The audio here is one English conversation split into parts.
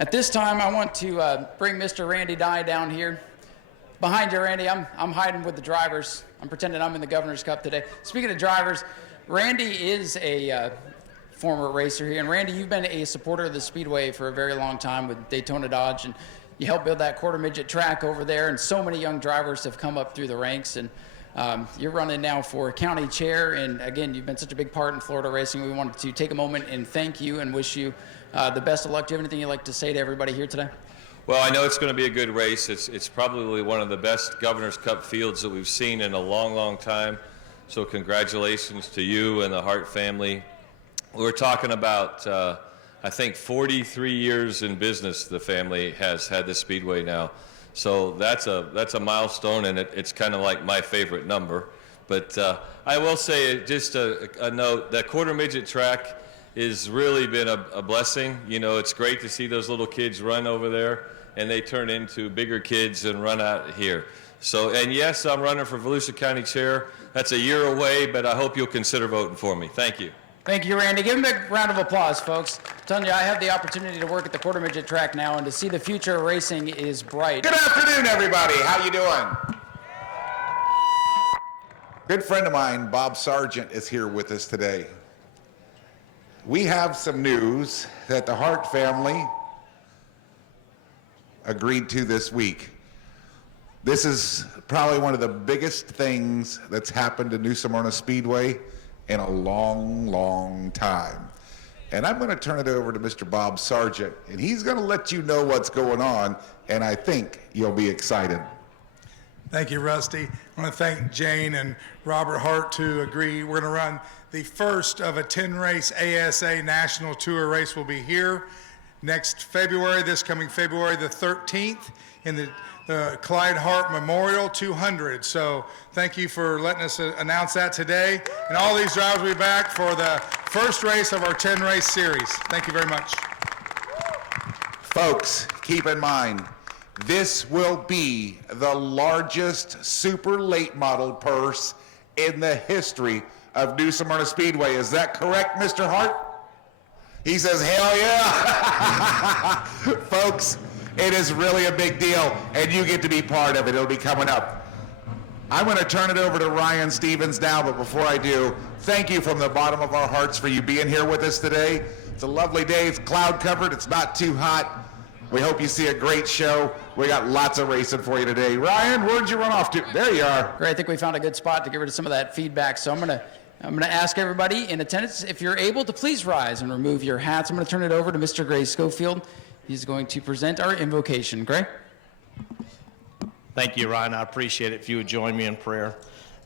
At this time, I want to bring Mr. Randy Dye down here. Behind you, Randy, I'm hiding with the drivers. I'm pretending I'm in the Governor's Cup today. Speaking of drivers, Randy is a former racer here. And Randy, you've been a supporter of the Speedway for a very long time with Daytona Dodge, and you helped build that quarter midget track over there, and so many young drivers have come up through the ranks, and you're running now for county chair, and again, you've been such a big part in Florida racing. We wanted to take a moment and thank you and wish you the best of luck. Do you have anything you'd like to say to everybody here today? Well, I know it's going to be a good race. It's probably one of the best Governor's Cup fields that we've seen in a long, long time. So congratulations to you and the Hart family. We're talking about, I think, 43 years in business the family has had the Speedway now. So that's a milestone, and it's kind of like my favorite number. But I will say, just a note, that quarter midget track has really been a blessing. You know, it's great to see those little kids run over there, and they turn into bigger kids and run out here. So, and yes, I'm running for Volusia County Chair. That's a year away, but I hope you'll consider voting for me. Thank you. Thank you, Randy. Give him a big round of applause, folks. I'm telling you, I have the opportunity to work at the quarter midget track now, and to see the future of racing is bright. Good afternoon, everybody. How you doing? Good friend of mine, Bob Sargent, is here with us today. We have some news that the Hart family agreed to this week. This is probably one of the biggest things that's happened to New Smyrna Speedway in a long, long time. And I'm going to turn it over to Mr. Bob Sargent, and he's going to let you know what's going on, and I think you'll be excited. Thank you, Rusty. I want to thank Jane and Robert Hart to agree. We're going to run the first of a 10-race ASA National Tour race. Will be here next February, this coming February the 13th, in the Clyde Hart Memorial 200. So thank you for letting us announce that today. And all these drivers will be back for the first race of our 10-race series. Thank you very much. Folks, keep in mind, this will be the largest super late model purse in the history of New Smyrna Speedway. Is that correct, Mr. Hart? He says, hell yeah. Folks, it is really a big deal, and you get to be part of it. It'll be coming up. I'm going to turn it over to Ryan Stevens now, but before I do, thank you from the bottom of our hearts for you being here with us today. It's a lovely day. It's cloud covered. It's not too hot. We hope you see a great show. We got lots of racing for you today. Ryan, where'd you run off to? There you are. Great. I think we found a good spot to get rid of some of that feedback. So I'm going to ask everybody in attendance, if you're able to please rise and remove your hats. I'm going to turn it over to Mr. Gray Schofield. He's going to present our invocation. Gray? Thank you, Ryan. I appreciate it if you would join me in prayer.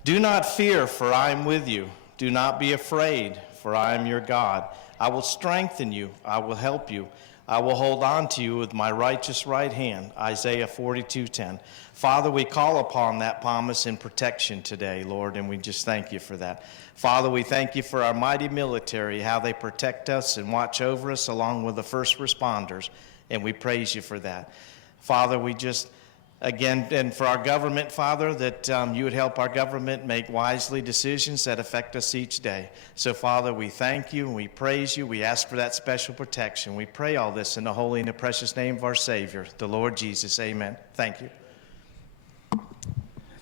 Do not fear, for I am with you. Do not be afraid, for I am your God. I will strengthen you. I will help you. I will hold on to you with my righteous right hand. Isaiah 42:10. Father, we call upon that promise and protection today, Lord, and we just thank you for that. Father, we thank you for our mighty military, how they protect us and watch over us along with the first responders, and we praise you for that. Father, we just, again, and for our government, Father, that you would help our government make wisely decisions that affect us each day. So, Father, we thank you and we praise you. We ask for that special protection. We pray all this in the holy and the precious name of our Savior, the Lord Jesus. Amen. Thank you.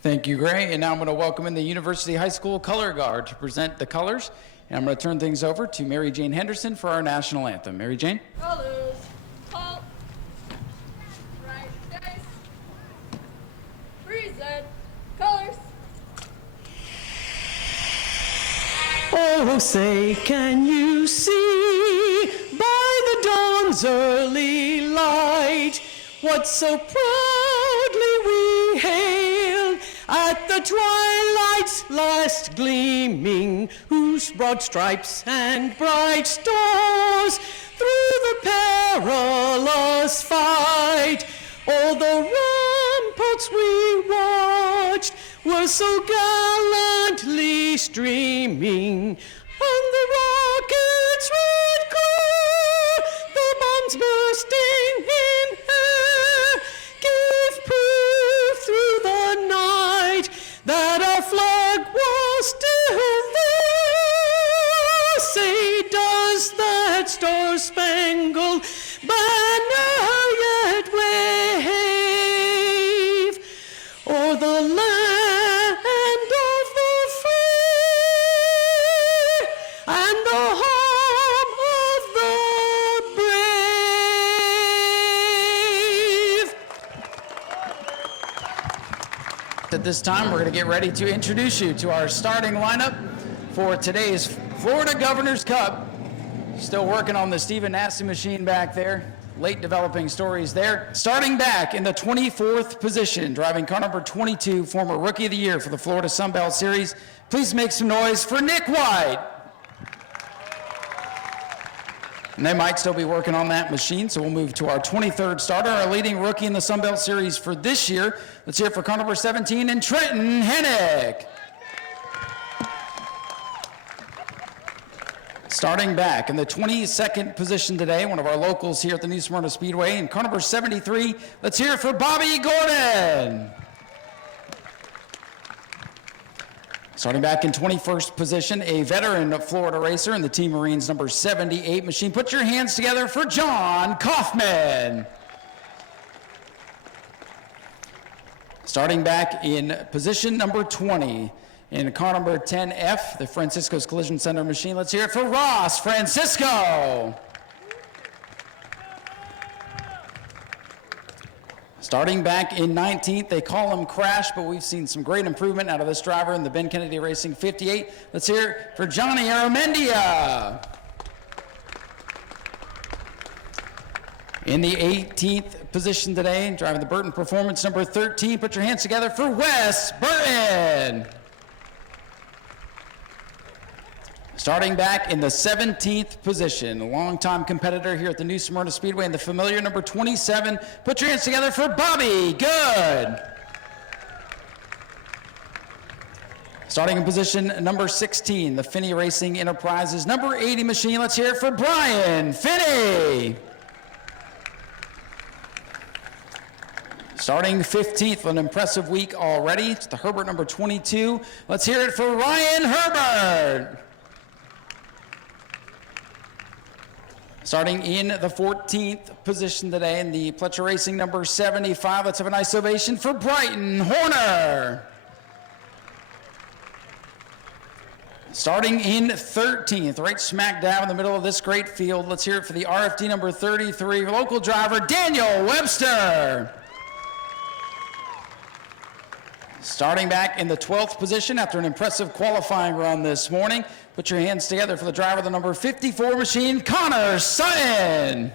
Thank you, Gray. And now I'm going to welcome in the University High School Color Guard to present the colors. And I'm going to turn things over to Mary Jane Henderson for our national anthem. Mary Jane? Colors. Halt. Right face. Present. Colors. Oh, say, can you see by the dawn's early light what so proudly we hailed at the twilight's last gleaming, whose broad stripes and bright stars through the perilous fight, all the ramparts we watched were so gallantly streaming, and the rockets' red glare, the bombs bursting in air, gave proof through the night that our flag was still there. Say, does that star-spangled banner At this time, we're going to get ready to introduce you to our starting lineup for today's Florida Governor's Cup. Still working on the Stephen Nasty machine back there. Late developing stories there. Starting back in the 24th position, driving car number 22, former Rookie of the Year for the Florida Sunbelt Series. Please make some noise for Nick White. And they might still be working on that machine, so we'll move to our 23rd starter, our leading rookie in the Sunbelt Series for this year. Let's hear it for car number 17 and Trenton Hennick. Starting back in the 22nd position today, one of our locals here at the New Smyrna Speedway, and car number 73, let's hear it for Bobby Gordon. Starting back in 21st position, a veteran Florida racer in the Team Marines number 78 machine. Put your hands together for John Kaufman. Starting back in position number 20, in car number 10F, the Francisco's Collision Center machine. Let's hear it for Ross Francisco. Starting back in 19th, they call him Crash, but we've seen some great improvement out of this driver in the Ben Kennedy Racing 58. Let's hear it for Johnny Aramendia. In the 18th position today, driving the Burton Performance number 13, put your hands together for Wes Burton. Starting back in the 17th position, a longtime competitor here at the New Smyrna Speedway in the familiar number 27. Put your hands together for Bobby Good. Starting in position number 16, the Finney Racing Enterprises number 80 machine. Let's hear it for Brian Finney. Starting 15th, an impressive week already. It's the Herbert number 22. Let's hear it for Ryan Herbert. Starting in the 14th position today in the Pletcher Racing number 75, let's have a nice ovation for Brighton Horner. Starting in 13th, right smack dab in the middle of this great field, let's hear it for the RFD number 33, local driver Daniel Webster. Starting back in the 12th position after an impressive qualifying run this morning, put your hands together for the driver of the number 54 machine, Connor Sutton.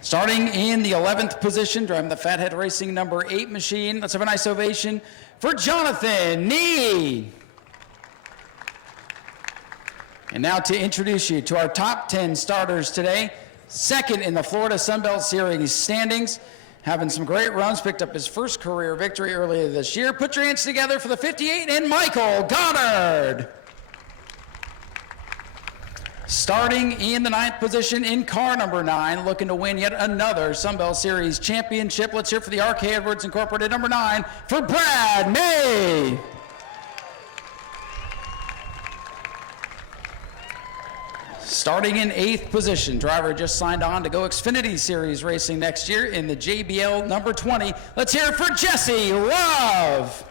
Starting in the 11th position, driving the Fathead Racing number 8 machine, let's have a nice ovation for Jonathan Nee. And now to introduce you to our top 10 starters today, second in the Florida Sunbelt Series standings. Having some great runs, picked up his first career victory earlier this year. Put your hands together for the 58 and Michael Goddard. Starting in the 9th position in car number 9, looking to win yet another Sunbelt Series championship. Let's hear for the RK Edwards Incorporated number 9 for Brad May. Starting in 8th position, driver just signed on to go Xfinity Series racing next year in the JBL number 20. Let's hear it for Jesse Love.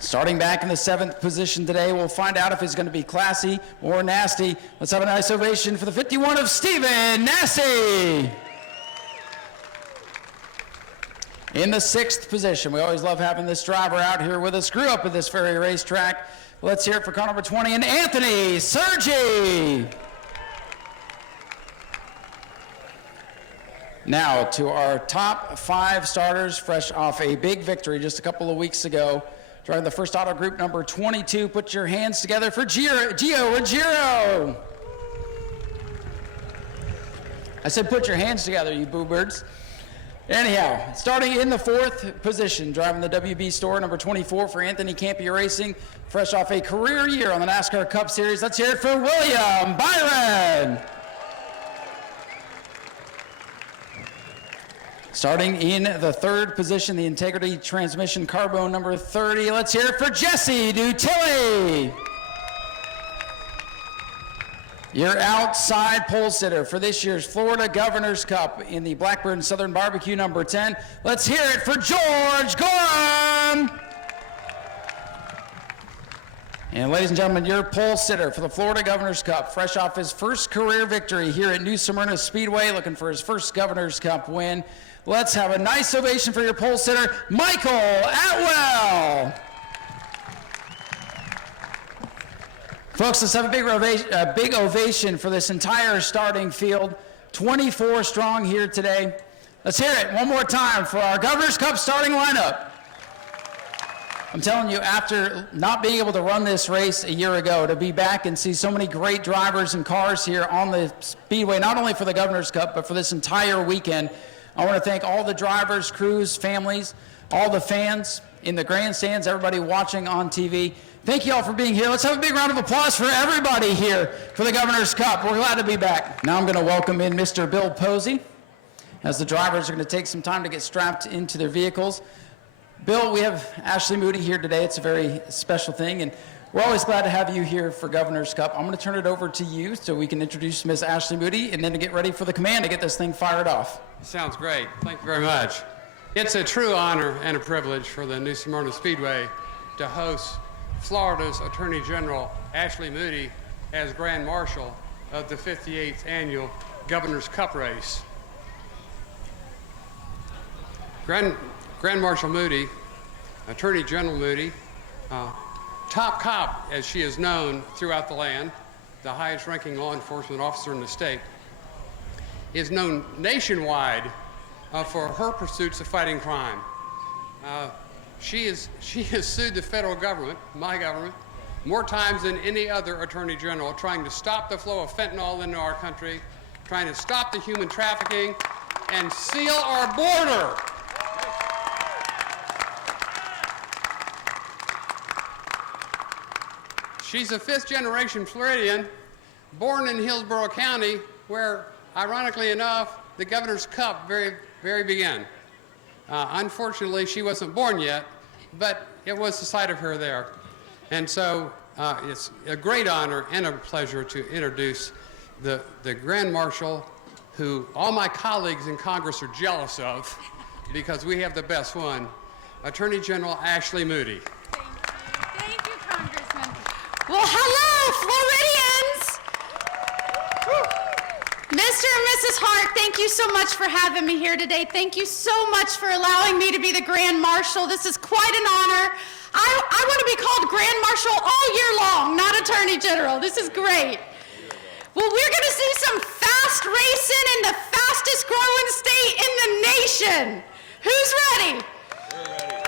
Starting back in the 7th position today, we'll find out if he's going to be classy or nasty. Let's have a nice ovation for the 51 of Stephen Nasty. In the 6th position, we always love having this driver out here with us. Grew up at this very racetrack. Let's hear it for car number 20 and Anthony Sergi. Now to our top 5 starters, fresh off a big victory just a couple of weeks ago. Driving the first auto group number 22. Put your hands together for Gio Ruggiero. I said put your hands together, you boo-birds. Anyhow, starting in the 4th position, driving the WB Store number 24 for Anthony Campia Racing, fresh off a career year on the NASCAR Cup Series. Let's hear it for William Byron. Starting in the 3rd position, the Integrity Transmission Carbone number 30. Let's hear it for Jesse Dutilli. Your outside pole sitter for this year's Florida Governor's Cup in the Blackbird Southern Barbecue number 10. Let's hear it for George Gorham. And ladies and gentlemen, your pole sitter for the Florida Governor's Cup, fresh off his first career victory here at New Smyrna Speedway, looking for his first Governor's Cup win. Let's have a nice ovation for your pole sitter, Michael Atwell. Folks, let's have a big ovation for this entire starting field. 24 strong here today. Let's hear it one more time for our Governor's Cup starting lineup. I'm telling you, after not being able to run this race a year ago, to be back and see so many great drivers and cars here on the Speedway, not only for the Governor's Cup, but for this entire weekend, I want to thank all the drivers, crews, families, all the fans in the grandstands, everybody watching on TV. Thank you all for being here. Let's have a big round of applause for everybody here for the Governor's Cup. We're glad to be back. Now I'm going to welcome in Mr. Bill Posey, as the drivers are going to take some time to get strapped into their vehicles. Bill, we have Ashley Moody here today. It's a very special thing, and we're always glad to have you here for Governor's Cup. I'm going to turn it over to you so we can introduce Miss Ashley Moody and then to get ready for the command to get this thing fired off. Sounds great. Thank you very much. It's a true honor and a privilege for the New Smyrna Speedway to host Florida's Attorney General Ashley Moody as Grand Marshal of the 58th Annual Governor's Cup Race. Grand Marshal Moody, Attorney General Moody, top cop as she is known throughout the land, the highest ranking law enforcement officer in the state, is known nationwide for her pursuits of fighting crime. She has sued the federal government, my government, more times than any other attorney general, trying to stop the flow of fentanyl into our country, trying to stop the human trafficking, and seal our border. She's a fifth-generation Floridian, born in Hillsborough County, where, ironically enough, the Governor's Cup very began. Unfortunately, she wasn't born yet, but it was the sight of her there. And so it's a great honor and a pleasure to introduce the Grand Marshal, who all my colleagues in Congress are jealous of, because we have the best one, Attorney General Ashley Moody. Thank you, Congressman. Well, hello, Floridians! Mr. and Mrs. Hart, thank you so much for having me here today. Thank you so much for allowing me to be the Grand Marshal. This is quite an honor. I want to be called Grand Marshal all year long, not Attorney General. This is great. Well, we're going to see some fast racing in the fastest growing state in the nation. Who's ready? We're ready.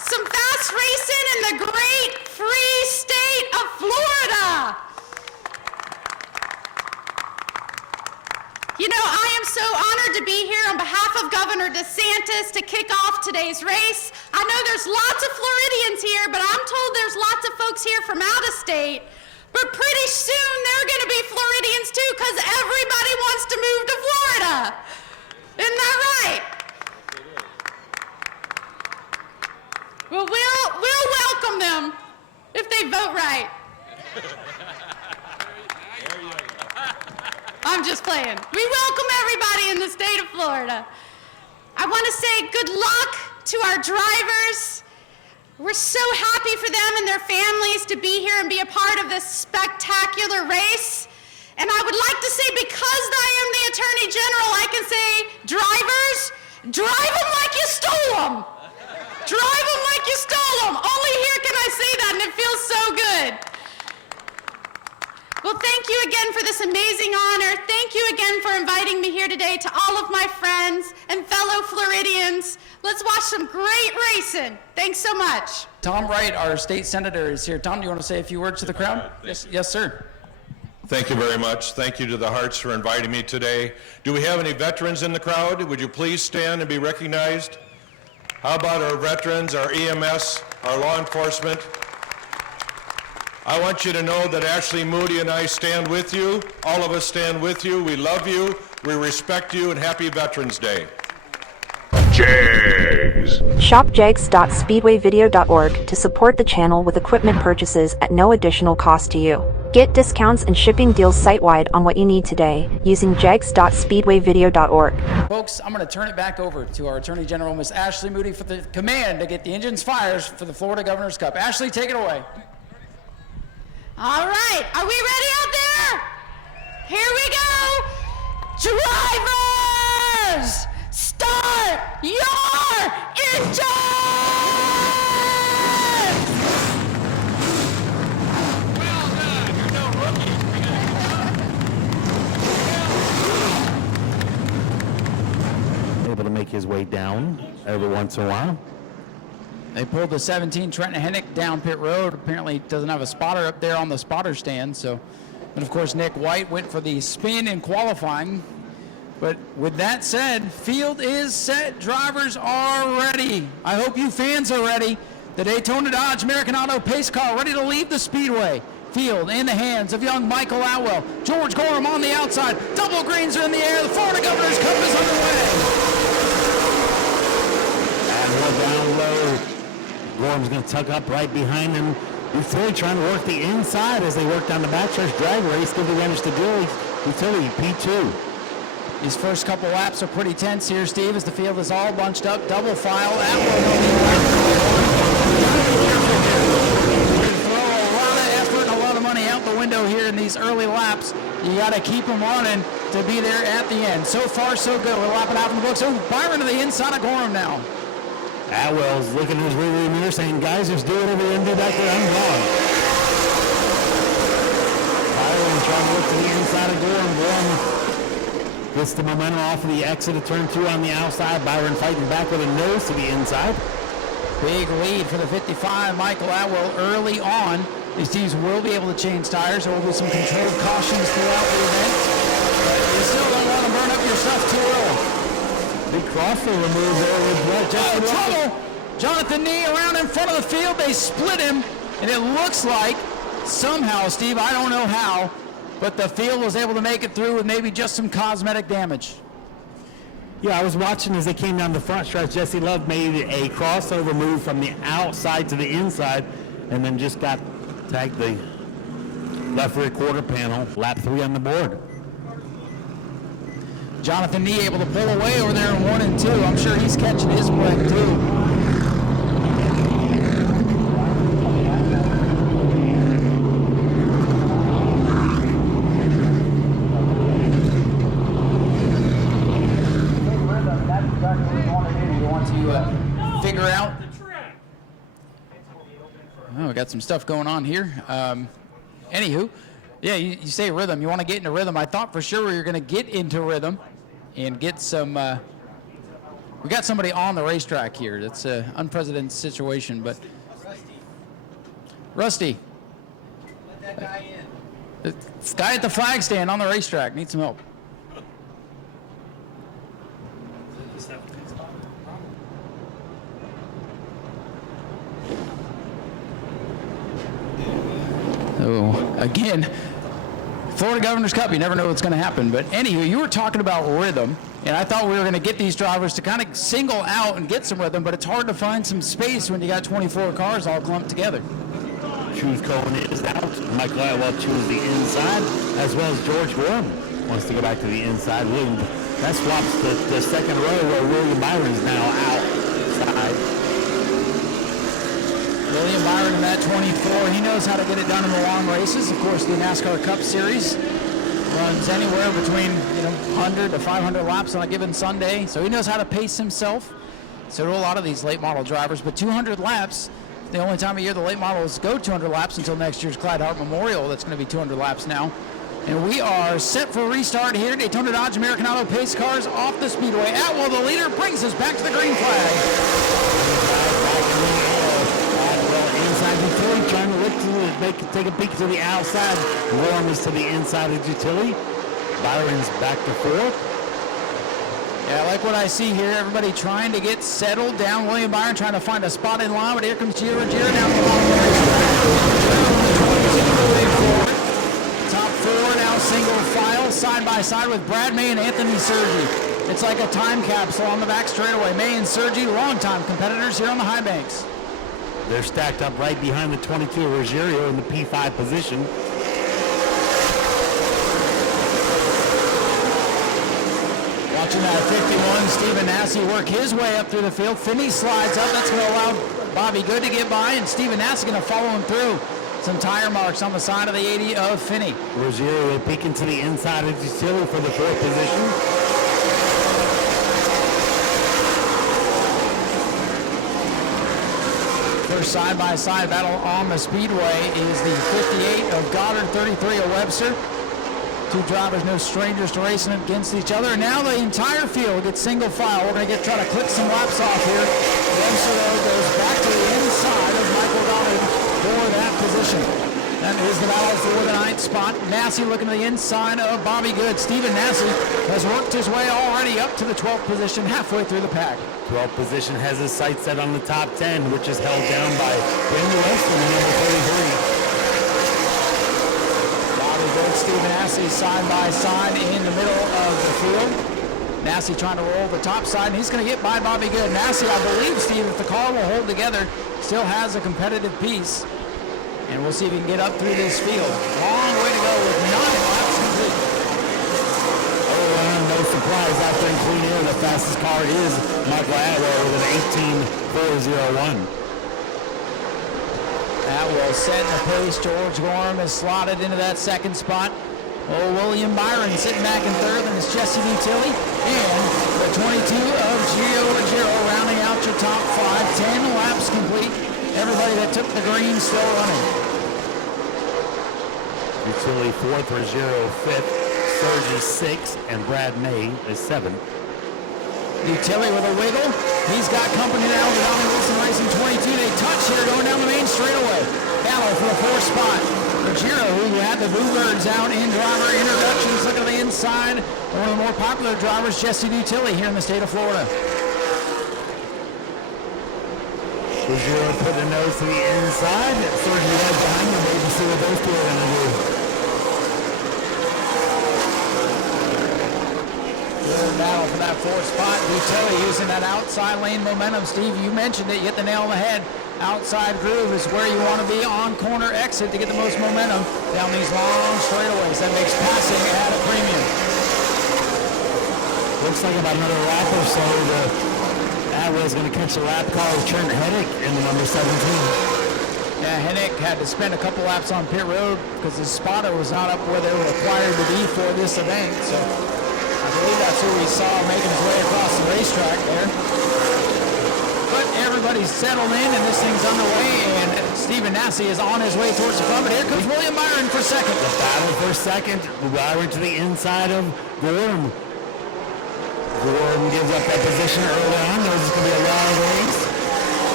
Some fast racing in the great free state of Florida. You know, I am so honored to be here on behalf of Governor DeSantis to kick off today's race. I know there's lots of Floridians here, but I'm told there's lots of folks here from out of state. But pretty soon they're going to be Floridians too, because everybody wants to move to Florida. Isn't that right? Well, we'll welcome them if they vote right. I'm just playing. We welcome everybody in the state of Florida. I want to say good luck to our drivers. We're so happy for them and their families to be here and be a part of this spectacular race. And I would like to say, because I am the Attorney General, I can say, drivers, drive them like you stole them. Drive them like you stole them. Only here can I say that, and it feels so good. Well, thank you again for this amazing honor. Thank you again for inviting me here today, to all of my friends and fellow Floridians. Let's watch some great racing. Thanks so much. Tom Wright, our state senator, is here. Tom, do you want to say a few words to the crowd? Yes, sir. Thank you very much. Thank you to the Harts for inviting me today. Do we have any veterans in the crowd? Would you please stand and be recognized? How about our veterans, our EMS, our law enforcement? I want you to know that Ashley Moody and I stand with you. All of us stand with you. We love you. We respect you, and happy Veterans Day. Jags. Shop jags.speedwayvideo.org to support the channel with equipment purchases at no additional cost to you. Get discounts and shipping deals site-wide on what you need today using jags.speedwayvideo.org. Folks, I'm going to turn it back over to our Attorney General, Miss Ashley Moody, for the command to get the engines fired for the Florida Governor's Cup. Ashley, take it away. All right, are we ready out there? Here we go. Drivers, start your engines! Well done. You're no rookie. Able to make his way down every once in a while. They pulled the 17 Trenton Hennick down pit road. Apparently doesn't have a spotter up there on the spotter stand. So, and of course Nick White went for the spin in qualifying. But with that said, field is set. Drivers are ready. I hope you fans are ready. The Daytona Dodge American Auto pace car ready to leave the Speedway. Field in the hands of young Michael Atwell. George Gorham on the outside. Double greens are in the air. The Florida Governor's Cup is underway. Atwell down low. Gorham's going to tuck up right behind him. Utility trying to work the inside as they work down the backstretch drag race. Give the advantage to Gilly. Utility P2. These first couple laps are pretty tense here, Steve, as the field is all bunched up, double file. Atwell throw a lot of effort and a lot of money out the window here in these early laps. You got to keep them running to be there at the end. So far, so good. We're lapping out from the books. Oh, Byron to the inside of Gorham now. Atwell's looking at his rearview mirror saying, guys, just do whatever you do back there. I'm gone. Byron trying to look to the inside of Gorham. Gorham gets the momentum off of the exit of turn 2 on the outside. Byron fighting back with a nose to the inside. Big lead for the 55. Michael Atwell early on. These teams will be able to change tires. There will be some controlled cautions throughout the event. But you still don't want to burn up your stuff too early. Big crossover move there with trouble. Jonathan Nee around in front of the field. They split him, and it looks like somehow, Steve, I don't know how, but the field was able to make it through with maybe just some cosmetic damage. Yeah, I was watching as they came down the front stretch. Jesse Love made a crossover move from the outside to the inside, and then just got tagged the left rear quarter panel. Lap 3 on the board. Jonathan Nee able to pull away over there in 1 and 2. I'm sure he's catching his breath too. You want to figure out? Oh, we got some stuff going on here. Anywho, yeah, you say rhythm. You want to get into rhythm. I thought for sure we were going to get into rhythm and get some. We got somebody on the racetrack here. That's an unprecedented situation, but Rusty. Let that guy in. The guy at the flag stand on the racetrack needs some help. So again, Florida Governor's Cup, you never know what's going to happen. But anywho, you were talking about rhythm, and I thought we were going to get these drivers to kind of single out and get some rhythm, but it's hard to find some space when you got 24 cars all clumped together. Choose Cohen is out. Michael Atwell chooses the inside, as well as George Gorham wants to go back to the inside. That swaps the second row where William Byron's now outside. William Byron in that 24, he knows how to get it done in the long races. Of course, the NASCAR Cup Series runs anywhere between 100 to 500 laps on a given Sunday, so he knows how to pace himself. So do a lot of these late model drivers, but 200 laps, the only time of year the late models go 200 laps until next year's Clyde Hart Memorial. That's going to be 200 laps now. And we are set for a restart here. Daytona Dodge American Auto pace cars off the Speedway. Atwell, the leader, brings us back to the green flag. Inside utility, trying to look to take a peek to the outside. Gorham is to the inside of utility. Byron's back to fourth. Yeah, I like what I see here. Everybody trying to get settled down. William Byron trying to find a spot in line, but here comes Giro down the bottom. Top 4 now single file, side by side with Brad May and Anthony Sergi. It's like a time capsule on the back straightaway. May and Sergi, longtime competitors here on the high banks. They're stacked up right behind the 22 of Ruggiero in the P5 position. Watching that 51, Stephen Nau Sea work his way up through the field. Finney slides up. That's going to allow Bobby Good to get by, and Stephen Nau Sea going to follow him through. some tire marks on the side of the 80 of Finney. Ruggiero peeking to the inside of Tilly for the 4th position. First side-by-side battle on the Speedway is the 58 of Goddard, 33 of Webster. Two drivers, no strangers to racing against each other. Now the entire field gets single file. We're going to try to click some laps off here. Webster goes back to the inside of Michael Goddard for that position. That is the battle for the 9th spot. Nau Sea looking to the inside of Bobby Good. Stephen Nau Sea has worked his way already up to the 12th position, halfway through the pack. 12th position has his sights set on the top 10, which is held down by Brandon Weston, number 33. Bobby Good, Stephen Nau Sea side by side in the middle of the field. Nau Sea trying to roll the top side, and he's going to get by Bobby Good. Nau Sea, I believe, Steve, if the car will hold together, still has a competitive piece. And we'll see if he can get up through this field. Long way to go with 9 laps complete. Oh, no surprise, after in clean air, the fastest car is Michael Atwell with an 18.401. Atwell setting the pace. George Gorham is slotted into that 2nd spot. Oh, William Byron sitting back in 3rd, and it's Jesse Tilly. And the 22 of Gio Ruggiero rounding out your top 5. 10 laps complete. Everybody that took the green still running. Utility 4th, Ruggiero 5th, Serge is 6th, and Brad May is 7th. Utility with a wiggle. He's got company now with Donnie Wilson Racing 22. They touch here going down the main straightaway. Battle for the 4th spot. Ruggiero, who had the Bluebirds out in driver introductions, look at the inside. One of the more popular drivers, Jesse Tilly, here in the state of Florida. Ruggiero put the nose to the inside. Serge right behind him. Wait to see what those two are going to do. Good battle for that 4th spot. Tilly using that outside lane momentum. Steve, you mentioned it. You hit the nail on the head. Outside groove is where you want to be on corner exit to get the most momentum down these long straightaways. That makes passing at a premium. Looks like about another lap or so. Atwell's going to catch a lap car with Trent Hennick in the number 17. Yeah, Hennick had to spend a couple laps on pit road because his spotter was not up where they were required to be for this event. So I believe that's who we saw making his way across the racetrack there. But everybody's settled in and this thing's underway, and Stephen Nau Sea is on his way towards the front. But here comes William Byron for 2nd. The battle for 2nd. Byron to the inside of Gorham. Gorham gives up that position early on. There's going to be a long race.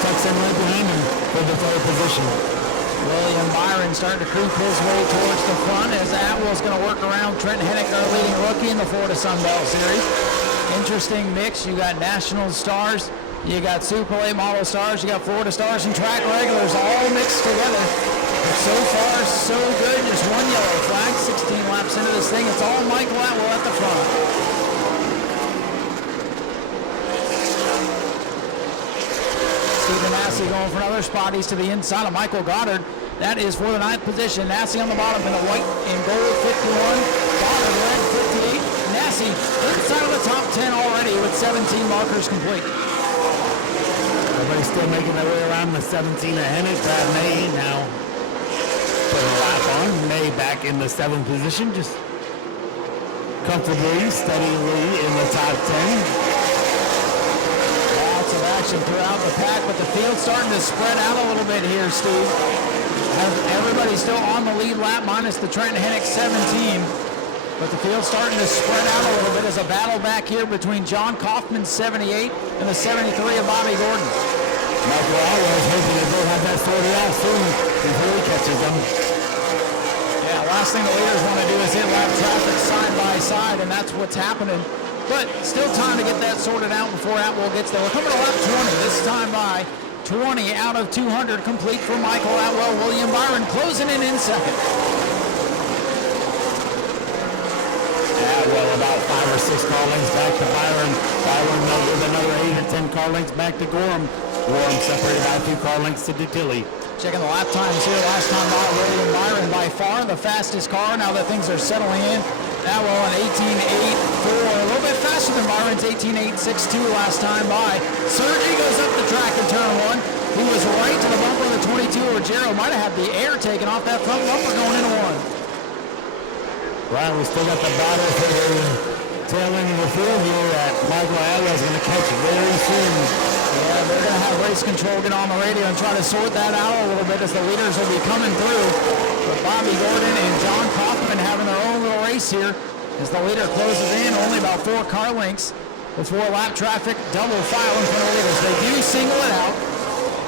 Tucks in right behind him for the 3rd position. William Byron starting to creep his way towards the front as Atwell's going to work around Trent Hennick, our leading rookie in the Florida Sunbelt Series. Interesting mix. You got national stars, you got Super Late Model stars, you got Florida stars and track regulars all mixed together. But so far, so good. Just one yellow flag, 16 laps into this thing. It's all Michael Atwell at the front. Stephen Nau Sea going for another spot. He's to the inside of Michael Goddard. That is for the 9th position. Nau Sea on the bottom in the white and gold 51. Goddard red 58. Nau Sea inside of the top 10 already with 17 markers complete. Everybody's still making their way around the 17 of Hennick. Brad May now put a lap on. May back in the 7th position, just comfortably, steadily in the top 10. Action throughout the pack, but the field's starting to spread out a little bit here, Steve. Everybody's still on the lead lap, minus the Trent Hennick 17. But the field's starting to spread out a little bit as a battle back here between John Kaufman's 78 and the 73 of Bobby Gordon. Michael Atwell is hoping that they'll have that sorted out soon before he catches them. Yeah, last thing the leaders want to do is hit lap traffic side by side, and that's what's happening. But still time to get that sorted out before Atwell gets there. We're coming to lap 20, this time by 20 out of 200 complete for Michael Atwell. William Byron closing in 2nd. Atwell about 5 or 6 car lengths back to Byron. Byron with another 8 or 10 car lengths back to Gorham. Gorham separated by a few car lengths to Tilly. Checking the lap times here. Last time by William Byron by far the fastest car. Now that things are settling in. Atwell an 18.8.4, a little bit faster than Byron's 18.8.62 last time by. Sergi goes up the track in turn 1. He was right to the bumper of the 22. Ruggiero might have had the air taken off that front bumper going into one. Right, we still got the battle for the tail end of the field here that Michael Allen is going to catch very soon. Yeah, they're going to have race control get on the radio and try to sort that out a little bit as the leaders will be coming through. But Bobby Gordon and John Kaufman having their own little race here as the leader closes in, only about 4 car lengths before lap traffic double file in front of the leaders. They do single it out.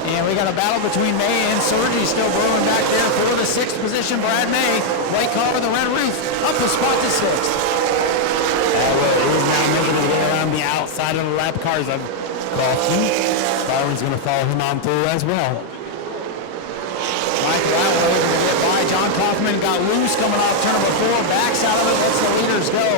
And we got a battle between May and Sergi still brewing back there for the 6th position. Brad May, white car with the red roof, up a spot to 6th. He's now making his way around the outside of the lap cars of Kaufman. Byron's going to follow him on through as well. Michael Atwell able to get by. John Kaufman got loose coming off turn number 4, backs out of it, lets the leaders go.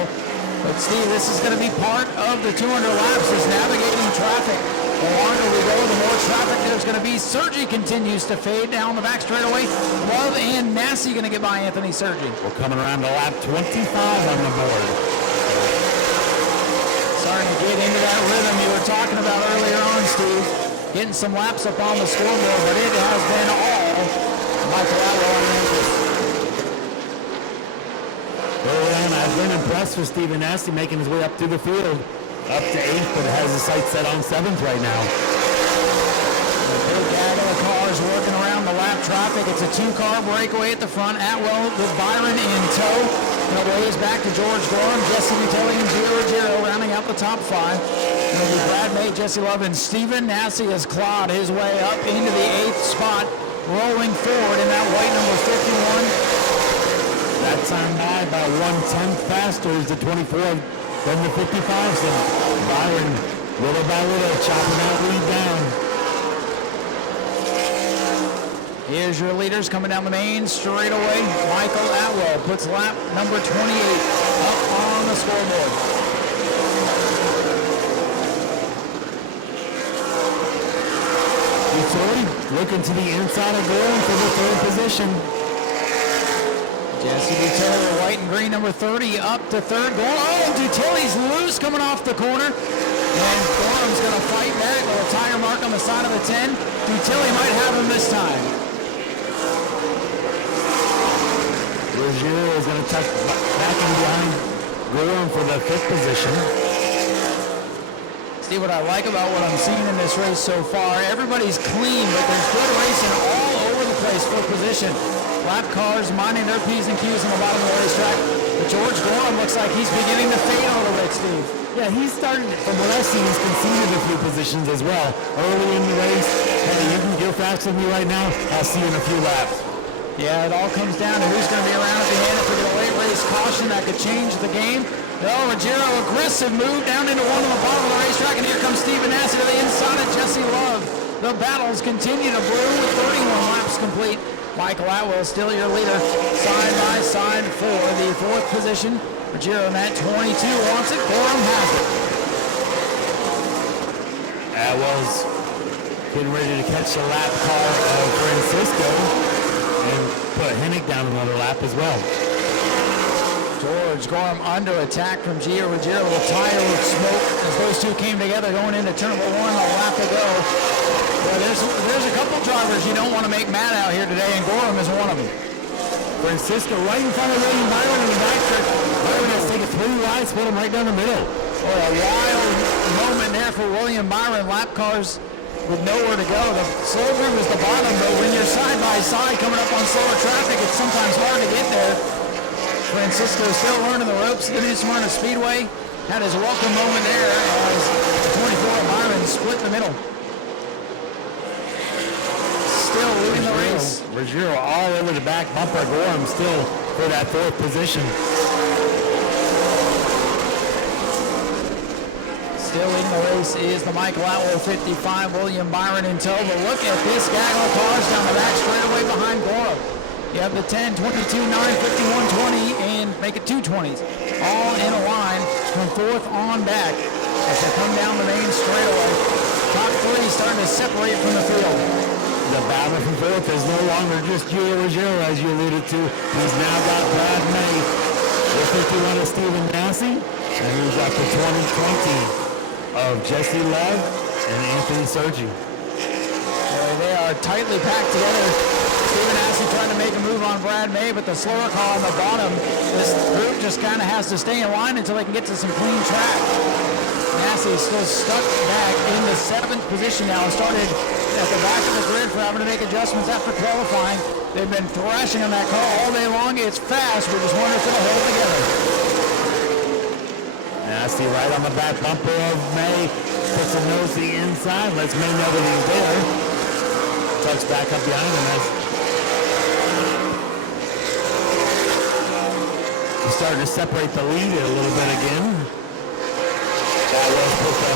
But Steve, this is going to be part of the 200 laps, is navigating traffic. The longer we go, the more traffic there's going to be. Sergi continues to fade down the back straightaway. Love and Nau Sea going to get by Anthony Sergi. We're coming around to lap 25 on the board. Starting to get into that rhythm you were talking about earlier on, Steve. Getting some laps up on the scoreboard, but it has been all Michael Atwell on Memphis. Early on, I've been impressed with Steven Nau Sea making his way up through the field. Up to 8th, but has his sights set on 7th right now. The big gaggle of cars working around the lap traffic. It's a 2-car breakaway at the front. Atwell with Byron in tow. And it waves back to George Gorham, Jesse Vitelli, and Gio Ruggiero rounding out the top 5. It'll be Brad May, Jesse Love, and Steven Nau Sea has clawed his way up into the 8th spot, rolling forward in that white number 51. That time by 1/10 faster is the 24. Then the 55, so Byron, little by little, chopping that lead down. Here's your leaders coming down the main straightaway. Michael Atwell puts lap number 28 up on the scoreboard. Utility looking to the inside of Gorham for the 3rd position. Jesse Dutilli, white and green, number 30, up to 3rd. Oh, Dutilli's loose coming off the corner. And Gorham's going to fight back. A little tire mark on the side of the 10. Dutilli might have him this time. Ruggiero is going to tuck back in behind Gorham for the 5th position. See what I like about what I'm seeing in this race so far. Everybody's clean, but there's good racing all over the place. 4th position. Lap cars minding their P's and Q's on the bottom of the racetrack. But George Gorham looks like he's beginning to fade a little bit, Steve. Yeah, he's starting, from what I've seen, he's conceded a few positions as well. Early in the race, hey, you're faster than me right now, I'll see you in a few laps. Yeah, it all comes down to who's going to be around at the end. If we get a late race caution, that could change the game. Oh, Ruggiero, aggressive move down into one on the bottom of the racetrack, and here comes Steven Nau Sea to the inside of Jesse Love. The battles continue to brew with 31 laps complete. Michael Atwell still your leader, side by side for the 4th position. Ruggiero in that 22 wants it. Gorham has it. Atwell's getting ready to catch the lap car of Francisco and put Hennick down another lap as well. George Gorham under attack from Gio Ruggiero with tire smoke as those two came together going into turn number 1, a lap to go. Well, there's a couple drivers you don't want to make mad out here today, and Gorham is one of them. Francisco right in front of William Byron in the backstretch. Byron has taken 3 rides, put him right down the middle. Boy, a wild moment there for William Byron. Lap cars with nowhere to go. The slow group is the bottom, but when you're side by side coming up on slower traffic, it's sometimes hard to get there. Francisco still learning the ropes at the new Smyrna Speedway. Had his welcome moment there as 24 Byron split in the middle. Still leading the race. Ruggiero all over the back bumper. Gorham still for that 4th position. Still leading the race is the Michael Atwell 55, William Byron in tow. But look at this gaggle of cars down the back straightaway behind Gorham. You have the 10, 22, 9, 51, 20, and make it 2 20s. All in a line from 4th on back as they come down the main straightaway. Top 3 starting to separate from the field. The battle for 4th is no longer just Gio Ruggiero, as you alluded to. He's now got Brad May, the 51 of Steven Nau Sea, and he's got the 2020 of Jesse Love and Anthony Sergi. They tightly packed together. Stephen Assey trying to make a move on Brad May, but the slower car on the bottom, this group just kind of has to stay in line until they can get to some clean track. Assey still stuck back in the 7th position now. Started at the back of the grid for having to make adjustments after qualifying. They've been thrashing on that car all day long. It's fast. We just wonder if it'll hold together. Assey right on the back bumper of May. Puts a nose to the inside. Lets May know that he's there. Tucks back up behind him. He's starting to separate the lead a little bit again. That was put the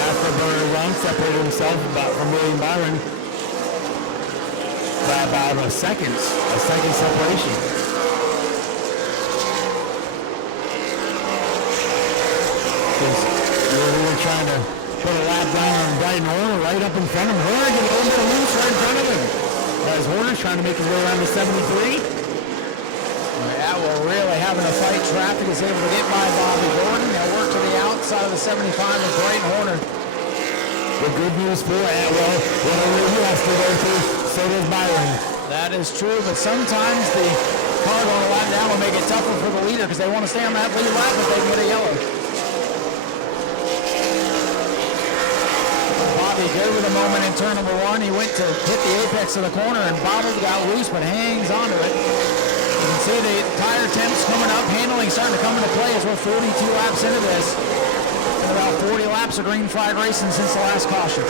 afterburner run, separated himself from William Byron by about a second separation. We were trying to put a lap down on Brighton Horner right up in front of him. Horner getting a little bit loose right in front of him. As Horner's trying to make his way around to 73. Atwell really having to fight traffic, is able to get by Bobby Gordon. They'll work to the outside of the 75 with Brighton Horner. The good news for Atwell, whatever he has to go through, so does Byron. That is true, but sometimes the car going a lap down will make it tougher for the leader because they want to stay on that lead lap if they can get a yellow. Bobby good with a moment in turn number 1. He went to hit the apex of the corner and bobbled, got loose, but hangs onto it. You can see the tire temps coming up, handling starting to come into play as we're 42 laps into this. And about 40 laps of green flag racing since the last caution.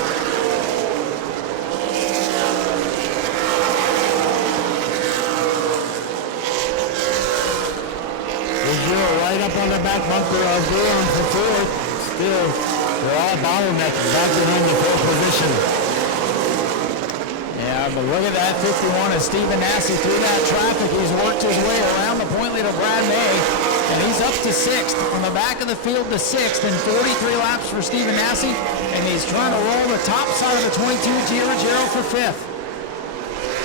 Right up on the back bumper of Brewer for 4th. Still, they're all bottlenecking back in the 4th position. Yeah, but look at that 51 as Stephen Assey through that traffic. He's worked his way around the point leader Brad May, and he's up to 6th. On the back of the field to 6th in 43 laps for Stephen Assey, and he's trying to roll the top side of the 22 Giro for 5th.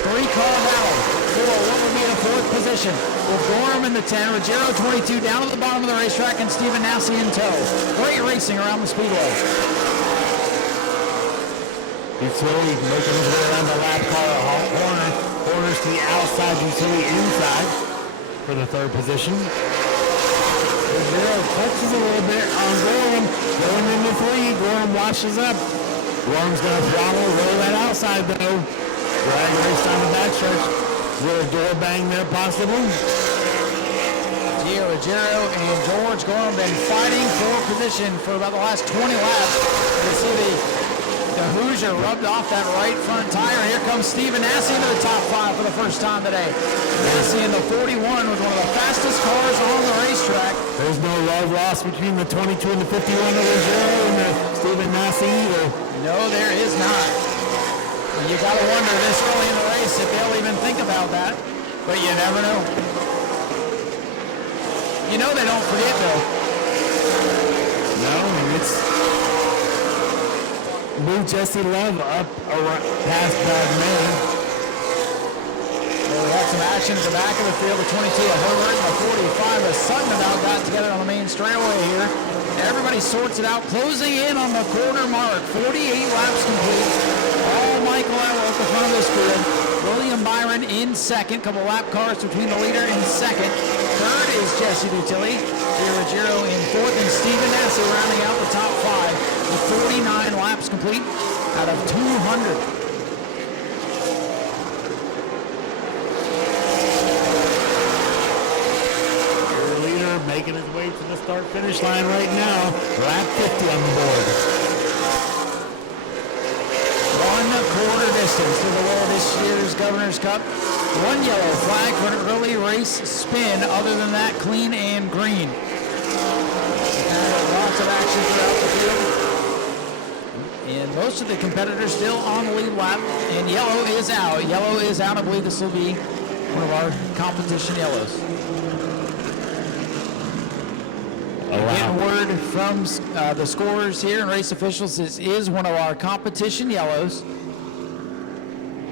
3-car battle for what would be the 4th position, with Gorham in the 10, Ruggiero 22 down at the bottom of the racetrack, and Stephen Assey in tow. Great racing around the Speedway. He's slowly making his way around the lap car. Horner's to the outside, utility inside for the 3rd position. Ruggiero touches a little bit on Gorham, going into 3. Gorham washes up. Gorham's going to throttle, roll that outside though. Drag race down the backstretch. Little door bang there possibly. Gio Ruggiero and George Gorham been fighting for position for about the last 20 laps. You can see the Hoosier rubbed off that right front tire. Here comes Stephen Assey into the top 5 for the first time today. Assey in the 41 was one of the fastest cars on the racetrack. There's no love lost between the 22 and the 51 of Ruggiero and the Stephen Assey either. No, there is not. You got to wonder this early in the race if they'll even think about that, but you never know. You know they don't forget though. No, it's move Jesse Love up past Brad May. Well, we had some action at the back of the field. The 22 of Herbert and the 45 of Sutton about got together on the main straightaway here. Everybody sorts it out, closing in on the quarter mark. 48 laps complete. All Michael Atwell at the front of this field. William Byron in 2nd. Couple lap cars between the leader and 2nd. 3rd is Jesse Dutilli. Ruggiero in 4th, and Stephen Assey rounding out the top 5 with 49 laps complete out of 200. Making his way to the start-finish line right now. Lap 50 on the board. 1/4 distance to the way of this year's Governor's Cup. 1 yellow flag for an early race spin. Other than that, clean and green. Lots of action throughout the field. And most of the competitors still on the lead lap. And yellow is out. Yellow is out. I believe this will be one of our competition yellows. Getting word from the scorers here and race officials, this is one of our competition yellows.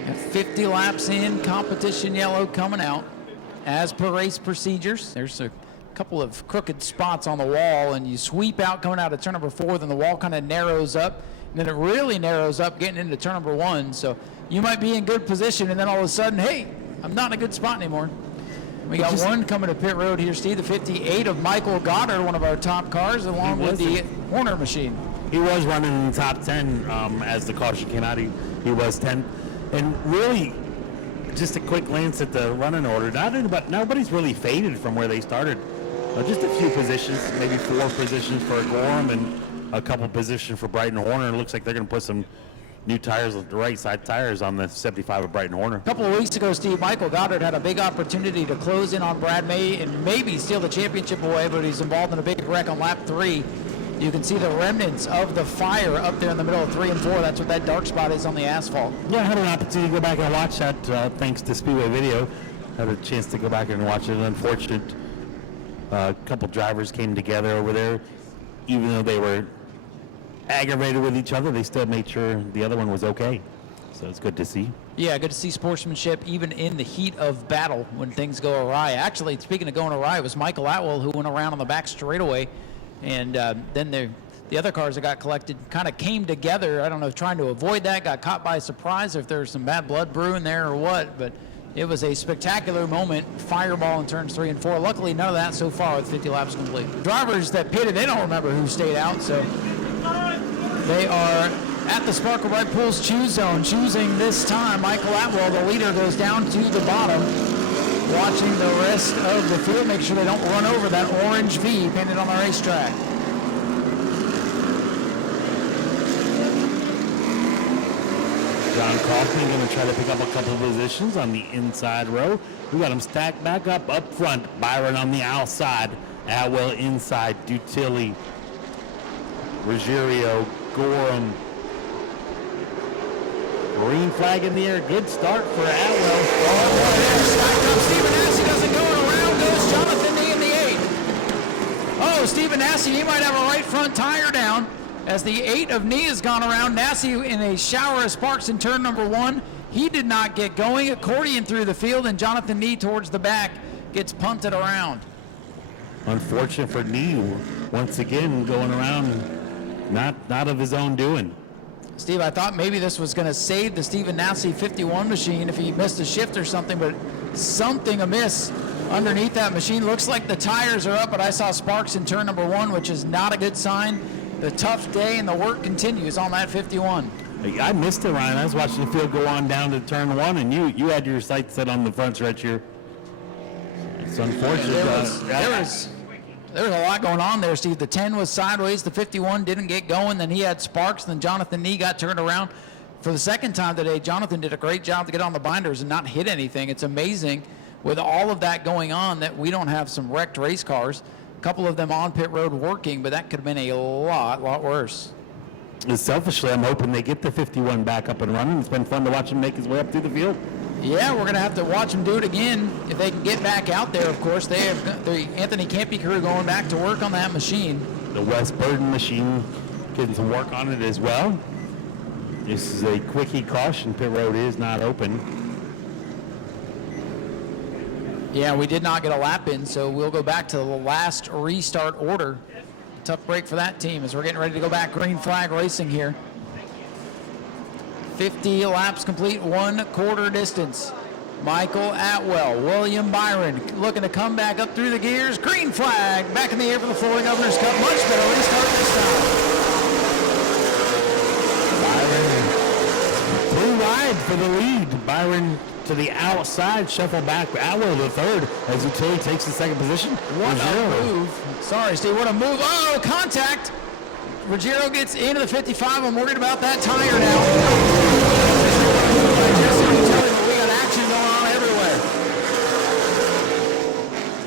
Got 50 laps in, competition yellow coming out. As per race procedures, there's a couple of crooked spots on the wall, and you sweep out coming out of turn number 4, then the wall kind of narrows up, And then it really narrows up getting into turn number 1. So you might be in good position, and then all of a sudden, hey, I'm not in a good spot anymore. We got one coming to pit road here, Steve, the 58 of Michael Goddard, one of our top cars, along with the Horner machine. He was running in the top 10 as the caution came out. He was 10. And really, just a quick glance at the running order. Nobody's really faded from where they started. Just a few positions, maybe 4 positions for Gorham and a couple positions for Brighton Horner. It looks like they're going to put some new tires, the right side tires, on the 75 of Brighton Horner. A couple of weeks ago, Steve, Michael Goddard had a big opportunity to close in on Brad May and maybe steal the championship away, but he's involved in a big wreck on lap 3. You can see the remnants of the fire up there in the middle of 3 and 4. That's what that dark spot is on the asphalt. Yeah, I had an opportunity to go back and watch that thanks to Speedway Video. Had a chance to go back and watch it. Unfortunate, a couple drivers came together over there. Even though they were aggravated with each other, they still made sure the other one was okay. So it's good to see. Yeah, good to see sportsmanship even in the heat of battle when things go awry. Actually, speaking of going awry, it was Michael Atwell who went around on the back straightaway, and then the other cars that got collected kind of came together. I don't know, trying to avoid that, got caught by surprise, if there's some bad blood brewing there or what, but it was a spectacular moment, fireball in turns 3 and 4. Luckily, none of that so far with 50 laps complete. Drivers that pitted, they don't remember who stayed out, so they are at the Sparkle Bright Pools choose zone, choosing this time Michael Atwell. The leader goes down to the bottom, watching the rest of the field, make sure they don't run over that orange V painted on the racetrack. John Kaufman going to try to pick up a couple of positions on the inside row. We got them stacked back up front. Byron on the outside, Atwell inside, Dutilli, Ruggiero, Gorham. Green flag in the air. Good start for Atwell. Stephen Nassy doesn't go, and around goes Jonathan Nee in the 8. Oh, Stephen Nassy, he might have a right front tire down. As the 8 of Nee has gone around, Nassy in a shower of sparks in turn number 1. He did not get going. Accordion through the field, and Jonathan Nee towards the back gets punted around. Unfortunate for Nee, once again going around, not of his own doing. Steve, I thought maybe this was going to save the Stephen Nassy 51 machine if he missed a shift or something, but something amiss underneath that machine. Looks like the tires are up, but I saw sparks in turn number 1, which is not a good sign. The tough day and the work continues on that 51. I missed it, Ryan. I was watching the field go on down to turn 1, and you had your sights set on the front stretch here. It's unfortunate. There was a lot going on there, Steve. The 10 was sideways. The 51 didn't get going. Then he had sparks. Then Jonathan Nee got turned around. For the second time today, Jonathan did a great job to get on the binders and not hit anything. It's amazing with all of that going on that we don't have some wrecked race cars. A couple of them on pit road working, but that could have been a lot worse. Selfishly, I'm hoping they get the 51 back up and running. It's been fun to watch him make his way up through the field. Yeah, we're going to have to watch him do it again if they can get back out there, of course. They have the Anthony Campy crew going back to work on that machine. The Wes Burden machine getting some work on it as well. This is a quickie caution. Pit road is not open. Yeah, we did not get a lap in, so we'll go back to the last restart order. Tough break for that team as we're getting ready to go back green flag racing here. 50 laps complete, 1/4 distance. Michael Atwell, William Byron looking to come back up through the gears. Green flag back in the air for the Florida Governor's Cup. Much better restart this time. Byron too wide for the lead. Byron to the outside, shuffle back. Atwell the third as Utility takes the second position. What a move. Sorry, Steve, what a move. Oh, contact. Ruggiero gets into the 55. I'm worried about that tire now. We got action going on everywhere.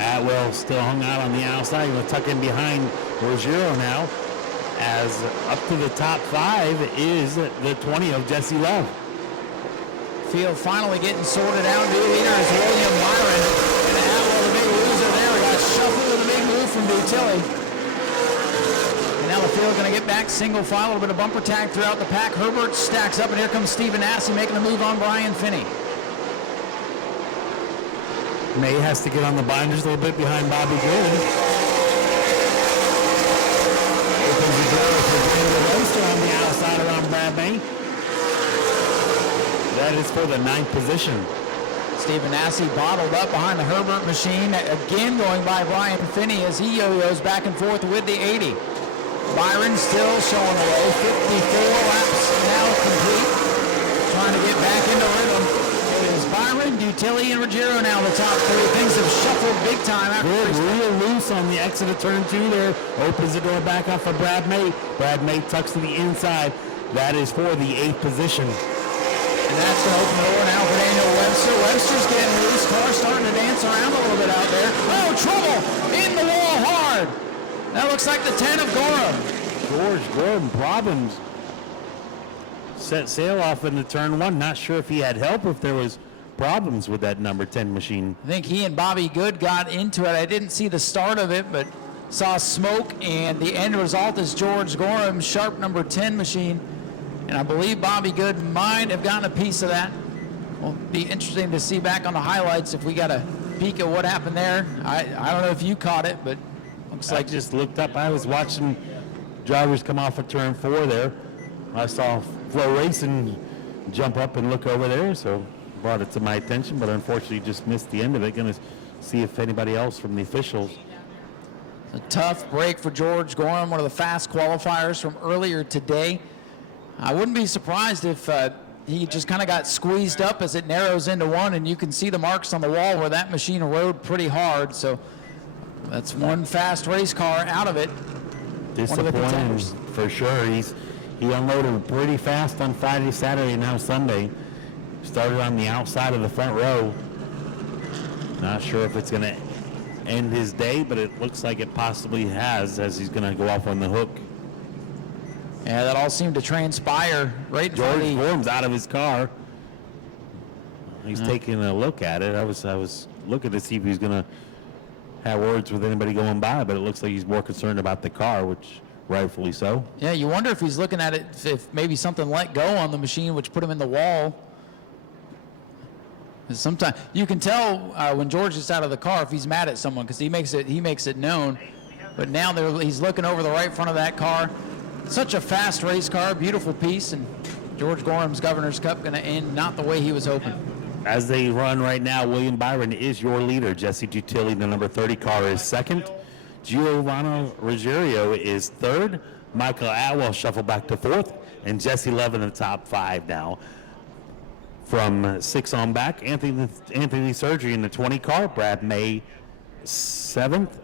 Atwell still hung out on the outside. Going to tuck in behind Ruggiero now, as up to the top 5 is the 20 of Jesse Love. Field finally getting sorted out. New leader is William Byron. And Atwell, the big loser there, got shuffled with a big move from Dutilli. And now the field going to get back single file, a little bit of bumper tag throughout the pack. Herbert stacks up, and here comes Stephen Nassy making the move on Brian Finney. May has to get on the binders a little bit behind Bobby Good. Opens the door for Brandon Roaster on the outside around the 9th position. Stephen Massey bottled up behind the Herbert machine, again going by Brian Finney as he yo-yos back and forth with the 80. Byron still showing the way, 54 laps now complete, trying to get back into rhythm. It is Byron, Dutilli, and Ruggiero now the top three. Things have shuffled big time after real loose on the exit of turn 2 there. Opens the door back up for Brad May. Brad May tucks to the inside. That is for the 8th position. And that's going to open the door now for Daniel Webster. Webster's getting loose. Car starting to dance around a little bit out there. Oh, trouble! In the wall hard. That looks like the 10 of Gorham. George Gorham, problems. Set sail off into turn 1. Not sure if he had help or if there was problems with that number 10 machine. I think he and Bobby Good got into it. I didn't see the start of it, but saw smoke, and the end result is George Gorham's sharp number 10 machine. And I believe Bobby Good might have gotten a piece of that. Will be interesting to see back on the highlights if we got a peek at what happened there. I don't know if you caught it, but looks like I just looked up. I was watching drivers come off of turn 4 there. I saw Flo Racing jump up and look over there, so brought it to my attention, but unfortunately just missed the end of it. Going to see if anybody else from the officials. a tough break for George Gorham, one of the fast qualifiers from earlier today. I wouldn't be surprised if he just kind of got squeezed up as it narrows into one, and you can see the marks on the wall where that machine rode pretty hard. So that's one fast race car out of it. Disappointing for sure. He unloaded pretty fast on Friday, Saturday, now Sunday. Started on the outside of the front row. Not sure if it's going to end his day, but it looks like it possibly has, as he's going to go off on the hook. Yeah, that all seemed to transpire right in front of George Gorham's out of his car. He's taking a look at it. I was looking to see if he was going to have words with anybody going by, but it looks like he's more concerned about the car, which rightfully so. Yeah, you wonder if he's looking at it, if maybe something let go on the machine, which put him in the wall. Sometimes you can tell when George is out of the car if he's mad at someone, because he makes it known. But now he's looking over the right front of that car. Such a fast race car, beautiful piece, and George Gorham's Governor's Cup going to end not the way he was hoping. As they run right now, William Byron is your leader. Jesse Dutilli, the number 30 car, is second. Giovanni Ruggiero is third. Michael Atwell shuffled back to fourth, and Jesse Love in the top five now. From 6 on back, Anthony Surgery in the 20 car. Brad May 7th.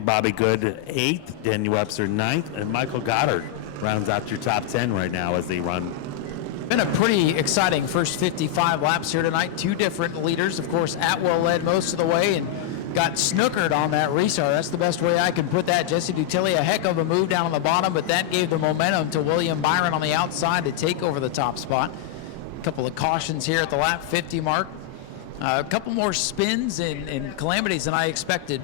Bobby Good 8th. Daniel Webster 9th. And Michael Goddard rounds out your top 10 right now as they run. Been a pretty exciting first 55 laps here tonight. Two different leaders. Of course, Atwell led most of the way and got snookered on that restart. That's the best way I can put that. Jesse Dutilli, a heck of a move down on the bottom, but that gave the momentum to William Byron on the outside to take over the top spot. A couple of cautions here at the lap 50 mark. A couple more spins and calamities than I expected.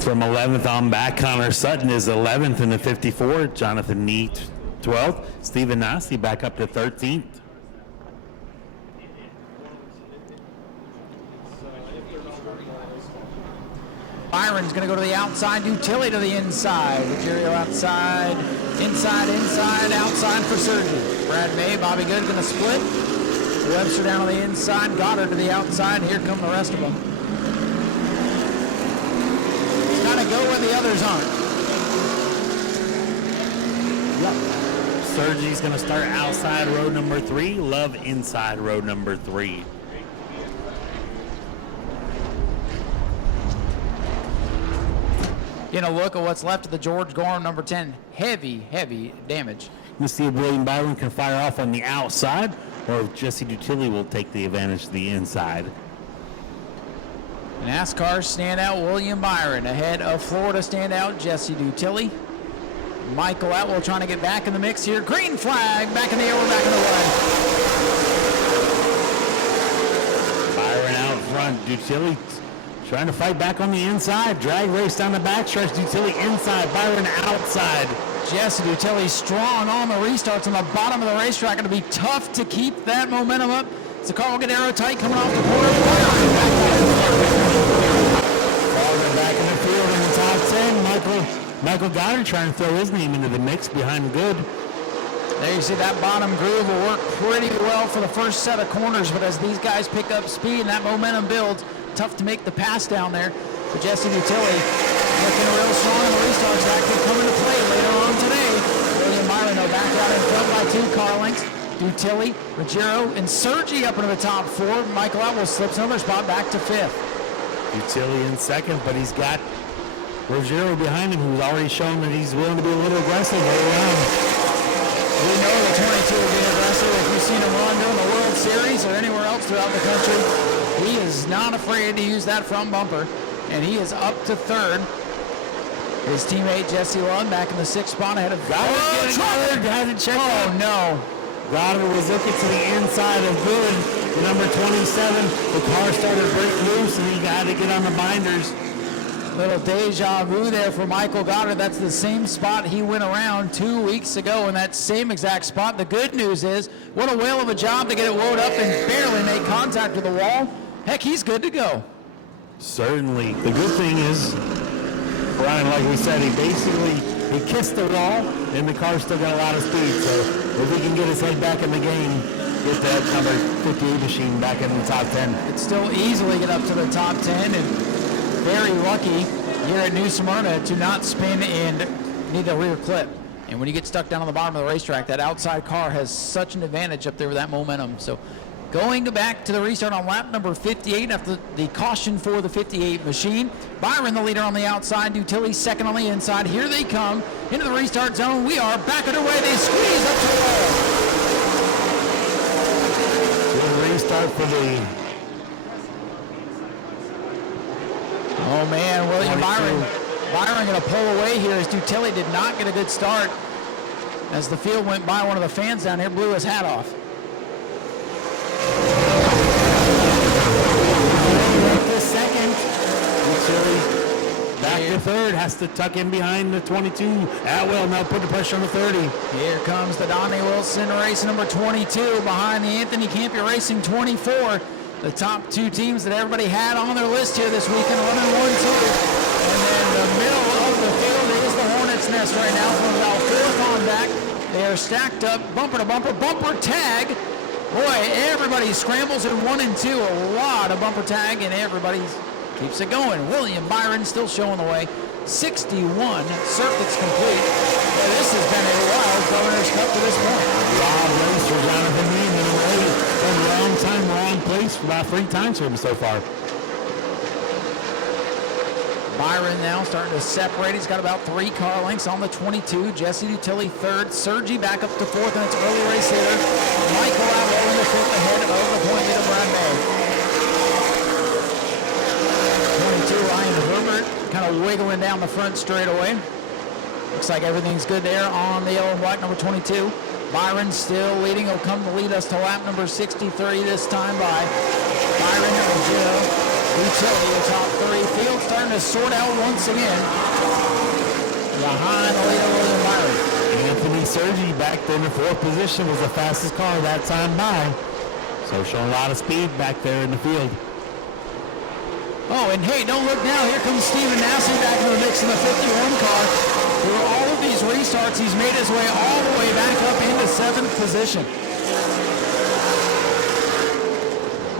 From 11th on back, Connor Sutton is 11th in the 54. Jonathan Neat, 12th. Stephen Nau Sea back up to 13th. Byron's going to go to the outside, Dutilli to the inside. Ruggiero outside, inside, outside for Surgery. Brad May, Bobby Good going to split. Webster down on the inside, Goddard to the outside. Here come the rest of them. Got to go where the others aren't. Yep. Sergi's going to start outside row number 3. Love inside row number 3. You know, look at what's left of the George Gorham number 10. Heavy damage. We'll see if William Byron can fire off on the outside, or if Jesse Dutilli will take the advantage to the inside. NASCAR standout William Byron ahead of Florida standout Jesse Dutilli. Michael Atwell trying to get back in the mix here. Green flag, back in the air, we're back in the way. Byron out front. Dutilli Trying to fight back on the inside. Drag race down the backstretch. Dutilli inside. Byron outside. Jesse Dutilli strong on the restarts on the bottom of the racetrack. Going to be tough to keep that momentum up. The car will get aero tight coming off the corner. Byron back in the field in the top 10. Michael Goddard trying to throw his name into the mix behind Good. There you see that bottom groove will work pretty well for the first set of corners, but as these guys pick up speed and that momentum builds, tough to make the pass down there. But Jesse Dutilli looking real strong in the restarts. That could come into play later on today. William Byron, though, back out in front by 2 car lengths. Dutilli, Ruggiero, and Sergi up into the top 4. Michael Atwell slips another spot back to 5th. Dutilli in second, but he's got Ruggiero behind him, who's already shown that he's willing to be a little aggressive all around. We know the 22 will be aggressive. If you've seen him run during the World Series or anywhere else throughout the country, he is not afraid to use that front bumper, and he is up to 3rd. His teammate Jesse Lund back in the 6th spot ahead of Goddard hasn't checked out. Oh no. Goddard was looking to the inside of Good, the number 27. The car started to break loose, and he got to get on the binders. Little deja vu there for Michael Goddard. That's the same spot he went around 2 weeks ago in that same exact spot. The good news is, what a whale of a job to get it wound up and barely make contact with the wall. Heck, he's good to go. Certainly. The good thing is, Brian, like we said, he kissed the wall, and the car still got a lot of speed. So if he can get his head back in the game, get that number 58 machine back in the top 10. It's still easily get up to the top 10, and very lucky here at Nau Smyrna to not spin and need the rear clip. And when you get stuck down on the bottom of the racetrack, that outside car has such an advantage up there with that momentum. So going back to the restart on lap number 58 after the caution for the 58 machine. Byron the leader on the outside, Dutilli second on the inside. Here they come into the restart zone. We are back underway. They squeeze up to the wall. Good restart for the... Oh man, William Byron going to pull away here as Dutilli did not get a good start. As the field went by, one of the fans down here blew his hat off. Second, Dutilli back to 3rd, has to tuck in behind the 22. Atwell now put the pressure on the 30. Here comes the Donnie Wilson race number 22 behind the Anthony Campia Racing 24. The top 2 teams that everybody had on their list here this weekend, 11-1-2. And then the middle of the field is the Hornets' Nest right now from about 4th on back. They are stacked up, bumper to bumper, bumper tag. Boy, everybody scrambles in 1 and 2. A lot of bumper tag, and everybody keeps it going. William Byron still showing the way. 61 circuits complete. Boy, this has been a wild Governor's Cup to this point. Wild race for Jonathan Neiman. Wrong time, wrong place about 3 times for him so far. Byron now starting to separate. He's got about 3 car lengths on the 22. Jesse Dutilli 3rd. Sergi back up to 4th, and it's early race hitter Michael Atwell in the 5th ahead of the point leader Brad May. 22 Ryan Herbert kind of wiggling down the front straightaway. Looks like everything's good there on the yellow and black number 22. Byron still leading. He'll come to lead us to lap number 63 this time by Byron Ruggiero. Dutilli, the top 3. Field starting to sort out once again. Behind the leader, William Byron. Anthony Sergi back there in the 4th position was the fastest car that time by. So showing a lot of speed back there in the field. Oh, and hey, don't look now. Here comes Steven Nau Sea back in the mix in the 51 car. Through all of these restarts, he's made his way all the way back up into 7th position.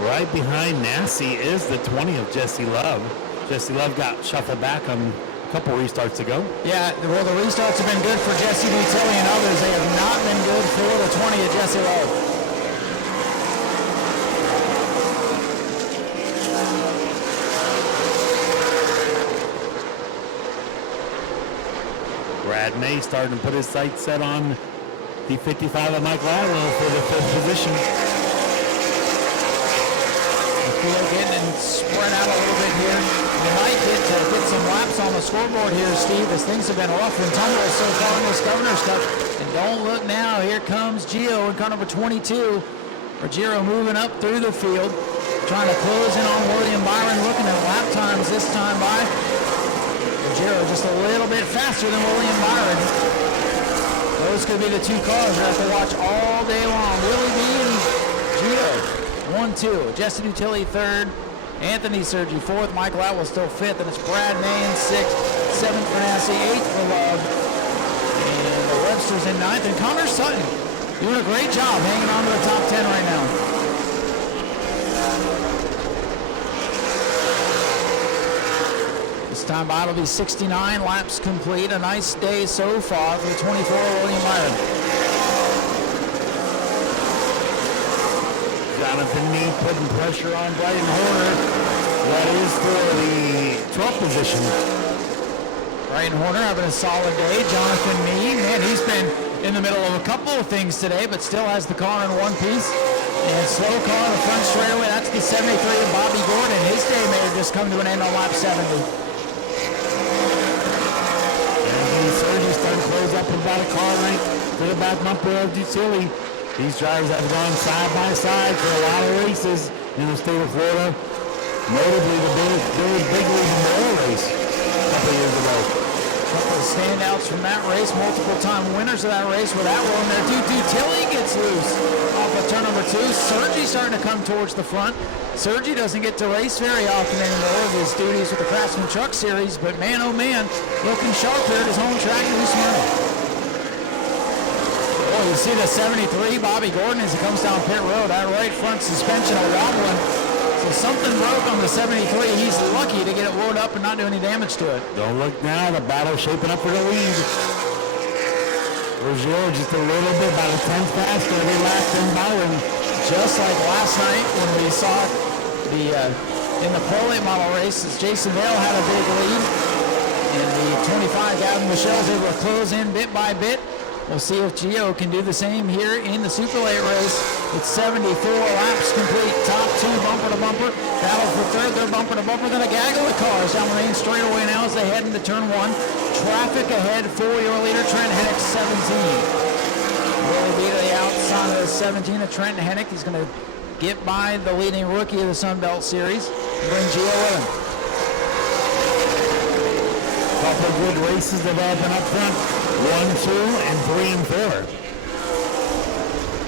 Right behind Nau Sea is the 20 of Jesse Love. Jesse Love got shuffled back on a couple restarts ago. Yeah, well, the restarts have been good for Jesse Dutilli and others. They have not been good for the 20 of Jesse Love. Brad May starting to put his sights set on the 55 of Mike Ladwell for the 5th position. Getting spread out a little bit here. You might get some laps on the scoreboard here, Steve, as things have been rough and tumble so far in this Governor's Cup. And don't look now, here comes Gio in car number 22. Ruggiero moving up through the field. trying to close in on William Byron, looking at lap times this time by Ruggiero, just a little bit faster than William Byron. Those could be the two cars we have to watch all day long. Willie B and Gio, 1-2. Jesse Dutilli, third. Anthony Sergi, fourth. Michael Atwell still fifth. And it's Brad Mahan, sixth. Seventh for Nau Sea, eighth for Love. And the Webster's in ninth. And Connor Sutton doing a great job hanging on to the top 10 right now. This time by it'll be 69 laps complete. A nice day so far for the 24 William Byron. Jonathan Nee putting pressure on Brighton Horner. That is for the 12th position. Brighton Horner having a solid day. Jonathan Nee, man, he's been in the middle of a couple of things today, but still has the car in one piece. And slow car on the front straightaway, that's the 73 of Bobby Gordon. His day may have just come to an end on lap 70. Sergi's starting to close up about a car length to the back bumper of Dutilli. These drivers have gone side by side for a lot of races in the state of Florida. Notably the Big League Memorial race a couple of years ago. A couple of standouts from that race, multiple time winners of that race with Atwell in there. Dutilli gets loose off of turn number 2. Sergi starting to come towards the front. Sergi doesn't get to race very often anymore with his duties with the Craftsman Truck Series, but man, oh man, looking sharp here at his home track in New Smyrna. Oh, you see the 73, Bobby Gordon, as he comes down pit road. That right front suspension a wobbling. So something broke on the 73. He's lucky to get it loaded up and not do any damage to it. Don't look now, the battle's shaping up for the lead. Ruggiero just a little bit, about a tenth faster every lap than Byron. Just like last night when we saw the in the Pro Late model races, Jason Vale had a big lead. And the 25, Gavin Michelle's able to close in bit by bit. We'll see if Gio can do the same here in the Super Late race. It's 74 laps complete. Top 2 bumper to bumper. Battle for third. They're bumper to bumper. Then a gaggle of cars down the main straightaway now as they head into turn 1. Traffic ahead for your leader, Trent Hennick, 17. Really be to the outside of the 17 of Trent Hennick. He's going to get by the leading rookie of the Sunbelt Series and bring Gio with him. Couple of good races developing up front. 1, 2, and 3 and 4.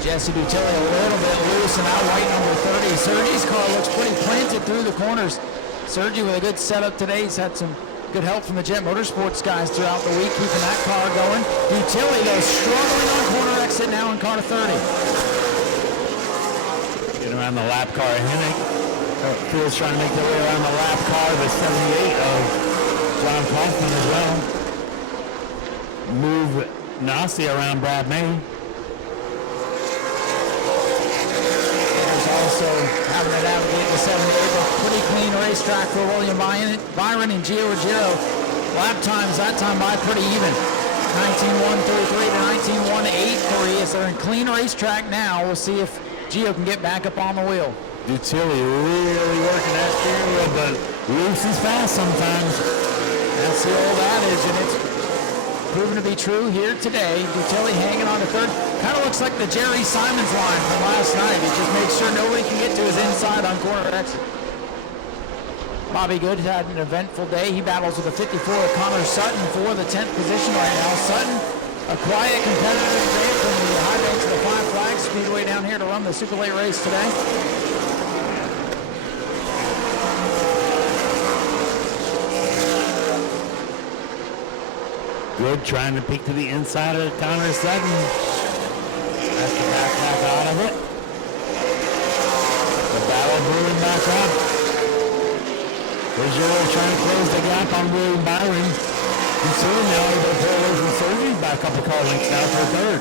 Jesse Dutilli a little bit loose, and now white number 30. Sergi's car looks pretty planted through the corners. Sergi with a good setup today. He's had some good help from the Jet Motorsports guys throughout the week, keeping that car going. Dutilli, though, struggling on corner exit now in car to 30. Getting around the lap car. Hennick Field's trying to make their way around the lap car, the 78 of John Kaufman as well. Move Nau Sea around Brad May. There's also having to navigate the 78, but pretty clean racetrack for William Byron and Gio Ruggiero. Lap times that time by pretty even. 19.133 to 19.183 as they're in clean racetrack now. We'll see if Gio can get back up on the wheel. Dutilli really working that steering wheel, but loose is fast sometimes. That's the old adage, and it's proven to be true here today. Dutilli hanging on to third. Kind of looks like the Jerry Simons line from last night. He just makes sure nobody can get to his inside on corner exit. Bobby Good had an eventful day. He battles with a 54 Connor Sutton for the 10th position right now. Sutton, a quiet competitor today from the high banks of the Five Flags Speedway down here to run the Super Late race today. Good trying to peek to the inside of Connor Sutton. That's the back out of it. The battle brewing back up. Ruggiero trying to close the gap on William Byron. And soon now able to pull away from Sergi by a couple car lengths now for third.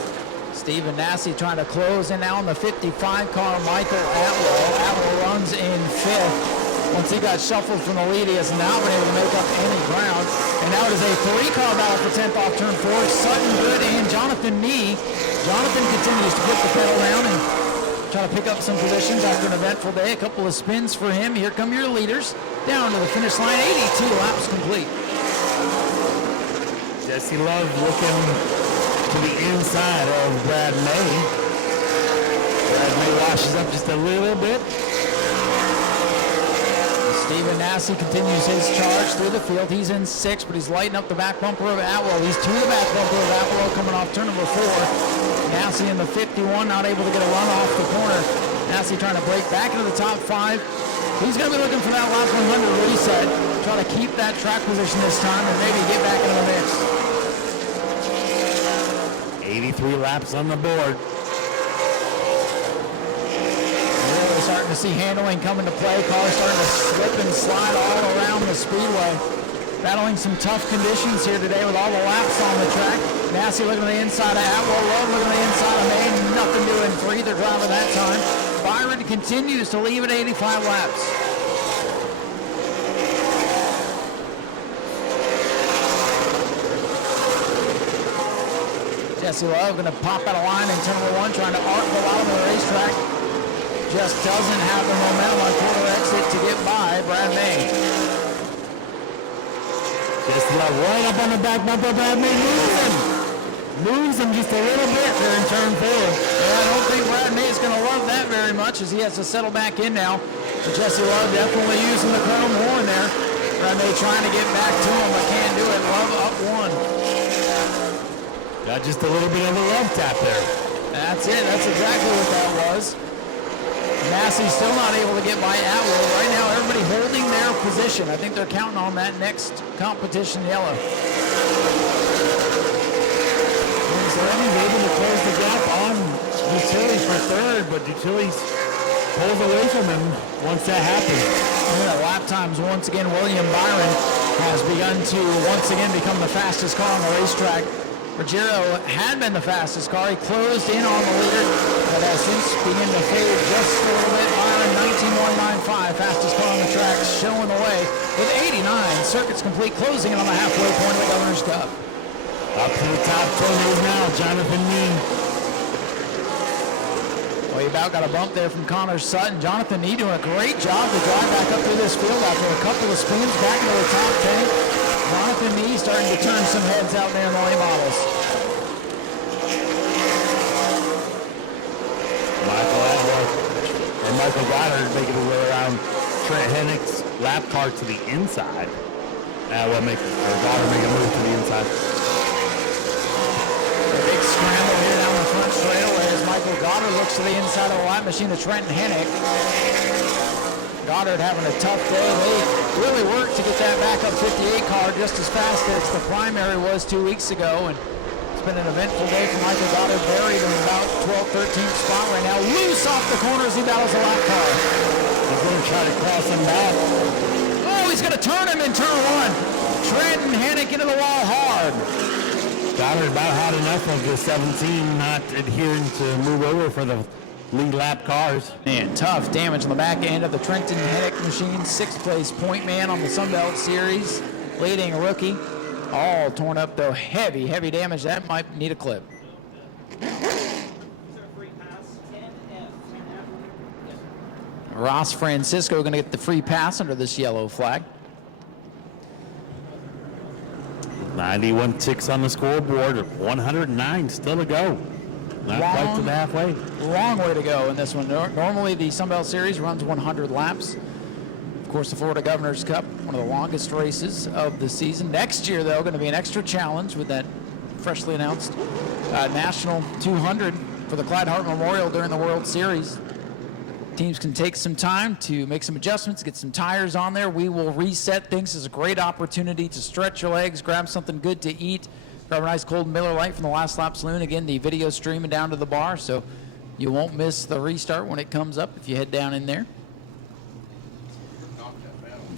Stephen Nau Sea trying to close in now on the 55 car, Michael Atwell. Atwell runs in 5th. Once he got shuffled from the lead, he has now been able to make up any ground. And now it is a 3-car battle for 10th off turn 4. Sutton, Good, and Jonathan Nee. Jonathan continues to put the pedal down and try to pick up some positions after an eventful day. A couple of spins for him. Here come your leaders down to the finish line. 82 laps complete. Jesse Love looking to the inside of Brad May. Brad May washes up just a little bit. Steven Nau Sea continues his charge through the field. He's in 6th, but he's lighting up the back bumper of Atwell. He's to the back bumper of Atwell coming off turn number 4. Nau Sea in the 51, not able to get a run off the corner. Nau Sea trying to break back into the top 5. He's going to be looking for that last 100 reset. Try to keep that track position this time and maybe get back into the mix. 83 laps on the board. Really starting to see handling come into play. Cars starting to slip and slide all around the speedway. Battling some tough conditions here today with all the laps on the track. Nau Sea looking to the inside of Atwell. Love looking to the inside of Maine. Nothing doing for either driver that time. Byron continues to leave at 85 laps. Jesse Love going to pop out of line in turn number 1, trying to arc the bottom of the racetrack. Just doesn't have the momentum on quarter exit to get by Brad May. Jesse Love right up on the back bumper. Brad May moves him just a little bit there in turn 4. Yeah, I don't think Brad May is going to love that very much as he has to settle back in now. But Jesse Love definitely using the chrome horn there. Brad May trying to get back to him, but can't do it. Love up 1. Got just a little bit of a love tap there. That's it. That's exactly what that was. Nau Sea still not able to get by Atwell. Right now, everybody holding their position. I think they're counting on that next competition yellow. Ceremonies able to close the gap on Utilities for 3rd, but Utilities pulls away from him once that happens. Yeah, lap times once again. William Byron has begun to once again become the fastest car on the racetrack. Ruggiero had been the fastest car. He closed in on the leader, but has since begun to fade just a little bit. Byron 19.195, fastest car on the track, showing the way with 89. Circuits complete, closing in on the halfway point of the Governor's Cup. Up to the top 10 now, Jonathan Nee. Well, he about got a bump there from Connor Sutton. Jonathan Nee doing a great job to drive back up through this field after a couple of spins back into the top 10. Jonathan Nee starting to turn some heads out there in the late models. Michael Adler and Michael Goddard making his way around Trent Hennick's lap car to the inside. Goddard make a move to the inside. A big scramble here down the front straightaway as Michael Goddard looks to the inside of the lap machine to Trenton Hennick. Goddard having a tough day. They really worked to get that backup 58 car just as fast as the primary was 2 weeks ago. And it's been an eventful day for Michael Goddard, buried in about 12th, 13th spot right now. Loose off the corners, he battles a lap car. He's going to try to cross him back. Oh, he's going to turn him in turn 1. Trenton Hennick into the wall hard. Goddard about had enough of the 17 not adhering to move over for the lead lap cars. Man, tough damage on the back end of the Trenton Hennick machine. 6th place point man on the Sunbelt Series. Leading a rookie. All torn up though. Heavy, heavy damage. That might need a clip. Ross Francisco going to get the free pass under this yellow flag. 91.6 on the scoreboard. 109 still to go. Not quite to the halfway. Long way to go in this one. Normally the Sunbelt Series runs 100 laps. Of course, the Florida Governor's Cup, one of the longest races of the season. Next year, though, going to be an extra challenge with that freshly announced National 200 for the Clyde Hart Memorial during the World Series. Teams can take some time to make some adjustments, get some tires on there. We will reset things. It's a great opportunity to stretch your legs, grab something good to eat. Grab a nice cold Miller Lite from the Last Lap Saloon. Again, the video streaming down to the bar, so you won't miss the restart when it comes up if you head down in there.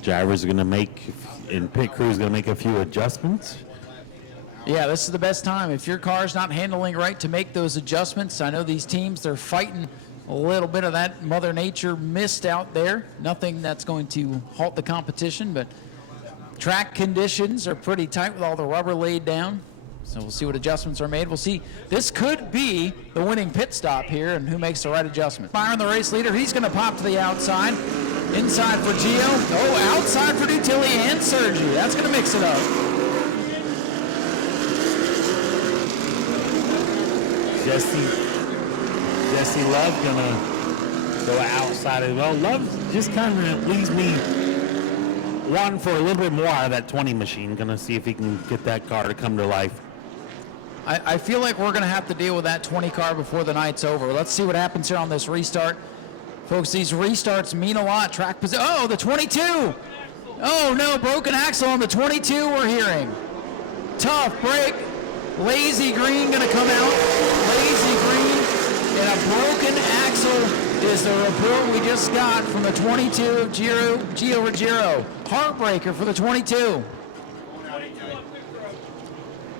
Drivers are going to make, and pit crew is going to make a few adjustments. Yeah, this is the best time. If your car's not handling right, to make those adjustments. I know these teams, they're fighting a little bit of that Mother Nature mist out there. Nothing that's going to halt the competition, but track conditions are pretty tight with all the rubber laid down. So we'll see what adjustments are made. We'll see. This could be the winning pit stop here and who makes the right adjustment. Byron, the race leader, he's going to pop to the outside. Inside for Gio. Oh, outside for Dutilli and Sergi. That's going to mix it up. Jesse Love going to go outside as well. Love just kind of leaves me wanting for a little bit more out of that 20 machine. Going to see if he can get that car to come to life. I feel like we're going to have to deal with that 20 car before the night's over. Let's see what happens here on this restart. Folks, these restarts mean a lot. Track position. Oh, the 22. Oh, no, broken axle on the 22 we're hearing. Tough break. Lazy Green going to come out. Lazy Green and a broken axle is the report we just got from the 22 of Gio Ruggiero. Heartbreaker for the 22.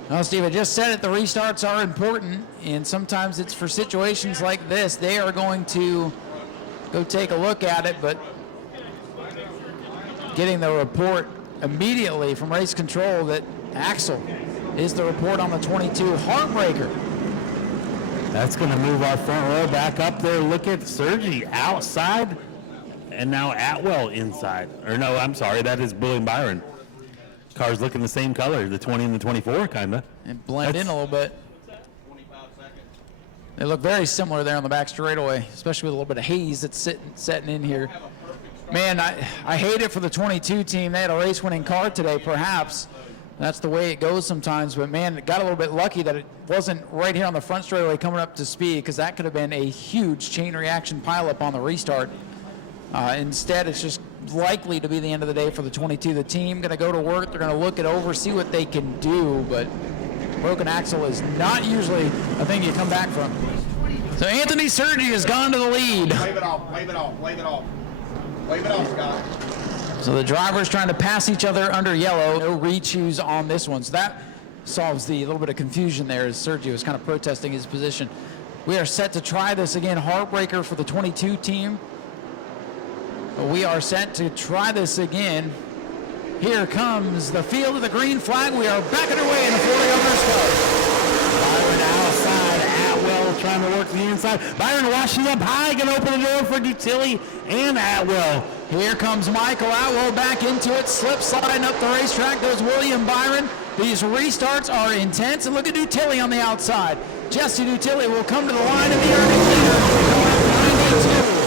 Well, Steve, I just said it, the restarts are important, and sometimes it's for situations like this. They are going to go take a look at it, but getting the report immediately from race control that axle is the report on the 22. Heartbreaker. That's going to move our front row back up there. Look at Sergi outside, and now Atwell inside. Or no, I'm sorry, that is William Byron. Cars looking the same color, the 20 and the 24, kind of. And blend in a little bit. They look very similar there on the back straightaway, especially with a little bit of haze that's setting in here. Man, I hate it for the 22 team. They had a race-winning car today, perhaps. That's the way it goes sometimes. But, man, it got a little bit lucky that it wasn't right here on the front straightaway coming up to speed, because that could have been a huge chain reaction pileup on the restart. Instead, it's just likely to be the end of the day for the 22. The team going to go to work. They're going to look it over, see what they can do. But broken axle is not usually a thing you come back from. So Anthony Sergi has gone to the lead. Wave it off, wave it off, wave it off. Wave it off, Scott. So the drivers trying to pass each other under yellow. No re-choose on this one. So that solves the little bit of confusion there as Sergi was kind of protesting his position. We are set to try this again. Heartbreaker for the 22 team. We are set to try this again. Here comes the field of the green flag. We are back underway in the Florida Governor's Cup. Byron outside, Atwell trying to work the inside. Byron washing up high, going to open the door for Dutilli and Atwell. Here comes Michael Atwell back into it, slip sliding up the racetrack goes William Byron. These restarts are intense, and look at Dutilli on the outside. Jesse Dutilli will come to the line of the earning leader. 92.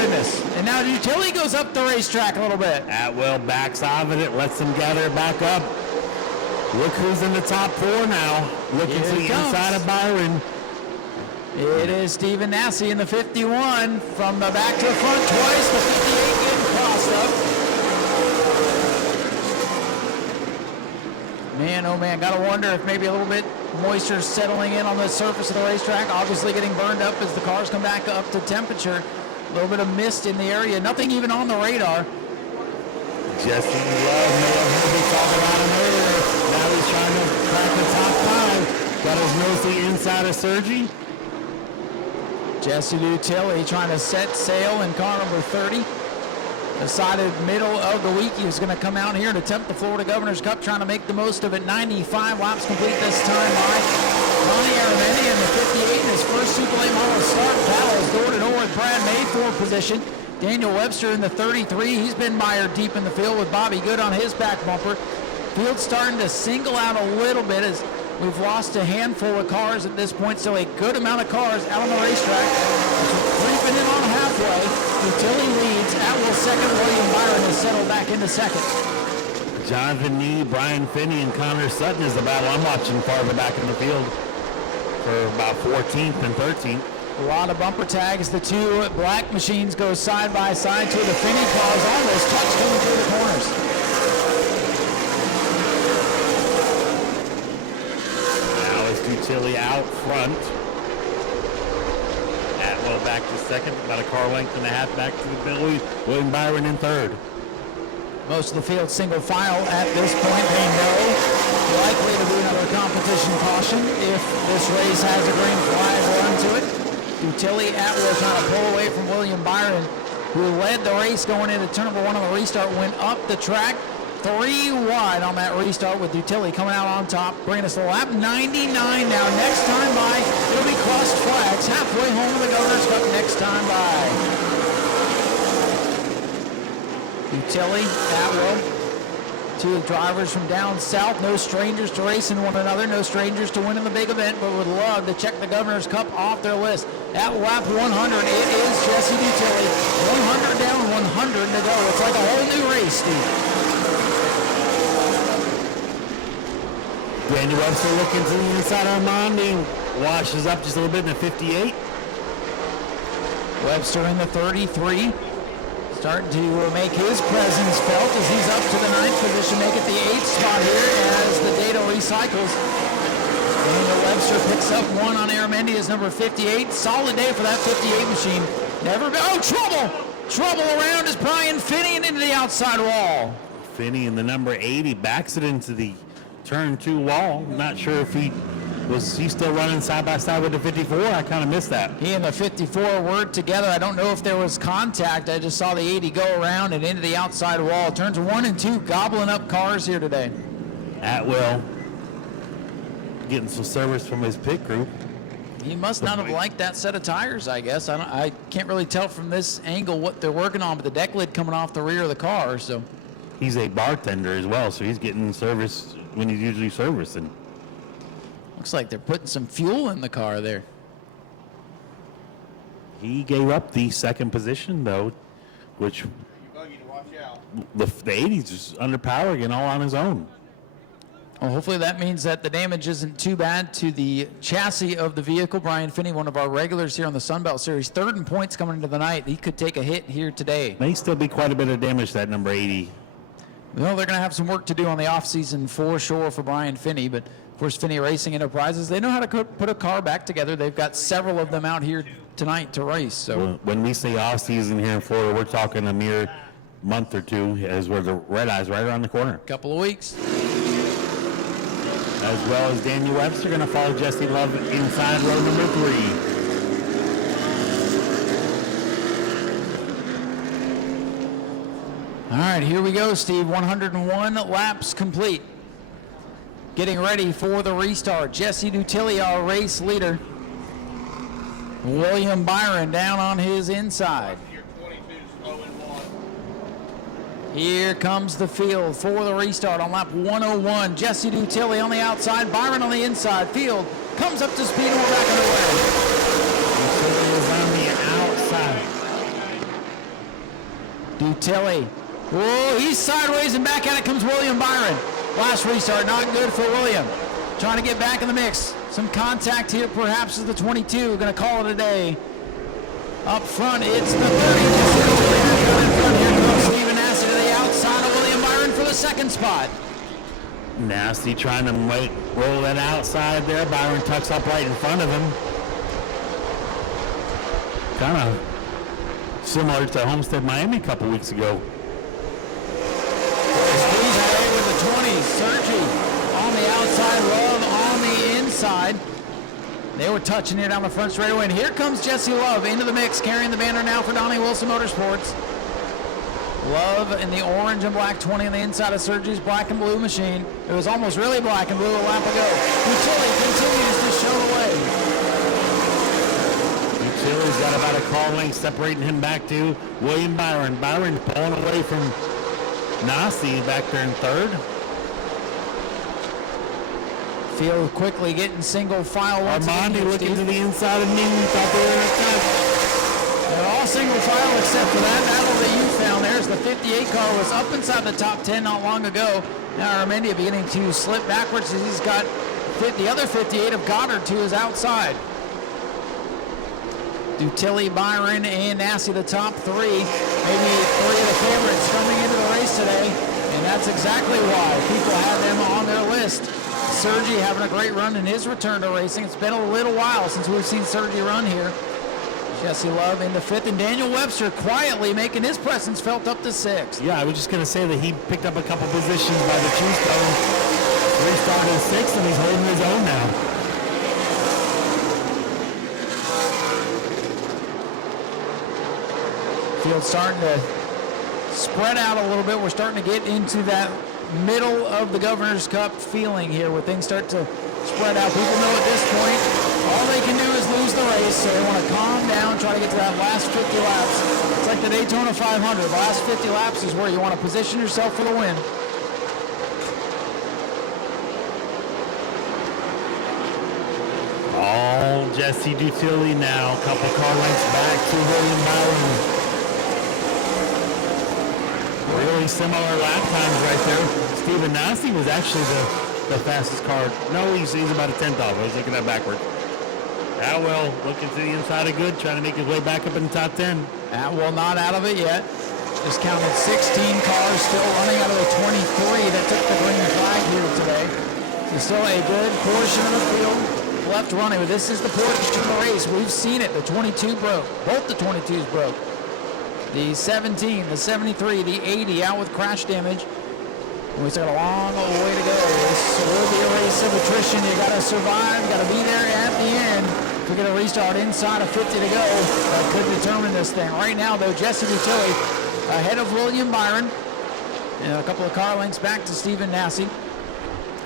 Goodness. And now Dutilli goes up the racetrack a little bit. Atwell backs out of it, lets them gather back up. Look who's in the top four now. Looking to the inside of Byron. It is Stephen Nau Sea in the 51 from the back to the front twice. The 58 getting crossed up. Man, oh man, gotta wonder if maybe a little bit moisture settling in on the surface of the racetrack. Obviously getting burned up as the cars come back up to temperature. A little bit of mist in the area, nothing even on the radar. Jesse Love, we talked about him earlier. Now he's trying to crack the top five. Got his nose to the inside of Sergi. Jesse Dutilli trying to set sail in car number 30. Decided middle of the week he was going to come out here and attempt the Florida Governor's Cup, trying to make the most of it. 95 laps complete this time by Ronnie Aramendi in the 58 in his first Super Late Model start. Battles door-to-door with Brad May, fourth position. Daniel Webster in the 33. He's been mired deep in the field with Bobby Good on his back bumper. Field starting to single out a little bit as we've lost a handful of cars at this point. Still a good amount of cars out on the racetrack. Creeping in on halfway. Dutilli leads. Atwell second. William Byron has settled back into second. Jonathan Nee, Brian Finney, and Connor Sutton is the battle I'm watching farther back in the field for about 14th and 13th. A lot of bumper tags. The two black machines go side by side to the Finney cars. Almost touched coming through the corners. Now is Dutilli out front. Atwell back to second, about a car length and a half back to the Billy. William Byron in third. Most of the field single file at this point. They know likely to be another competition caution if this race has a green flag run to it. Dutilli, Atwell trying to pull away from William Byron, who led the race going into turn number one on the restart, went up the track 3 wide on that restart with Dutilli coming out on top, bringing us to lap 99 now. Next time by, it'll be crossed flags halfway home in the Governor's Cup next time by. Dutilli, Atwell, two drivers from down south, no strangers to racing one another, no strangers to winning the big event, but would love to check the Governor's Cup off their list. At lap 100, it is Jesse Dutilli. 100 down, 100 to go. It's like a whole new race, Steve. Randy Webster looking to the inside on Mondi. Washes up just a little bit in the 58. Webster in the 33. Starting to make his presence felt as he's up to the 9th position, make it the 8th spot here as the data recycles. Daniel Webster picks up 1 on Aramendia's number 58. Solid day for that 58 machine. Never been, oh, trouble! Trouble around is Brian Finney and into the outside wall. Finney in the number 80 backs it into the turn 2 wall. Not sure if he still running side by side with the 54. I kind of missed that. He and the 54 were together. I don't know if there was contact. I just saw the 80 go around and into the outside wall. Turns 1 and 2 gobbling up cars here today. Atwell getting some service from his pit crew. He must not have liked that set of tires, I guess. I can't really tell from this angle what they're working on, but the deck lid coming off the rear of the car, so. He's a bartender as well, so he's getting service when he's usually servicing. Looks like they're putting some fuel in the car there. He gave up the 2nd position, though, which the 80's just underpowering and all on his own. Well, hopefully that means that the damage isn't too bad to the chassis of the vehicle. Brian Finney, one of our regulars here on the Sunbelt Series, 3rd in points coming into the night. He could take a hit here today. May still be quite a bit of damage to that number 80. Well, they're going to have some work to do on the offseason for sure for Brian Finney, but of course Finney Racing Enterprises, they know how to put a car back together. They've got several of them out here tonight to race. So when we say off-season here in Florida, we're talking a mere month or two as we're the red eyes right around the corner. Couple of weeks. As well as Daniel Webster going to follow Jesse Love inside row number 3. All right, here we go, Steve. 101 laps complete. Getting ready for the restart. Jesse Dutilli, our race leader. William Byron down on his inside. Here comes the field for the restart on lap 101. Jesse Dutilli on the outside, Byron on the inside. Field comes up to speed and we're back underway. Dutilli is on the outside. Dutilli. Whoa, he's sideways and back at it comes William Byron. Last restart, not good for William. Trying to get back in the mix. Some contact here perhaps is the 22. Going to call it a day. Up front, it's the 30. Here goes Stephen Nasty to the outside of William Byron for the 2nd spot. Nasty trying to roll that outside there. Byron tucks up right in front of him. Kind of similar to Homestead Miami a couple weeks ago. With the 20s, Sergi on the outside, Love on the inside. They were touching here down the front straightaway, and here comes Jesse Love into the mix, carrying the banner now for Donnie Wilson Motorsports. Love in the orange and black 20 on the inside of Sergi's black and blue machine. It was almost really black and blue a lap ago. Dutilli continues to show the way. Dutili's got about a car length separating him back to William Byron. Byron pulling away from Nau Sea back there in 3rd. Field quickly getting single file. Armandi looking to the inside of Newt out there. They're all single file except for that battle that you found. There's the 58 car was up inside the top 10 not long ago. Now Armendia beginning to slip backwards as he's got the other 58 of Goddard to his outside. Dutilli, Byron, and Nasty the top 3. Maybe 3 of the favorites coming into the race today. And that's exactly why people have them on their list. Sergi having a great run in his return to racing. It's been a little while since we've seen Sergi run here. Jesse Love into 5th, and Daniel Webster quietly making his presence felt up to 6th. Yeah, I was just going to say that he picked up a couple positions by the Tombstone. Restarted at 6th, and he's holding his own now. Field starting to spread out a little bit. We're starting to get into that middle of the Governor's Cup feeling here where things start to spread out. People know at this point all they can do is lose the race, so they want to calm down, try to get to that last 50 laps. It's like the Daytona 500. The last 50 laps is where you want to position yourself for the win. All Jesse Dutilli now, a couple car lengths back to William Byron. Really similar lap times right there. Stephen Nau Sea was actually the fastest car. No, he's about a tenth off. I was looking at backward. Atwell looking to the inside of good, trying to make his way back up in the top 10. Atwell not out of it yet. Just counted 16 cars still running out of the 23 that took the green flag here today. So still a good portion of the field left running, but this is the portion of the race. We've seen it. The 22 broke. Both the 22s broke. The 17, the 73, the 80 out with crash damage. And we still got a long way to go. This will be a race of attrition. You got to survive. You got to be there at the end. If we get a restart inside of 50 to go, that could determine this thing. Right now, though, Jesse Dutilli ahead of William Byron. And a couple of car lengths back to Stephen Nau Sea.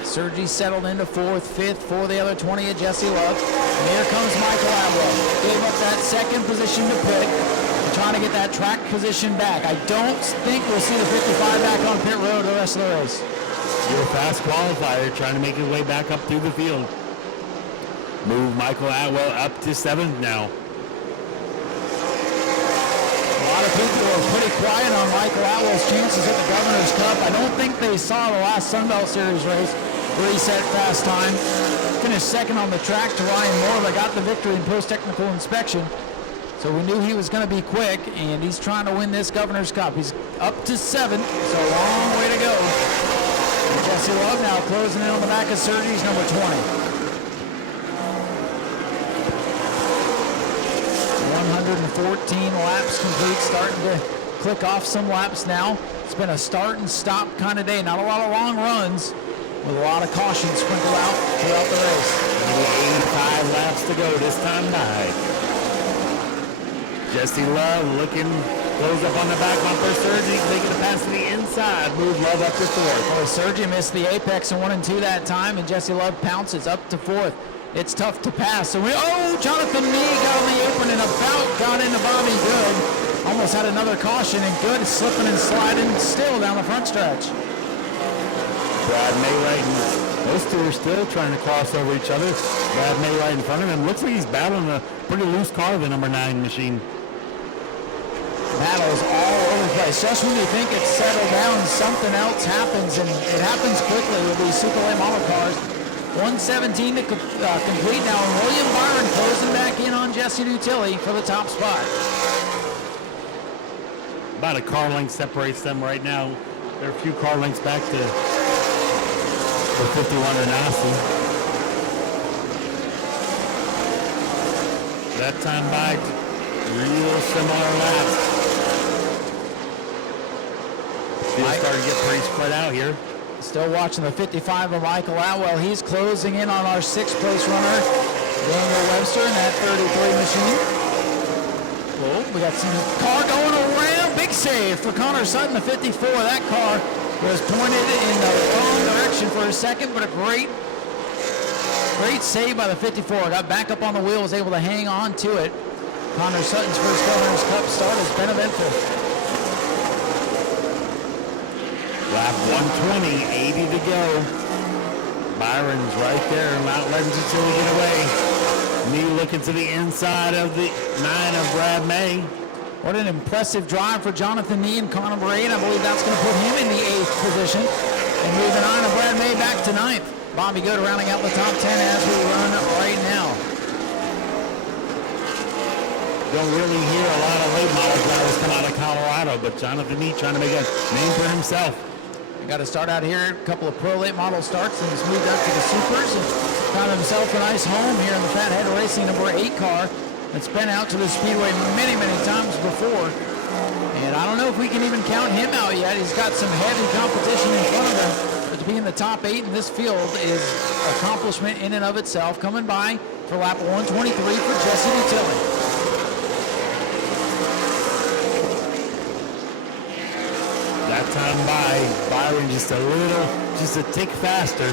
Sergi settled into fourth, fifth for the other 20 of Jesse Love. And here comes Michael Atwell. Gave up that second position to pit. Trying to get that track position back. I don't think we'll see the 55 back on pit road the rest of the race. You're a fast qualifier trying to make his way back up through the field. Move Michael Atwell up to 7th now. A lot of people are pretty quiet on Michael Atwell's chances at the Governor's Cup. I don't think they saw the last Sunbelt Series race where he set fast time. Finished second on the track to Ryan Moore, but got the victory in post-technical inspection. So we knew he was going to be quick, and he's trying to win this Governor's Cup. He's up to 7th, so a long way to go. And Jesse Love now closing in on the back of Sergi's number 20. 114 laps complete, starting to click off some laps now. It's been a start and stop kind of day. Not a lot of long runs, with a lot of caution sprinkled out throughout the race. 85 laps to go this time by. Jesse Love looking, close up on the back bumper. Sergi taking the pass to the inside. Move Love up to 4th. Well, Sergi missed the apex in 1 and 2 that time, and Jesse Love pounces up to 4th. It's tough to pass. So Jonathan Nee got on the apron and about got into Bobby Good. Almost had another caution, and Good is slipping and sliding still down the front stretch. Brad Maywright. Those two are still trying to cross over each other. Brad Maywright in front of him. Looks like he's battling a pretty loose car, the number 9 machine. Battles all over the place. Just when you think it's settled down, something else happens, and it happens quickly with these super late model cars. 117 to complete now, and William Byron closing back in on Jesse Dutilli for the top spot. About a car length separates them right now. They're a few car lengths back to the 51 or Nau Sea. That time by real similar laps. Starting to get pretty spread out here. Still watching the 55 of Michael Atwell. He's closing in on our 6th place runner, Daniel Webster, in that 33 machine. Oh, we got some car going around. Big save for Connor Sutton, the 54. That car was pointed in the wrong direction for a second, but a great save by the 54. Got back up on the wheel, was able to hang on to it. Connor Sutton's first Governor's Cup start has been eventful. Lap 120, 80 to go. Byron's right there, not letting Dutilli get away. Nee looking to the inside of the 9 of Brad May. What an impressive drive for Jonathan Nee and Connor Braid. I believe that's going to put him in the 8th position. And moving on to Brad May back to 9th. Bobby Good rounding out the top 10 as we run right now. Don't really hear a lot of late model drivers come out of Colorado, but Jonathan Nee trying to make a name for himself. Got to start out here, a couple of pro late model starts, and he's moved up to the supers and found himself a nice home here in the Fathead Racing number 8 car that's been out to the Speedway many, many times before. And I don't know if we can even count him out yet. He's got some heavy competition in front of him. But to be in the top 8 in this field is an accomplishment in and of itself. Coming by for lap 123 for Jesse Dutilli. That time by Byron just a tick faster.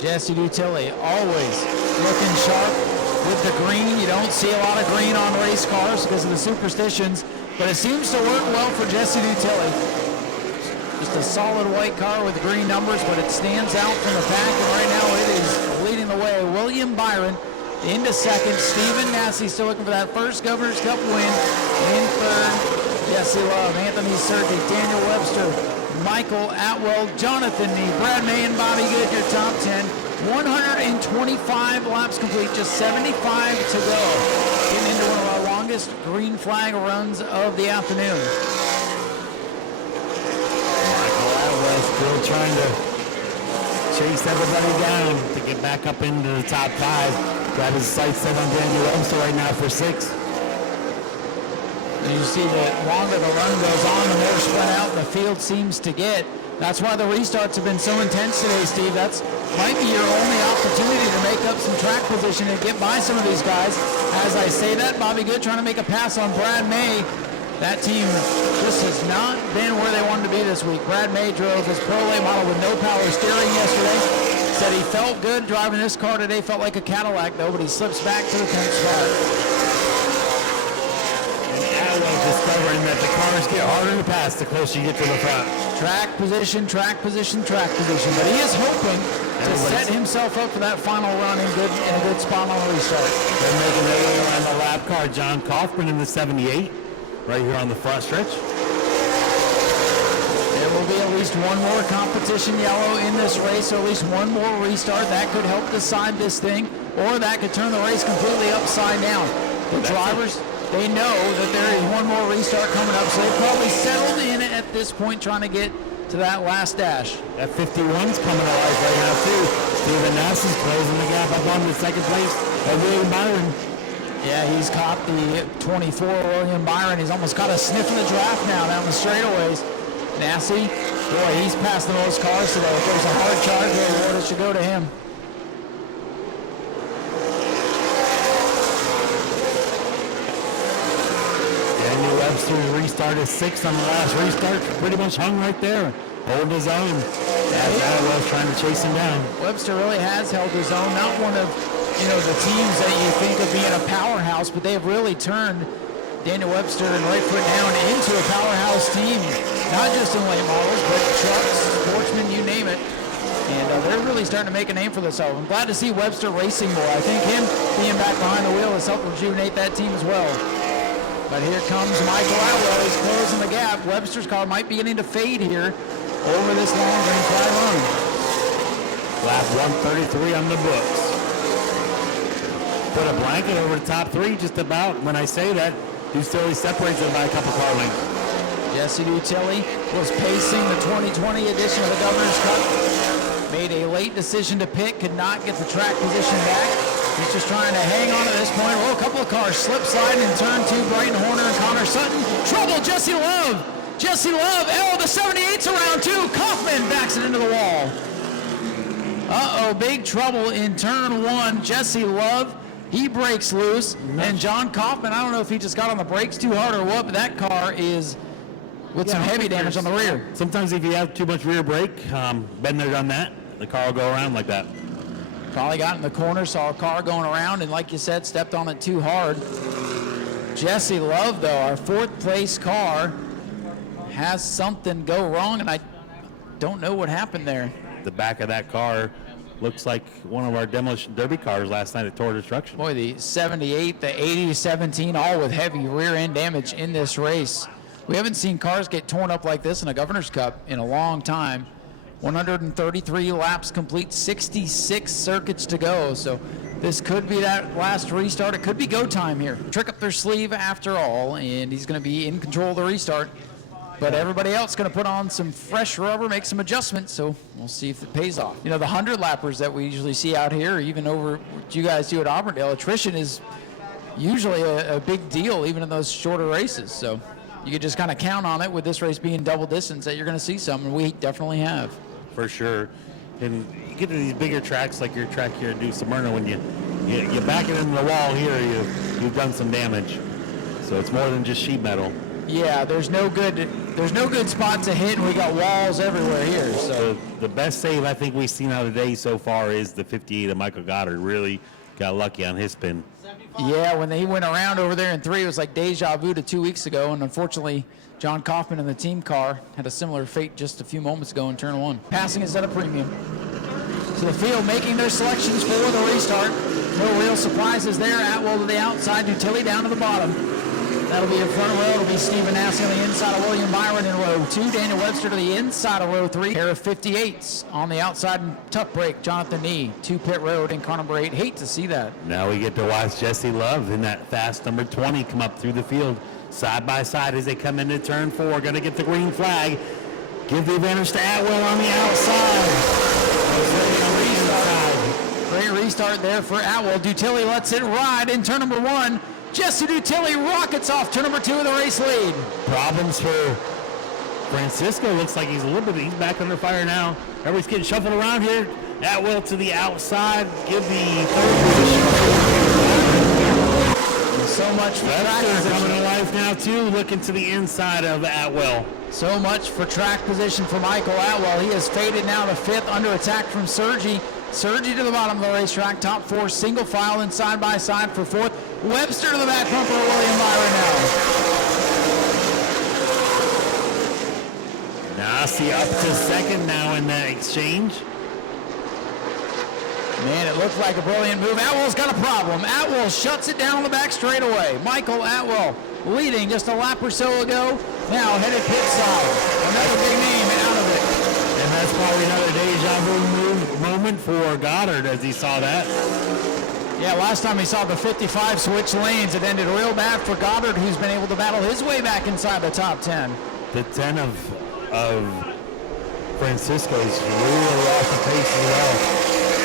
Jesse Dutilli always looking sharp with the green. You don't see a lot of green on race cars because of the superstitions, but it seems to work well for Jesse Dutilli. Just a solid white car with green numbers, but it stands out from the pack, and right now it is leading the way. William Byron into second. Stephen Massey still looking for that first Governor's Cup win. In third, Jesse Love, Anthony Sergi, Daniel Webster, Michael Atwell, Jonathan Nee, Brad May, and Bobby Good, your top 10. 125 laps complete, just 75 to go. Getting into one of our longest green flag runs of the afternoon. Michael Atwell still trying to chase everybody down to get back up into the top 5. Got his sights set on Daniel Webster right now for 6. And you see the longer the run goes on, the more spread out the field seems to get. That's why the restarts have been so intense today, Steve. That's might be your only opportunity to make up some track position and get by some of these guys. As I say that, Bobby Good trying to make a pass on Brad May. That team just has not been where they wanted to be this week. Brad May drove his Pro Late model with no power steering yesterday. Said he felt good driving this car today, felt like a Cadillac though, but he slips back to the 10th spot. Discovering that the cars get harder to pass the closer you get to the front. Track position, track position, track position. But he is hoping to set himself up for that final run in a good spot on the restart. They're making their way around the lap car. John Kaufman in the 78, right here on the front stretch. There will be at least one more competition yellow in this race, so at least one more restart. That could help decide this thing, or that could turn the race completely upside down. The drivers, they know that there is one more restart coming up, so they've probably settled in at this point trying to get to that last dash. That 51's coming to life right now, too. Stephen Nass's closing the gap up on the second place of William Byron. Yeah, he's caught the 24, William Byron. He's almost got a sniff of the draft now down the straightaways. Nassy, boy, he's passed the most cars today. If there's a hard charge award, it should go to him. Daniel Webster's restart is 6th on the last restart. Pretty much hung right there, holding his own. Atwell's trying to chase him down. Webster really has held his own. Not one of the teams that you think of being a powerhouse, but they've really turned Daniel Webster and Right Foot Down into a powerhouse team. Not just in late models, but trucks, sportsmen, you name it. And they're really starting to make a name for themselves. I'm glad to see Webster racing more. I think him being back behind the wheel has helped rejuvenate that team as well. But here comes Michael Atwell. He's closing the gap. Webster's car might be getting to fade here over this long green flag run. Lap 133 on the books. Put a blanket over the top 3 just about. When I say that, Dutilli separates it by a couple car lengths. Jesse Dutilli was pacing the 2020 edition of the Governor's Cup. Made a late decision to pit, could not get the track position back. He's just trying to hang on at this point. Well, a couple of cars slip sliding in turn 2. Brighton Horner and Connor Sutton. Trouble, Jesse Love. Jesse Love. Oh, the 78's around too. Kaufman backs it into the wall. Uh-oh, big trouble in turn 1. Jesse Love, he breaks loose. And John Kaufman, I don't know if he just got on the brakes too hard or what, but that car is with some heavy damage on the rear. Sometimes if you have too much rear brake, been there, done that, the car will go around like that. Probably got in the corner, saw a car going around, and like you said, stepped on it too hard. Jesse Love, though, our 4th place car, has something go wrong, and I don't know what happened there. The back of that car looks like one of our demolition derby cars last night at Tour Destruction. Boy, the 78, the 80-17, all with heavy rear end damage in this race. We haven't seen cars get torn up like this in a Governor's Cup in a long time. 133 laps complete, 66 circuits to go. So this could be that last restart. It could be go time here. Trick up their sleeve after all, and he's going to be in control of the restart. But everybody else going to put on some fresh rubber, make some adjustments, so we'll see if it pays off. You know, the 100-lappers that we usually see out here, even over what you guys do at Auburndale, attrition is usually a big deal, even in those shorter races. So you could just kind of count on it with this race being double distance that you're going to see some, and we definitely have. For sure. And you get to these bigger tracks like your track here at Smyrna, when you back it into the wall here, you've done some damage. So it's more than just sheet metal. Yeah, there's no good spot to hit, and we got walls everywhere here. So the best save I think we've seen out of the day so far is the 58 of Michael Goddard. Really got lucky on his spin. Yeah, when he went around over there in 3, it was like deja vu to 2 weeks ago, and unfortunately, John Kaufman in the team car had a similar fate just a few moments ago in turn 1. Passing is at a premium. To the field, making their selections for the restart. No real surprises there. Atwell to the outside, Dutilli down to the bottom. That'll be in front row. It'll be Stephen Nau Sea on the inside of William Byron in row 2. Daniel Webster to the inside of row 3. Pair of 58s on the outside. Tough break. Jonathan Nee, 2 pit road in car number 8. Hate to see that. Now we get to watch Jesse Love in that fast number 20 come up through the field. Side by side as they come into turn 4. Going to get the green flag. Give the advantage to Atwell on the outside. Great restart there for Atwell. Dutilli lets it ride in turn number 1. Jesse Dutilli rockets off turn number 2 with the race lead. Problems for Francisco. Looks like he's he's back under fire now. Everybody's getting shuffled around here. Atwell to the outside. Give the third position. So much for track position. Coming to life now too. Looking to the inside of Atwell. So much for track position for Michael Atwell. He has faded now to 5th under attack from Sergi. Sergi to the bottom of the racetrack. Top 4 single file and side by side for 4th. Webster to the back bumper of William Byron now. Nau Sea up to 2nd now in that exchange. Man, it looked like a brilliant move. Atwell's got a problem. Atwell shuts it down on the back straightaway. Michael Atwell leading just a lap or so ago. Now headed pit side. Another big name out of it. And that's probably another deja vu moment for Goddard as he saw that. Yeah, last time he saw the 55 switch lanes, it ended real bad for Goddard, who's been able to battle his way back inside the top 10. The 10 of Francisco's really off the pace as well.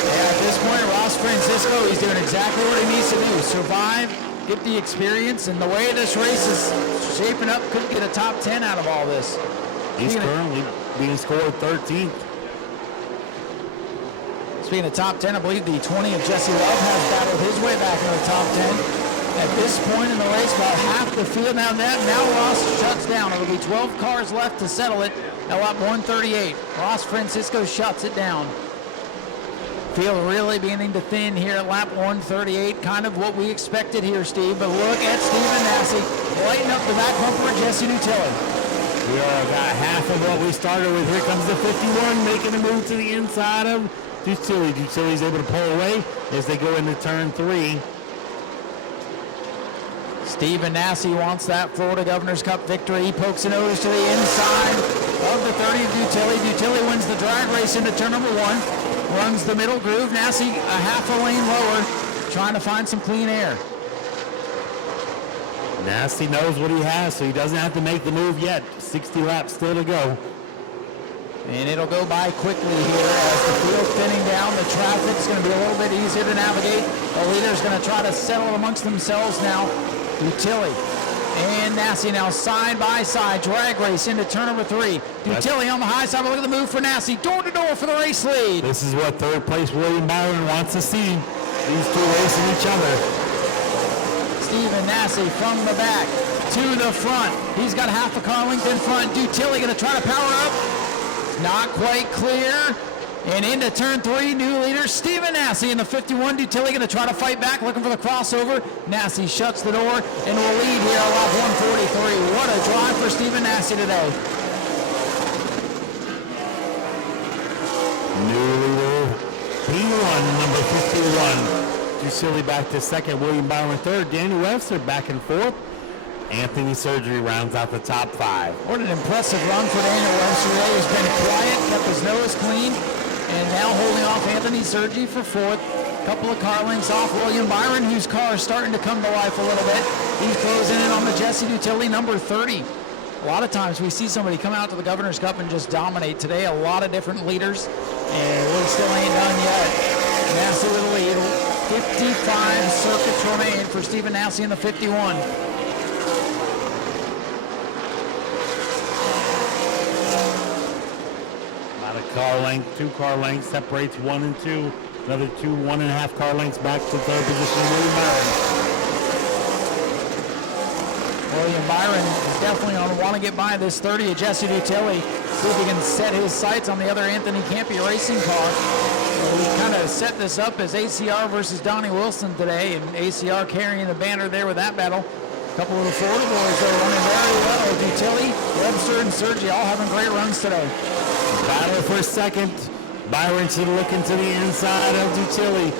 Yeah, at this point, Ross Francisco, he's doing exactly what he needs to do. Survive, get the experience, and the way this race is shaping up, could get a top 10 out of all this. He's currently being scored 13th. Speaking of top 10, I believe the 20 of Jesse Love has battled his way back into the top 10. At this point in the race, about half the field now Ross shuts down. It'll be 12 cars left to settle it at lap 138. Ross Francisco shuts it down. Field really beginning to thin here at lap 138. Kind of what we expected here, Steve. But look at Stephen Nau Sea lighting up the back bumper of Jesse Dutilli. We are about half of what we started with. Here comes the 51 making a move to the inside of Dutilli. Dutilli's able to pull away as they go into turn 3. Stephen Nau Sea wants that Florida Governor's Cup victory. He pokes a nose to the inside of the 30 of Dutilli. Dutilli wins the drag race into turn number 1. Runs the middle groove. Nau Sea a half a lane lower, trying to find some clean air. Nau Sea knows what he has, so he doesn't have to make the move yet. 60 laps still to go. And it'll go by quickly here as the field's thinning down. The traffic's going to be a little bit easier to navigate. The leader's going to try to settle amongst themselves now. Dutilli and Nau Sea now side by side. Drag race into turn number 3. Dutilli on the high side. But look at the move for Nau Sea. Door to door for the race lead. This is what third place William Byron wants to see. These two racing each other. Stephen Nau Sea from the back to the front. He's got half a car length in front. Dutilli going to try to power up. Not quite clear. And into turn 3, new leader Stephen Nau Sea in the 51. Dutilli going to try to fight back, looking for the crossover. Nau Sea shuts the door and will lead here at lap 143. What a drive for Stephen Nau Sea today. New leader, P1, number 51. Dutilli back to 2nd, William Byron 3rd, Daniel Webster back in 4th. Anthony Surgery rounds out the top 5. What an impressive run for Daniel Webster today. He's been quiet, kept his nose clean, and now holding off Anthony Surgery for 4th. Couple of car lengths off William Byron, whose car is starting to come to life a little bit. He's closing in on the Jesse Dutilli number 30. A lot of times we see somebody come out to the Governor's Cup and just dominate. Today, a lot of different leaders, and we still ain't done yet. Nau Sea with the lead. 55 circuits remain for Stephen Nau Sea in the 51. Car length, 2 car lengths separates 1 and 2. Another 2 1.5 car lengths back to 3rd position. William Byron. William Byron is definitely on want to get by this 30 of Jesse Dutilli. See if he can set his sights on the other Anthony Campy racing car. So he kind of to set this up as ACR versus Donnie Wilson today, and ACR carrying the banner there with that battle. A couple of the Florida boys that are running very well. Dutilli, Webster, and Sergi all having great runs today. Battle for second. Byron's looking to the inside of Dutilli.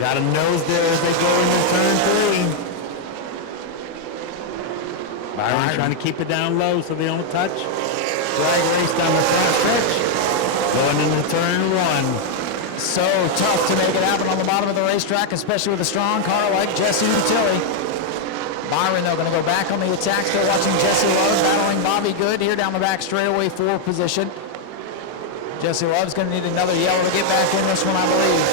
Got a nose there as they go into turn 3. Byron trying to keep it down low so they don't touch. Drag race down the front stretch. Going into turn 1. So tough to make it happen on the bottom of the racetrack, especially with a strong car like Jesse Dutilli. Byron, though, going to go back on the attack. Still watching Jesse Love battling Bobby Good here down the back straightaway 4 position. Jesse Love's going to need another yellow to get back in this one, I believe.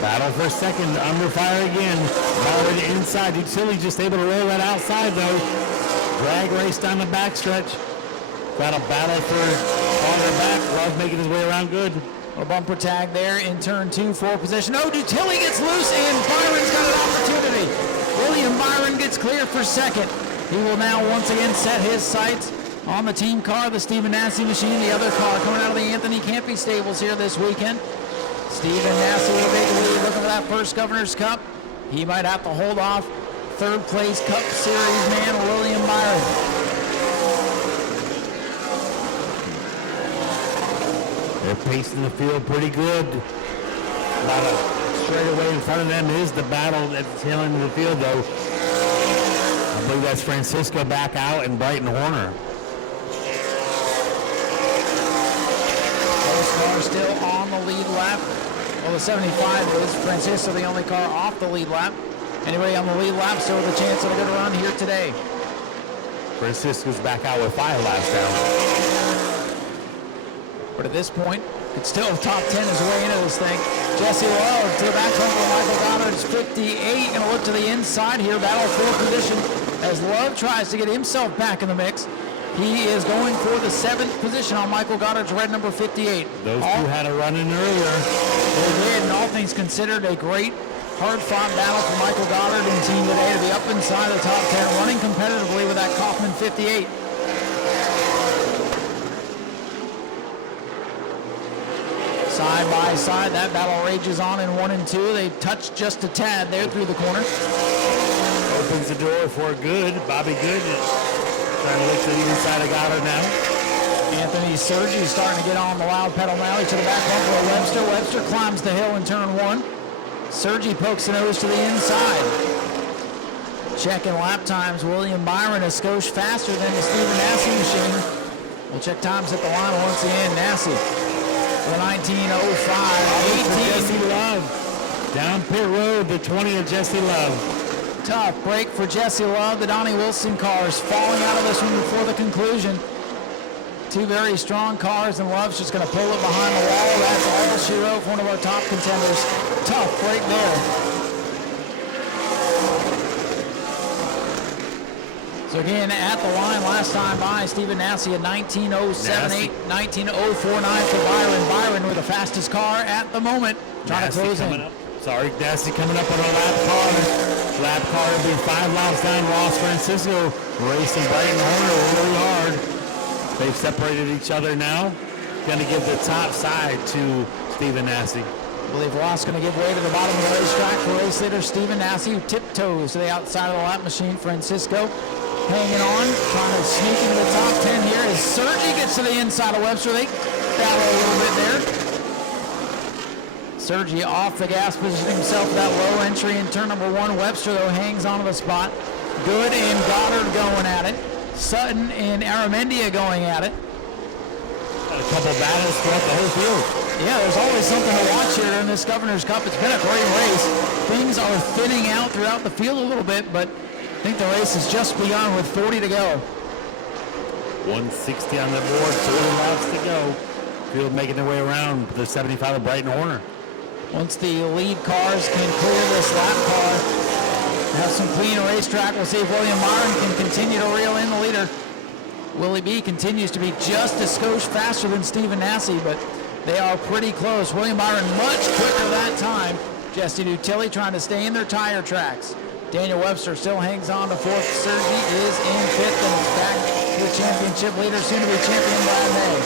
Battle for second, under fire again. Byron inside. Dutilli just able to roll that outside, though. Drag race down the backstretch. Got a battle for farther back. Love making his way around good. A bumper tag there in turn 2, 4 position. Oh, Dutilli gets loose, and Byron's got an opportunity. William Byron gets clear for second. He will now once again set his sights on the team car, the Stephen Nau Sea machine, the other car coming out of the Anthony Campy stables here this weekend. Stephen Nau Sea with a big lead, looking for that first Governor's Cup. He might have to hold off third place Cup Series man, William Byron. They're pacing the field pretty good. About a straightaway in front of them is the battle at the tail end of the field, though. I believe that's Francisco back out and Brighton Horner. Those cars still on the lead lap. Well, the 75 is Francisco, the only car off the lead lap. Anybody on the lead lap, so with a chance of a good run here today. Francisco's back out with 5 laps down. But at this point, it's still top 10 his way into this thing. Jesse Love to the back home for Michael Goddard's 58. Going to look to the inside here, battle for position as Love tries to get himself back in the mix. He is going for the 7th position on Michael Goddard's red number 58. Those two had a run in earlier. They did, and all things considered, a great hard-fought battle for Michael Goddard and team today to be up inside the top 10, running competitively with that Kaufman 58. Side by side, that battle rages on in 1 and 2. They touch just a tad there through the corner. Opens the door for Good. Bobby Good is trying to look to the inside of Goddard now. Anthony Sergi starting to get on the loud pedal now. He's to the back bumper of Webster. Webster climbs the hill in turn 1. Sergi pokes the nose to the inside. Checking lap times. William Byron a skosh faster than the Stephen Nau Sea machine. We'll check times at the line once again. Nau Sea for 19:05. 18. Jesse Love. Down pit road, the 20 of Jesse Love. Tough break for Jesse Love. The Donnie Wilson cars falling out of this one before the conclusion. 2 very strong cars, and Love's just going to pull it behind the wall. That's all she wrote for one of our top contenders. Tough break there. So again, at the line last time by, Stephen Nau Sea at 19:07.8, 19:04.9 for Byron. Byron with the fastest car at the moment, trying to close in. Sorry, Nau Sea coming up on a lap car. Lap car will be 5 laps down. Ross Francisco racing Brighton Horner really hard. They've separated each other now. Going to give the top side to Stephen Nau Sea. I believe Ross going to give way to the bottom of the racetrack for race leader Stephen Nau Sea, who tiptoes to the outside of the lap machine. Francisco hanging on, trying to sneak into the top 10 here as Sergi gets to the inside of Webster. They battle a little bit there. Sergi off the gas, positioning himself for that low entry in turn number 1. Webster, though, hangs onto the spot. Good and Goddard going at it. Sutton and Aramendia going at it. A couple battles throughout the whole field. Yeah, there's always something to watch here in this Governor's Cup. It's been a great race. Things are thinning out throughout the field a little bit, but I think the race has just begun with 40 to go. 160 on the board, 40 laps to go. Field making their way around the 75 of Brighton Horner. Once the lead cars can clear this lap car, have some clean racetrack, we'll see if William Byron can continue to reel in the leader. Willie B continues to be just a skosh faster than Stephen Nau Sea, but they are pretty close. William Byron much quicker that time. Jesse Dutilli trying to stay in their tire tracks. Daniel Webster still hangs on to 4th. Sergi is in 5th and is back to the championship leader, soon to be champion by May.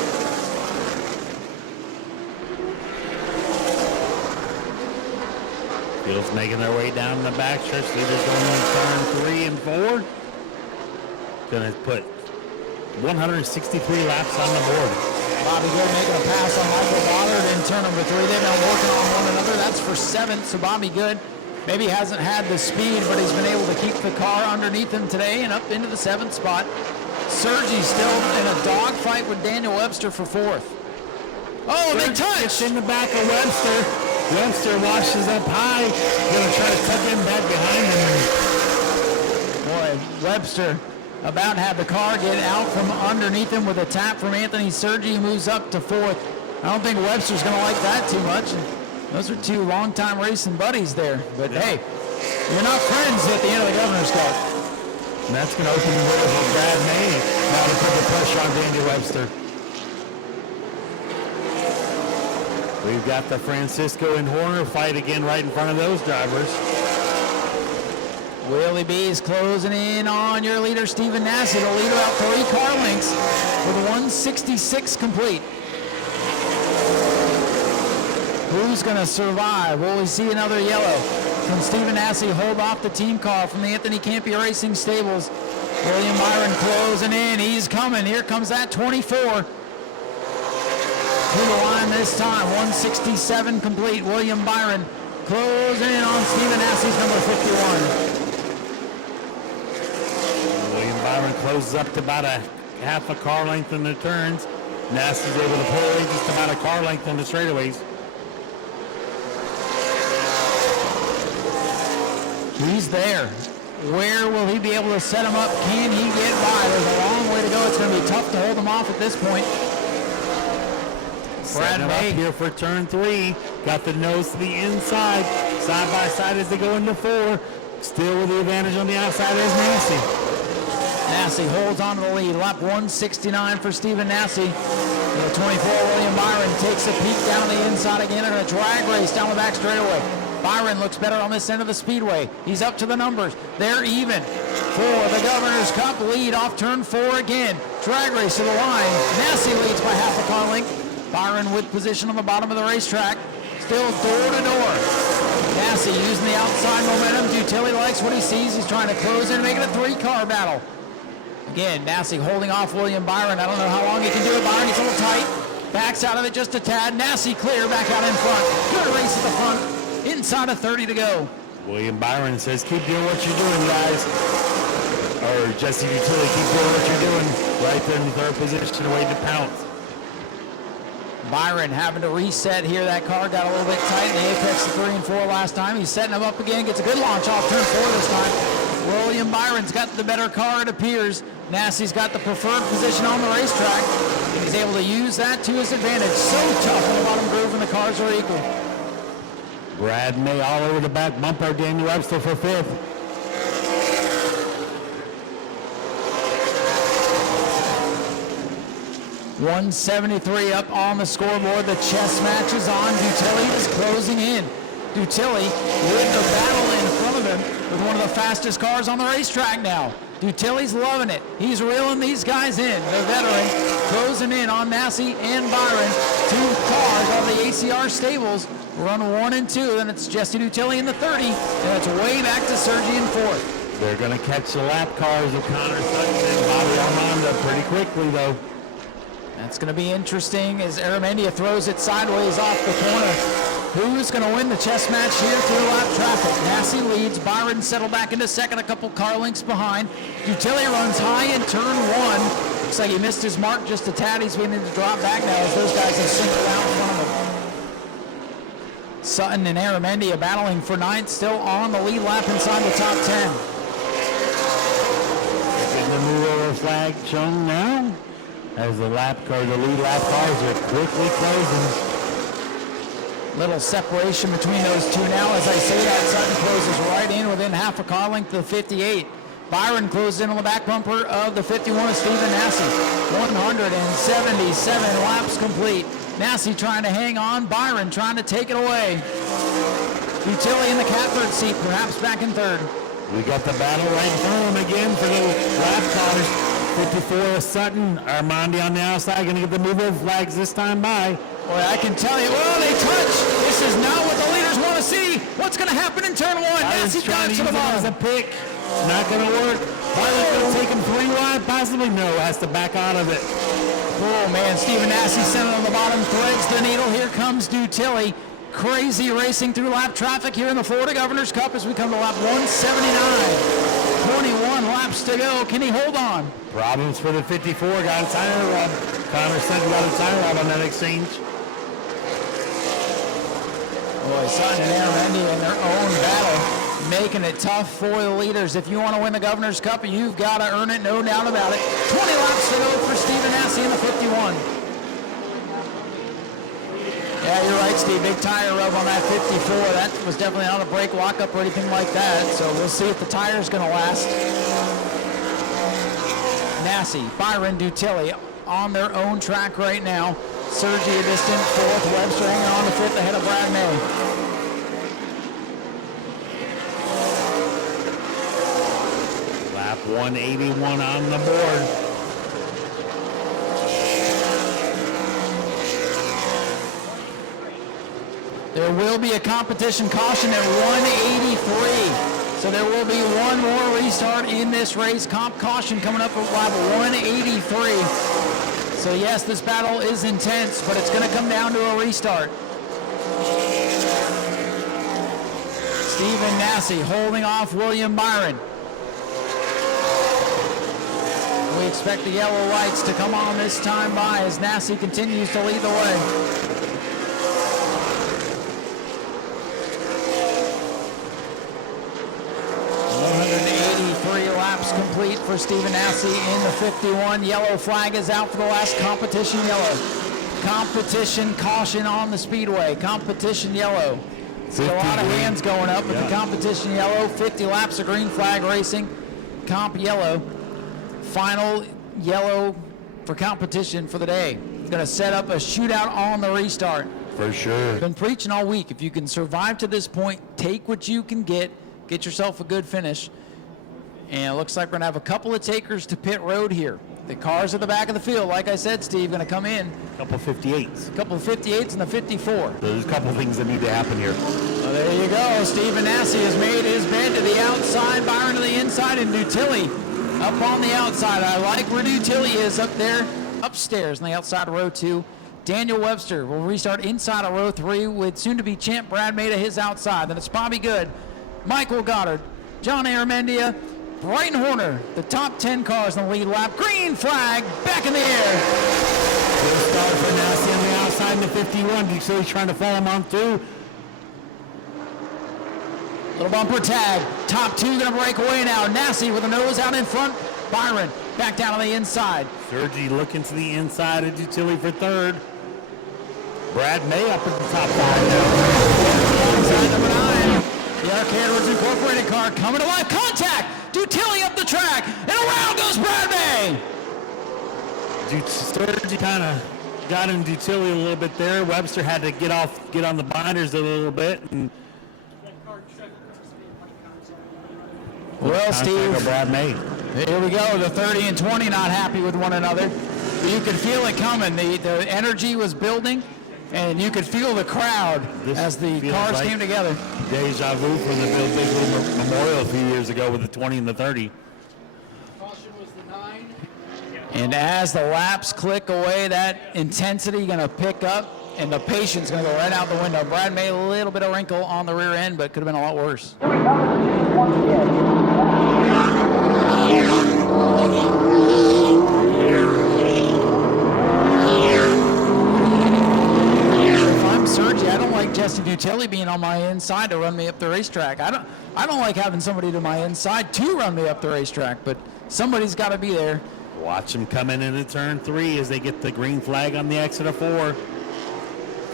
Fields making their way down the backstretch. Leaders going in turn 3 and 4. Going to put 163 laps on the board. Bobby Good making a pass on Michael Goddard in turn number 3. They've been working on one another. That's for 7th, so Bobby Good maybe hasn't had the speed, but he's been able to keep the car underneath him today and up into the 7th spot. Sergi still in a dogfight with Daniel Webster for 4th. Oh, they touched! In the back of Webster. Webster washes up high. Going to try to tuck him back behind him. Boy, Webster about had the car get out from underneath him with a tap from Anthony Sergi, who moves up to 4th. I don't think Webster's going to like that too much. Those are two longtime racing buddies there. But hey, you're not friends at the end of the Governor's Cup. And that's going to open the door for Brad May now to put the pressure on Danny Webster. We've got the Francisco and Horner fight again right in front of those drivers. Willie B is closing in on your leader, Stephen Nau Sea. The leader out 3 car lengths with 166 complete. Who's going to survive? Will we see another yellow from Stephen Nau Sea? Hold off the team car from the Anthony Campia Racing Stables. William Byron closing in. He's coming. Here comes that 24. To the line this time. 167 complete. William Byron closing in on Stephen Nau Sea's number 51. William Byron closes up to about a half a car length in the turns. Nau Sea's able to pull in just about a car length in the straightaways. He's there. Where will he be able to set him up? Can he get by? There's a long way to go. It's going to be tough to hold him off at this point. Brad May here for turn 3. Got the nose to the inside. Side by side as they go into 4. Still with the advantage on the outside is Nau Sea. Nau Sea holds on to the lead. Lap 169 for Stephen Nau Sea. The 24, William Byron, takes a peek down the inside again in a drag race down the back straightaway. Byron looks better on this end of the speedway. He's up to the numbers. They're even for the Governor's Cup lead off turn 4 again. Drag race to the line. Nau Sea leads by half a car length. Byron with position on the bottom of the racetrack. Still door to door. Nau Sea using the outside momentum. Dutilli likes what he sees. He's trying to close in and make it a 3-car battle. Again, Nau Sea holding off William Byron. I don't know how long he can do it. Byron gets a little tight. Backs out of it just a tad. Nau Sea clear back out in front. Good race at the front. Inside of 30 to go. William Byron says, keep doing what you're doing, guys. Or Jesse Dutilli, keep doing what you're doing. Right there in the 3rd position, waiting to pounce. Byron having to reset here. That car got a little bit tight in the apex of 3 and 4 last time. He's setting him up again. Gets a good launch off turn 4 this time. William Byron's got the better car, it appears. Nau Sea's got the preferred position on the racetrack. He's able to use that to his advantage. So tough in the bottom groove when the cars are equal. Brad May all over the back bumper. Daniel Webster for 5th. .173 up on the scoreboard. The chess match is on. Dutilli is closing in. Dutilli with the battle in front of him with one of the fastest cars on the racetrack now. Dutilli's loving it. He's reeling these guys in. The veteran closing in on Nau Sea and Byron. 2 cars out of the ACR stables. Run 1 and 2. Then it's Jesse Dutilli in the 30. And it's way back to Sergi in 4th. They're going to catch the lap cars of Connor Sutton and Bobby Armando pretty quickly, though. That's going to be interesting as Aramendia throws it sideways off the corner. Who's going to win the chess match here through lap traffic? Nau Sea leads. Byron settled back into 2nd, a couple car lengths behind. Dutilli runs high in turn 1. Looks like he missed his mark just a tad. He's beginning to drop back now as those guys have singled out in front of him. Sutton and Aramendia battling for 9th, still on the lead lap inside the top 10. Getting the move over flag shown now as the lead lap cars are quickly closing. Little separation between those two now. As I say that, Sutton closes right in within half a car length of the 58. Byron closes in on the back bumper of the 51 of Stephen Nau Sea. 177 laps complete. Nau Sea trying to hang on. Byron trying to take it away. Dutilli in the catbird seat, perhaps back in 3rd. We got the battle right in front of them again for the lap cars. 54 of Sutton. Armandi on the outside going to get the move over flags this time by. Boy, I can tell you, well, they touch. This is not what the leaders want to see. What's going to happen in turn one? Nau Sea trying dives to to the use it as bottom. a pick. Not going to work. Byron's going to take him 3 wide, possibly. No, has to back out of it. Oh, man, Stephen Nau Sea centered on the bottom, threads the needle. Here comes Dutilli. Crazy racing through lap traffic here in the Florida Governor's Cup as we come to lap 179. 21 laps to go. Can he hold on? Problems for the 54. Got a tire rub. Connor said got a tire rub on that exchange. Boy, Sutton and Aramendi in their own battle, making it tough for the leaders. If you want to win the Governor's Cup, you've got to earn it, no doubt about it. 20 laps to go for Stephen Nau Sea in the 51. Yeah, you're right, Steve. Big tire rub on that 54. That was definitely not a brake lockup or anything like that. So we'll see if the tire's going to last. Nau Sea, Byron, Dutilli on their own track right now. Sergi a distant fourth. Webster hanging on to fifth ahead of Brad May. Lap 181 on the board. There will be a competition caution at 183. So there will be one more restart in this race. Comp caution coming up at lap 183. So yes, this battle is intense, but it's going to come down to a restart. Stephen Nau Sea holding off William Byron. We expect the yellow lights to come on this time by as Nau Sea continues to lead the way. 183 laps complete for Stephen Nau Sea in the 51. Yellow flag is out for the last competition yellow. Competition caution on the Speedway. Competition yellow. See a lot of hands going up with the competition yellow. 50 laps of green flag racing. Comp yellow. Final yellow for competition for the day. Going to set up a shootout on the restart. For sure. Been preaching all week. If you can survive to this point, take what you can get yourself a good finish. And it looks like we're going to have a couple of takers to pit road here. The cars at the back of the field, like I said, Steve, going to come in. A couple of 58s. A couple of 58s and the 54. There's a couple of things that need to happen here. Well, there you go. Stephen Nau Sea has made his bed to the outside, Byron to the inside, and Dutilli up on the outside. I like where Dutilli is up there, upstairs on the outside of row 2. Daniel Webster will restart inside of row 3 with soon-to-be champ Brad May to his outside. Then it's Bobby Good, Michael Goddard, John Aramendia, Brighton Horner, the top 10 cars in the lead lap. Green flag back in the air. Good start for Nau Sea on the outside in the 51. Dutilli trying to follow him on through. Little bumper tag. Top 2 going to break away now. Nau Sea with a nose out in front. Byron back down on the inside. Sergi looking to the inside of Dutilli for third. Brad May up at the top 5 now. Inside number 9. The Arcade Woods Incorporated car coming to live. Contact! Dutilli up the track, and around goes Brad May! Sergi kind of got in Dutilli a little bit there. Webster had to get on the binders a little bit. And well, Steve, Brad May. Here we go. The 30 and 20 not happy with one another. You could feel it coming. The energy was building, and you could feel the crowd as the cars came together. Deja vu from the Bill Bigley Memorial a few years ago with the 20 and the 30. Caution was the 9. And as the laps click away, that intensity going to pick up, and the patience going to go right out the window. Brad May, a little bit of wrinkle on the rear end, but could have been a lot worse. Sergi, I don't like Jesse Dutilli being on my inside to run me up the racetrack. I don't like having somebody to my inside to run me up the racetrack, but somebody's got to be there. Watch them coming into turn 3 as they get the green flag on the exit of 4.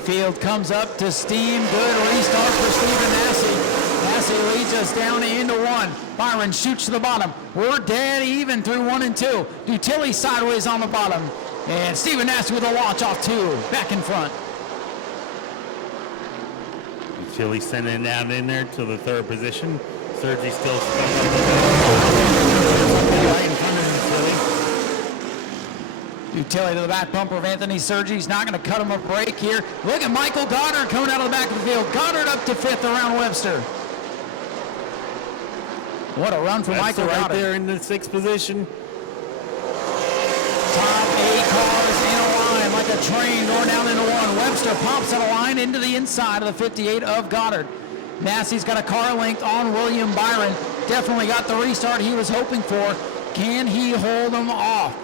Field comes up to steam. Good restart for Stephen Nau Sea. Nau Sea leads us down into 1. Byron shoots to the bottom. We're dead even through 1 and 2. Dutilli sideways on the bottom. And Stephen Nau Sea with a launch off 2. Back in front. Dutilli sending it down in there to the 3rd position. Sergi still right in front of Dutilli. Utility to the back bumper of Anthony Sergi. He's not going to cut him a break here. Look at Michael Goddard coming out of the back of the field. Goddard up to 5th around Webster. What a run for Michael right Goddard. there in the 6th position. Top 8 cars in a line like a train going down into one. Webster pops on a line into the inside of the 58 of Goddard. Nassie's got a car length on William Byron. Definitely got the restart he was hoping for. Can he hold him off?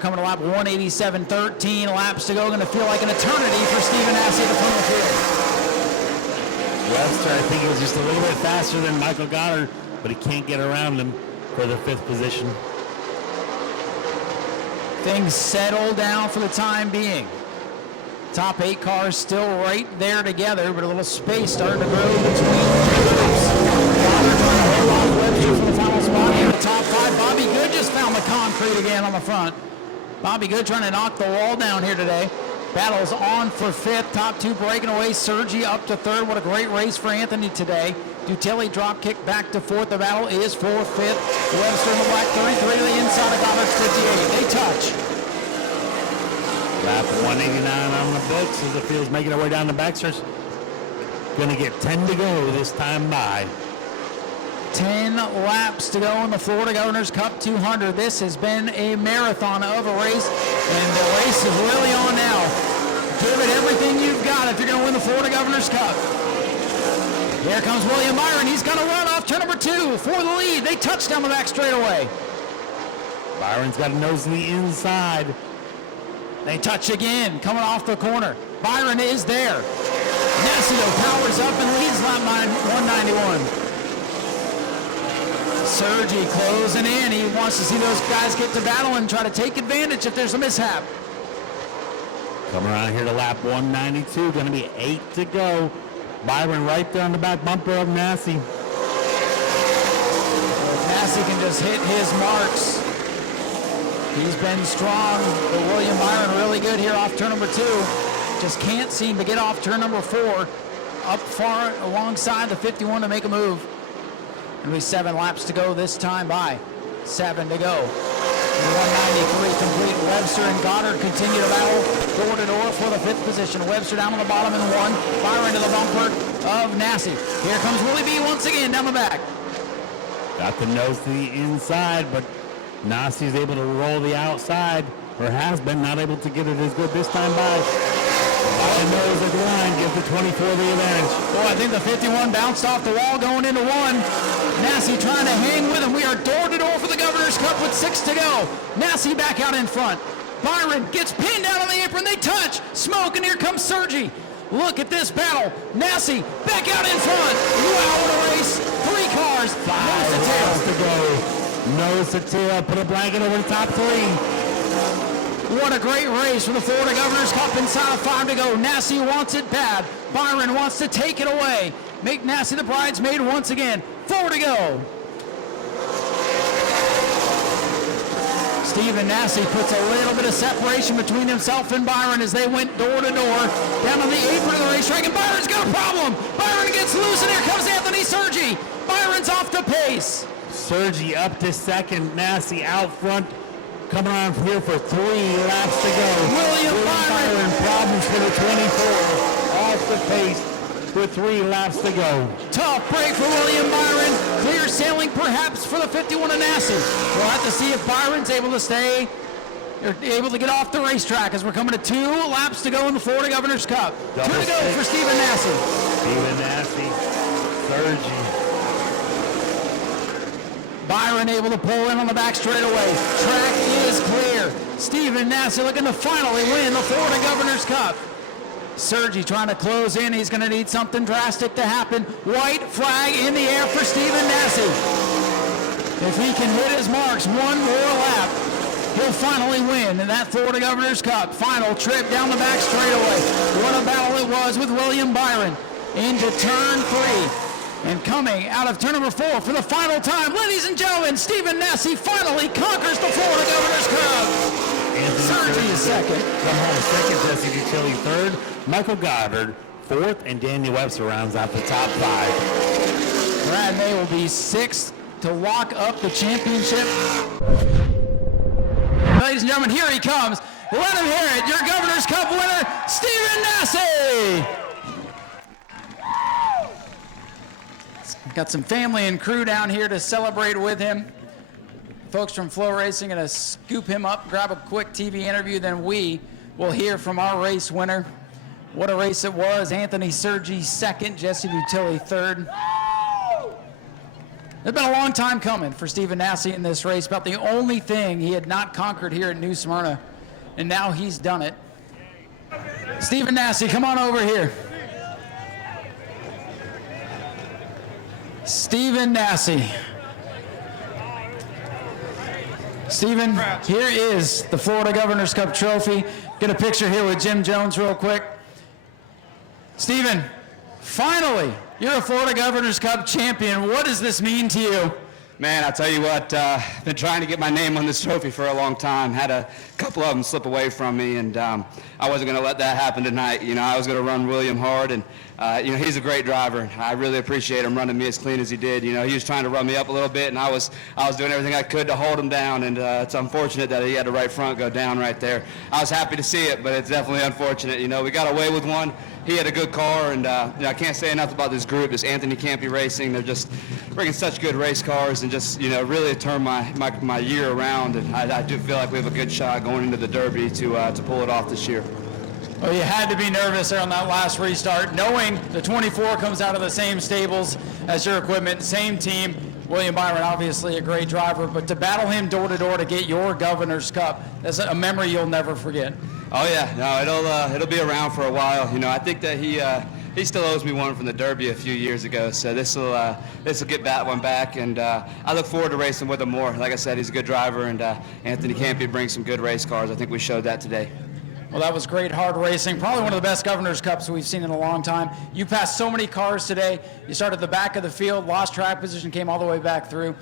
Coming to lap 187.13 laps to go. Going to feel like an eternity for Stephen Nassy at the front of the field. Webster, I think, was just a little bit faster than Michael Goddard, but he can't get around him for the 5th position. Things settle down for the time being. Top 8 cars still right there together, but a little space starting to grow between groups. Webster for the final spot in the top 5. Bobby Good just found the concrete again on the front. Bobby Good trying to knock the wall down here today. Battle's on for 5th. Top 2 breaking away. Sergi up to 3rd. What a great race for Anthony today. Dutilli drop kick back to 4th. The battle is for 5th. Webster in the black 33 to the inside of Goddard's 58. They touch. Lap 189 on the books as the field's making our way down the backstretch. Going to get 10 to go this time by. 10 laps to go in the Florida Governors Cup 200. This has been a marathon of a race, and the race is really on now. Give it everything you've got if you're going to win the Florida Governors Cup. Here comes William Byron. He's going to run off turn number 2 for the lead. They touch down the back straightaway. Byron's got a nose in the inside. They touch again, coming off the corner. Byron is there. Nassio powers up and leads lap 191. Sergi closing in. He wants to see those guys get to battle and try to take advantage if there's a mishap. Coming around here to lap 192. Going to be 8 to go. Byron right there on the back bumper of Nassy. Nassy can just hit his marks. He's been strong, but William Byron really good here off turn number 2. Just can't seem to get off turn number 4. Up far alongside the 51 to make a move. It'll be 7 laps to go this time by. 7 to go. 193 complete. Webster and Goddard continue to battle door to door for the 5th position. Webster down on the bottom in 1. Byron to the bumper of Nassy. Here comes Willie B once again down the back. Got the nose to the inside, but Nassy's able to roll the outside, or has been, not able to get it as good this time by. Byron knows the line, gives the 24 the advantage. Boy, I think the 51 bounced off the wall going into 1. Nassy trying to hang with him. We are door to door for the Governor's Cup with 6 to go. Nassy back out in front. Byron gets pinned down on the apron. They touch. Smoke, and here comes Sergi. Look at this battle. Nassy back out in front. Wow, what a race. 3 cars. 5 laps to go. Nose to tail. Put a blanket over the top 3. What a great race for the Florida Governor's Cup inside of 5 to go. Nassy wants it bad. Byron wants to take it away. Make Nassy the bridesmaid once again. 4 to go. Stephen Nassy puts a little bit of separation between himself and Byron as they went door to door down on the apron of the racetrack, and Byron's got a problem. Byron gets loose, and here comes Anthony Sergi. Byron's off the pace. Sergi up to 2nd. Nassy out front. Coming on here for 3 laps to go. William Byron. Problems for the 24. Off the pace with 3 laps to go. Tough break for William Byron. Clear sailing perhaps for the 51 of Nassy. We'll have to see if Byron's able to stay, or able to get off the racetrack as we're coming to 2 laps to go in the Florida Governor's Cup. 2 to go for Stephen Nassy. Stephen Nassy. Sergi. Byron able to pull in on the back straightaway. Track is clear. Stephen Nassy looking to finally win the Florida Governor's Cup. Sergi trying to close in. He's going to need something drastic to happen. White flag in the air for Stephen Nassy. If he can hit his marks 1 more lap, he'll finally win in that Florida Governor's Cup. Final trip down the back straightaway. What a battle it was with William Byron into turn 3. And coming out of turn number 4 for the final time, ladies and gentlemen, Stephen Nassy finally conquers the Florida Governor's Cup. Sergi is 2nd. Come home 2nd, Jesse Dutilli 3rd, Michael Goddard 4th, and Daniel Webster rounds out the top 5. Brad May will be 6th to lock up the championship. Ladies and gentlemen, here he comes. Let him hear it. Your Governor's Cup winner, Stephen Nau Sea. Got some family and crew down here to celebrate with him. Folks from Flow Racing going to scoop him up, grab a quick TV interview, then we will hear from our race winner. What a race it was. Anthony Sergi second, Jesse Butilli third. It's been a long time coming for Stephen Nau Sea in this race, about the only thing he had not conquered here at New Smyrna, and now he's done it. Stephen Nau Sea, come on over here. Stephen Nau Sea. Stephen, here is the Florida Governor's Cup trophy. Get a picture here with Jim Jones real quick. Stephen, finally, you're a Florida Governor's Cup champion. What does this mean to you? Man, I'll tell you what, I've been trying to get my name on this trophy for a long time. Had a couple of them slip away from me, and I wasn't going to let that happen tonight. You know, I was going to run William hard, and you know, he's a great driver. I really appreciate him running me as clean as he did. You know, he was trying to run me up a little bit, and I was doing everything I could to hold him down, and it's unfortunate that he had the right front go down right there. I was happy to see it, but it's definitely unfortunate. You know, we got away with one. He had a good car, and you know, I can't say enough about this group, this Anthony Campy Racing. They're just bringing such good race cars and just, you know, really turn my year around. And I do feel like we have a good shot going into the Derby to pull it off this year. Well, you had to be nervous there on that last restart, knowing the 24 comes out of the same stables as your equipment, same team. William Byron, obviously a great driver, but to battle him door to door to get your Governor's Cup, that's a memory you'll never forget. Oh yeah, no, it'll be around for a while. You know, I think that he still owes me one from the Derby a few years ago, so this will get that one back, and I look forward to racing with him more. Like I said, he's a good driver, and Anthony Campy brings some good race cars. I think we showed that today. Well, that was great hard racing. Probably one of the best Governor's Cups we've seen in a long time. You passed so many cars today. You started at the back of the field, lost track position, came all the way back through.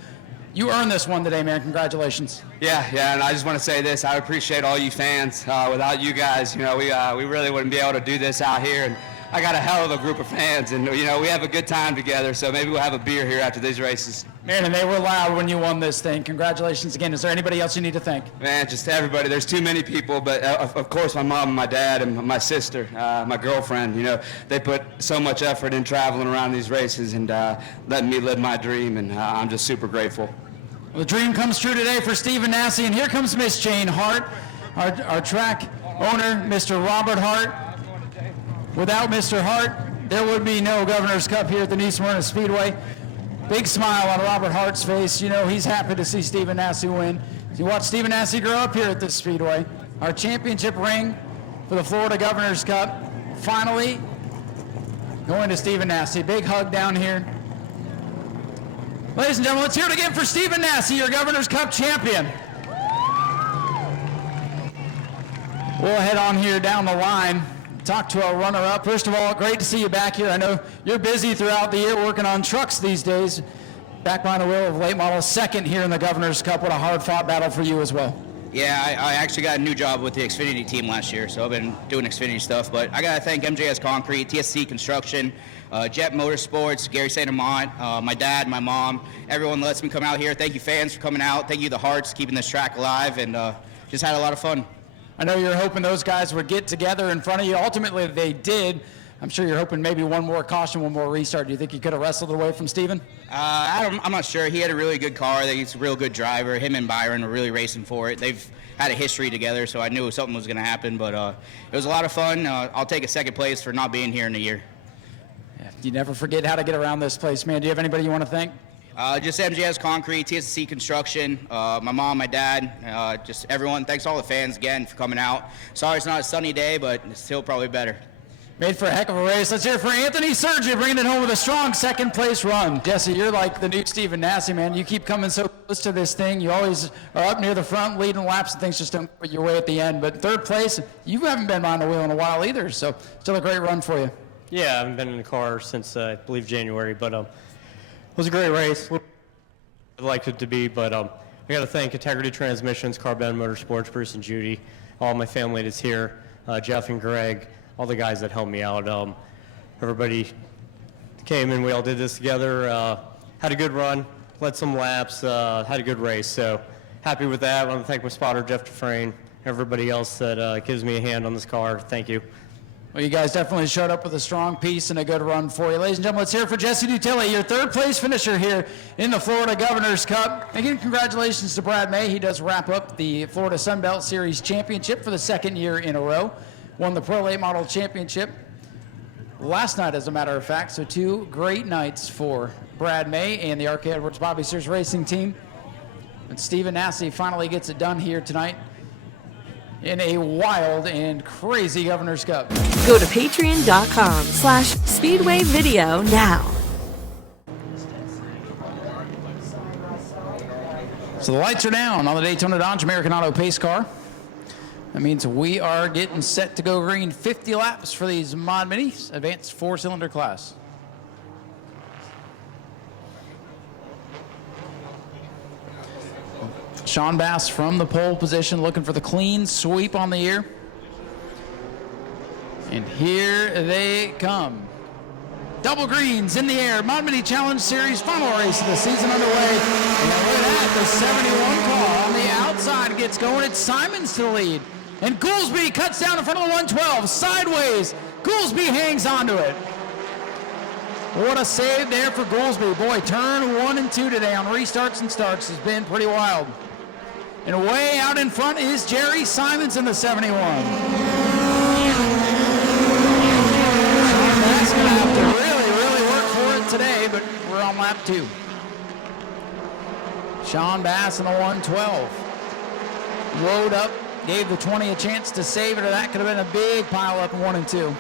You earned this one today, man. Congratulations. Yeah, and I just want to say this. I appreciate all you fans. Without you guys, you know, we really wouldn't be able to do this out here. And I got a hell of a group of fans, and you know, we have a good time together. So maybe we'll have a beer here after these races. Man, and they were loud when you won this thing. Congratulations again. Is there anybody else you need to thank? Man, just everybody. There's too many people, but of course my mom and my dad and my sister, my girlfriend, you know, they put so much effort in traveling around these races and letting me live my dream, and I'm just super grateful. Well, the dream comes true today for Stephen Nau Sea, and here comes Miss Jane Hart, our track owner, Mr. Robert Hart. Without Mr. Hart, there would be no Governor's Cup here at the New Smyrna Speedway. Big smile on Robert Hart's face. You know, he's happy to see Stephen Nau Sea win. You watch Stephen Nau Sea grow up here at this Speedway. Our championship ring for the Florida Governor's Cup, finally going to Stephen Nau Sea. Big hug down here. Ladies and gentlemen, let's hear it again for Stephen Nau Sea, your Governor's Cup champion. We'll head on here down the line, talk to our runner-up. First of all, great to see you back here. I know you're busy throughout the year working on trucks these days. Back behind the wheel of late model, second here in the Governor's Cup. What a hard-fought battle for you as well. Yeah, I actually got a new job with the Xfinity team last year, so I've been doing Xfinity stuff. But I got to thank MJS Concrete, TSC Construction, Jet Motorsports, Gary St. Amant, my dad, my mom, everyone lets me come out here. Thank you, fans, for coming out. Thank you, the Hearts, keeping this track alive, and just had a lot of fun. I know you're hoping those guys would get together in front of you. Ultimately, they did. I'm sure you're hoping maybe one more caution, one more restart. Do you think you could have wrestled away from Stephen? I'm not sure. He had a really good car. He's a real good driver. Him and Byron were really racing for it. They've had a history together, so I knew something was going to happen. But it was a lot of fun. I'll take a second place for not being here in a year. Yeah, you never forget how to get around this place, man. Do you have anybody you want to thank? Just MJS Concrete, TSC Construction, my mom, my dad, just everyone. Thanks to all the fans again for coming out. Sorry it's not a sunny day, but it's still probably better. Made for a heck of a race. Let's hear it for Anthony Sergi, bringing it home with a strong second-place run. Jesse, you're like the new Stephen Nau Sea, man. You keep coming so close to this thing. You always are up near the front, leading laps, and things just don't go your way at the end. But third place, you haven't been behind the wheel in a while either, so still a great run for you. Yeah, I haven't been in the car since, I believe, January, but it was a great race. I'd like it to be, but I got to thank Integrity Transmissions, Carbon Motorsports, Bruce and Judy, all my family that's here, Jeff and Greg, all the guys that helped me out. Everybody came and we all did this together. Had a good run, led some laps, had a good race. So happy with that. I want to thank my spotter, Jeff Dufresne, everybody else that gives me a hand on this car. Thank you. Well, you guys definitely showed up with a strong piece and a good run for you. Ladies and gentlemen, let's hear it for Jesse Dutilli, your third place finisher here in the Florida Governor's Cup. Again, congratulations to Brad May. He does wrap up the Florida Sunbelt Series Championship for the second year in a row. Won the Pro Late Model Championship last night, as a matter of fact. So 2 great nights for Brad May and the RK Edwards Bobby Sears Racing team. And Stephen Nau Sea finally gets it done here tonight in a wild and crazy Governor's Cup. Go to patreon.com/Speedway Video now. So the lights are down on the Daytona Dodge American Auto Pace car. That means we are getting set to go green 50 laps for these Mod Minis, advanced 4-cylinder class. Sean Bass from the pole position looking for the clean sweep on the year. And here they come. Double greens in the air. Mod Mini Challenge Series final race of the season underway. And look at that, the 71 car on the outside gets going. It's Simons to the lead. And Goolsby cuts down in front of the 112. Sideways. Goolsby hangs onto it. What a save there for Goolsby. Boy, turn 1 and 2 today on restarts and starts has been pretty wild. And way out in front is Jerry Simons in the 71. That's going to have to really work for it today, but we're on lap 2. Sean Bass in the 112. Load up, gave the 20 a chance to save it, or that could have been a big pile up in 1 and 2.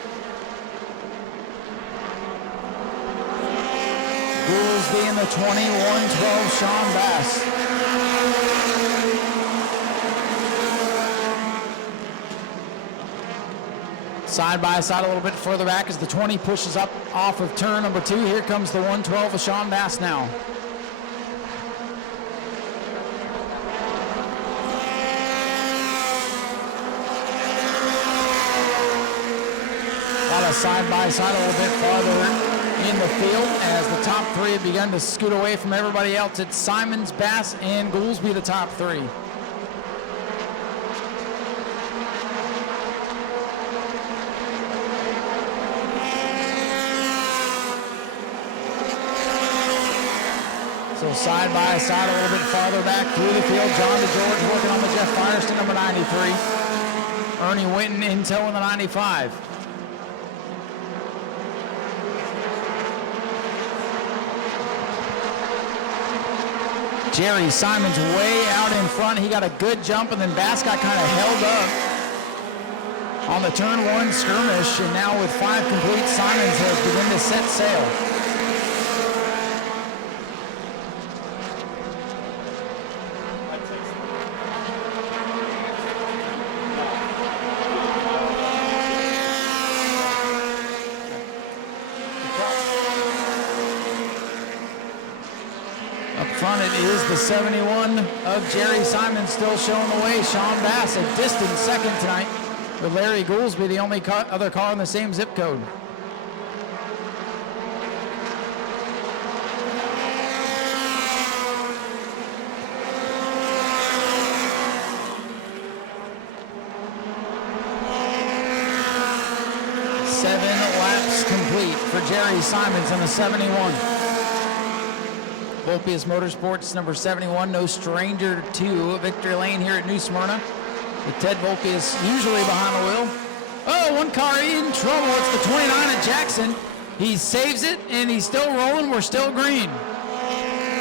Goolsby in the 21-12, Sean Bass. Side by side a little bit further back as the 20 pushes up off of turn number 2. Here comes the 112 of Sean Bass now. A lot of side by side a little bit farther in the field as the top 3 have begun to scoot away from everybody else. It's Simons, Bass, and Goolsby the top 3. So side by side a little bit farther back through the field, John DeGeorge working on the Jeff Firestone number 93. Ernie Winton in tow in the 95. Jerry Simons way out in front. He got a good jump, and then Bass got kind of held up on the turn 1 skirmish, and now with 5 complete, Simons has begun to set sail. Front it is the 71 of Jerry Simons still showing the way. Sean Bass a distant second tonight with Larry Goolsby, the only other car in the same zip code. Seven laps complete for Jerry Simons in the 71. Volpius Motorsports, number 71, no stranger to victory lane here at New Smyrna. With Ted Volpius usually behind the wheel. Oh, one car in trouble. It's the 29 at Jackson. He saves it, and he's still rolling. We're still green.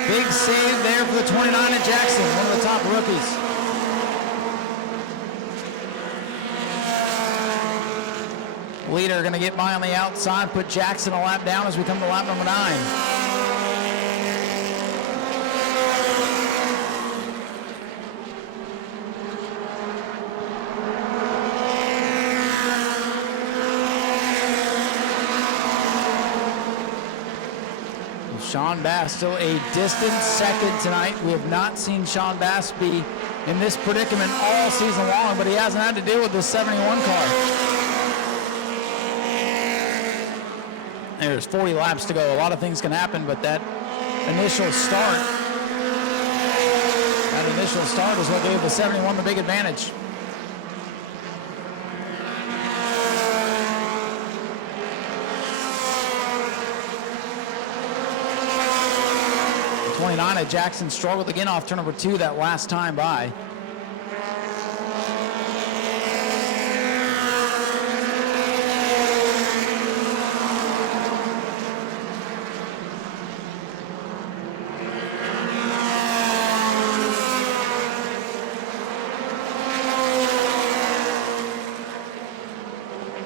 Big save there for the 29 at Jackson, one of the top rookies. Leader going to get by on the outside, put Jackson a lap down as we come to lap number 9. Sean Bass still a distant second tonight. We have not seen Sean Bass be in this predicament all season long, but he hasn't had to deal with this 71 car. There's 40 laps to go. A lot of things can happen, but that initial start, that That initial start is what gave the 71 the big advantage. 29 at Jackson struggled again off turn number 2 that last time by.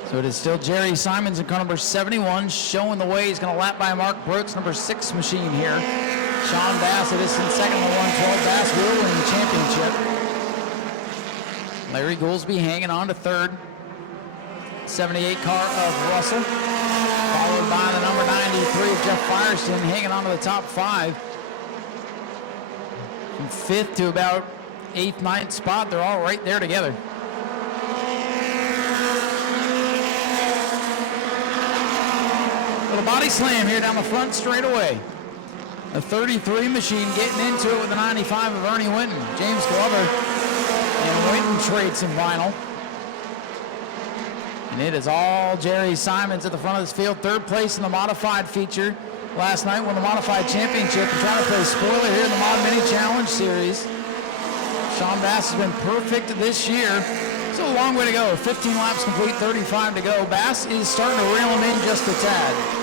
So it is still Jerry Simons in car number 71 showing the way. He's going to lap by Mark Brooks, number 6 machine here. Sean Bassett is in second on the 112. Bass will win the championship. Larry Goolsby hanging on to third. 78 car of Russell. Followed by the number 93 of Jeff Firestone hanging on to the top 5. From 5th to about 8th, 9th spot, they're all right there together. Little body slam here down the front straight away. A 33 machine getting into it with the 95 of Ernie Winton. James Glover and Winton trade some vinyl. And it is all Jerry Simons at the front of this field. Third place in the modified feature. Last night won the modified championship and trying to play spoiler here in the Mod Mini Challenge Series. Sean Bass has been perfect this year. It's a long way to go. 15 laps complete, 35 to go. Bass is starting to reel him in just a tad.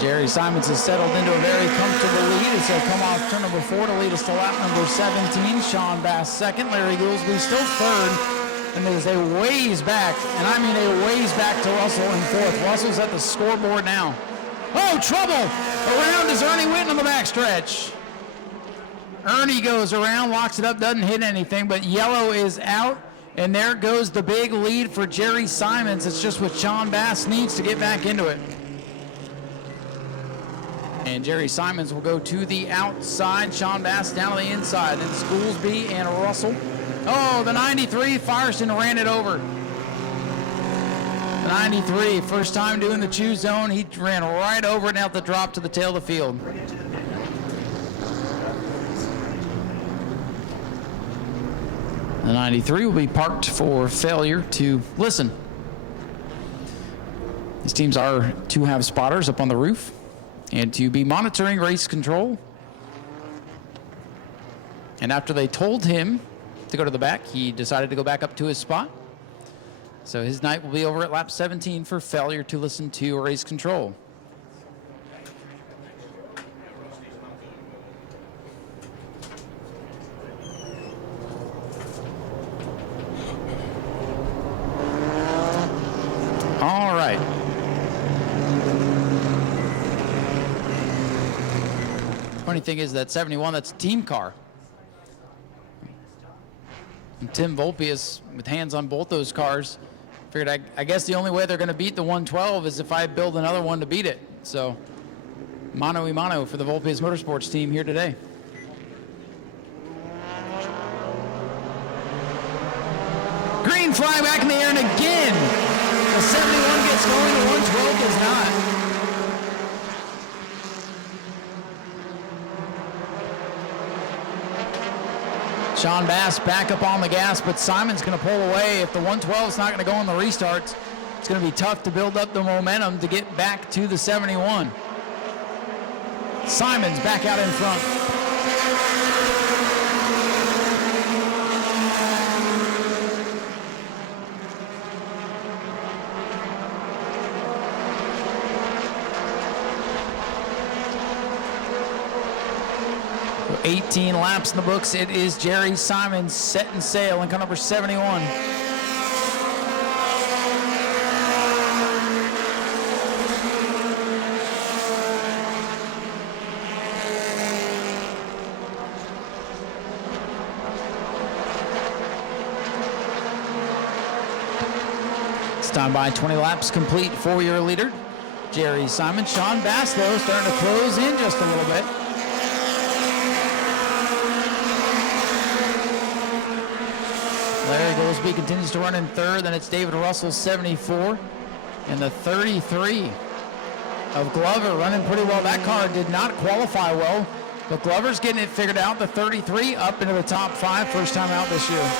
Jerry Simons has settled into a very comfortable lead as he'll come off turn number 4 to lead us to lap number 17. Sean Bass second, Larry Goolsby still third, and there's a ways back, and I mean a ways back to Russell in 4th. Russell's at the scoreboard now. Oh, trouble! Around is Ernie Winton on the backstretch. Ernie goes around, locks it up, doesn't hit anything, but yellow is out, and there goes the big lead for Jerry Simons. It's just what Sean Bass needs to get back into it. And Jerry Simons will go to the outside. Sean Bass down to the inside. Then Goolsby and Russell. Oh, the 93, Firestone ran it over. The 93, first time doing the choose zone. He ran right over it and out the drop to the tail of the field. The 93 will be parked for failure to listen. These teams are to have spotters up on the roof and to be monitoring race control. And after they told him to go to the back, he decided to go back up to his spot. So his night will be over at lap 17 for failure to listen to race control. All right. Funny thing is that 71, that's a team car. And Tim Volpe is with hands on both those cars. Figured I guess the only way they're going to beat the 112 is if I build another one to beat it. So mano y mano for the Volpe's Motorsports team here today. Green flag back in the air, and again the 71 gets going, the 112 does not. Sean Bass back up on the gas, but Simon's going to pull away. If the 112 is not going to go on the restarts, it's going to be tough to build up the momentum to get back to the 71. Simon's back out in front. So 18 laps in the books. It is Jerry Simons setting sail in car number 71. Time by 20 laps complete for your leader, Jerry Simon. Sean Bass, though, starting to close in just a little bit. Larry Goldsby continues to run in third. Then it's David Russell, 74. And the 33 of Glover running pretty well. That car did not qualify well, but Glover's getting it figured out. The 33 up into the top 5, first time out this year.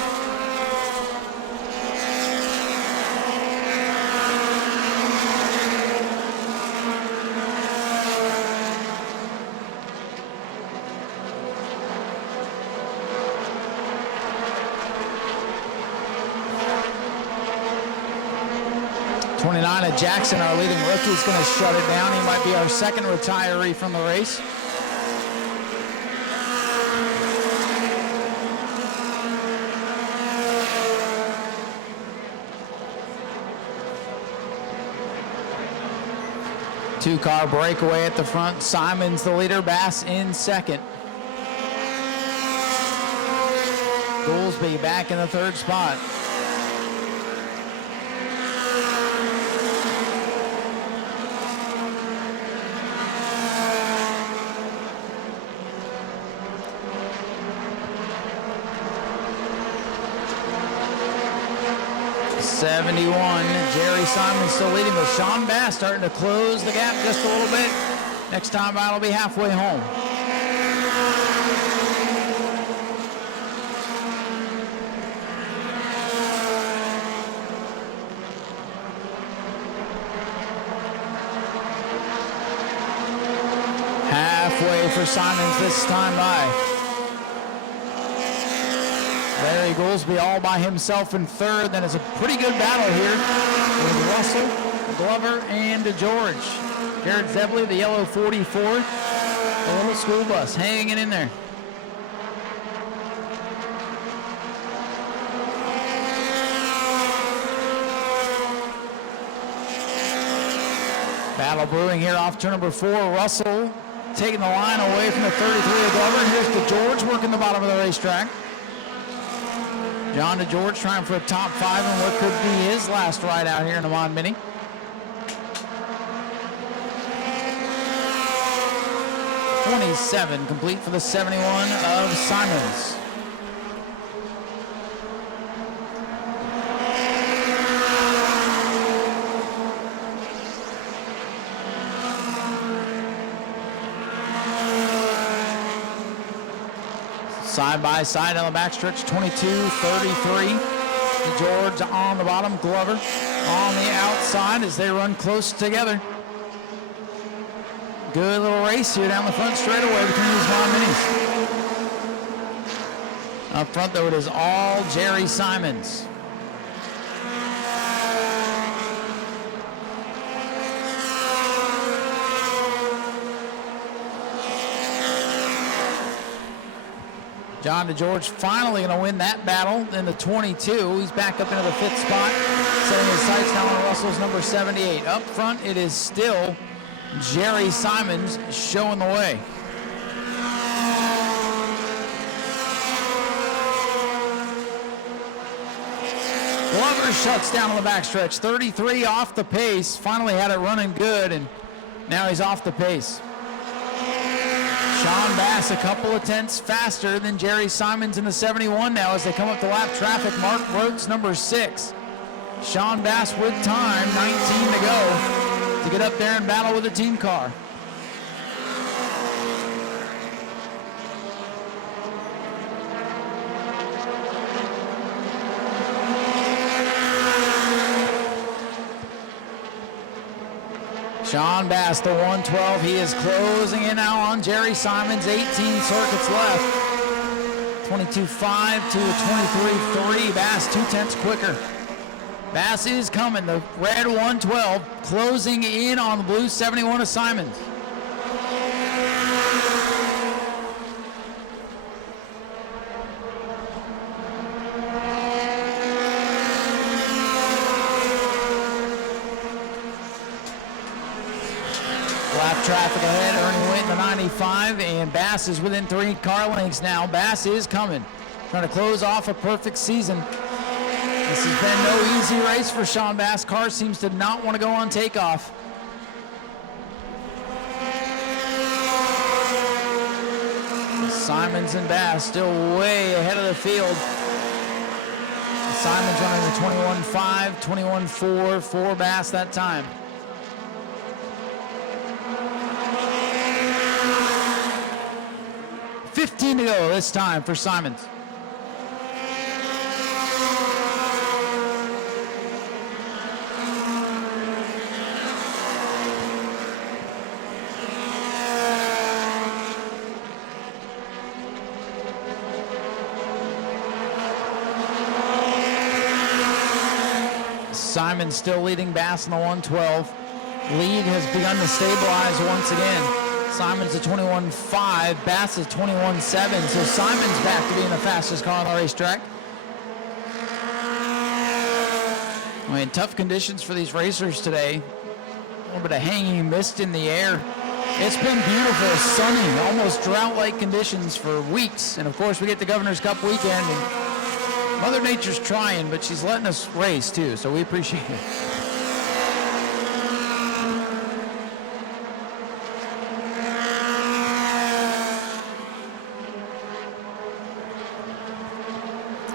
Jackson, our leading rookie, is going to shut it down. He might be our second retiree from the race. Two-car breakaway at the front. Simon's the leader, Bass in second. Goolsby back in the third spot. Jerry Simon still leading, but Sean Bass starting to close the gap just a little bit. Next time out, will be halfway home. Halfway for Simons this time by. Larry Goolsby all by himself in third. Then it's a pretty good battle here with Russell, Glover, and George. Jared Zebley, the yellow 44, the little school bus hanging in there. Battle brewing here off turn number 4. Russell taking the line away from the 33 of Glover. And here's the George working the bottom of the racetrack. John DeGeorge trying for a top 5 in what could be his last ride out here in the Mod Mini. .27 complete for the 71 of Simons. Side by side on the backstretch, 22-33. George on the bottom, Glover on the outside as they run close together. Good little race here down the front straightaway between these Mod Minis. Up front, though, it is all Jerry Simons. John DeGeorge finally going to win that battle in the 22. He's back up into the 5th spot, setting his sights down on Russell's number 78. Up front, it is still Jerry Simons showing the way. Glover shuts down on the backstretch. 33 off the pace. Finally had it running good, and now he's off the pace. Sean Bass a couple of tenths faster than Jerry Simons in the 71 now as they come up to lap traffic. Mark Rhodes, number 6. Sean Bass with time, 19 to go to get up there and battle with the team car. Sean Bass, the 112, he is closing in now on Jerry Simons, 18 circuits left. 22.5 to a 23.3, Bass 2 tenths quicker. Bass is coming, the red 112, closing in on the blue 71 of Simons. Traffic ahead, Ernie Witt in the 95, and Bass is within 3 car lengths now. Bass is coming, trying to close off a perfect season. This has been no easy race for Sean Bass. Car seems to not want to go on takeoff. Simons and Bass still way ahead of the field. Simons running the 21.5, 21.4 for Bass that time. $15 to go this time for Simons. Simon still leading Bass in the 112. Lead has begun to stabilize once again. Simon's a 21.5, Bass is 21.7, so Simon's back to being the fastest car on the racetrack. I mean, tough conditions for these racers today. A little bit of hanging mist in the air. It's been beautiful, sunny, almost drought-like conditions for weeks. And of course, we get the Governor's Cup weekend, and Mother Nature's trying, but she's letting us race too, so we appreciate it.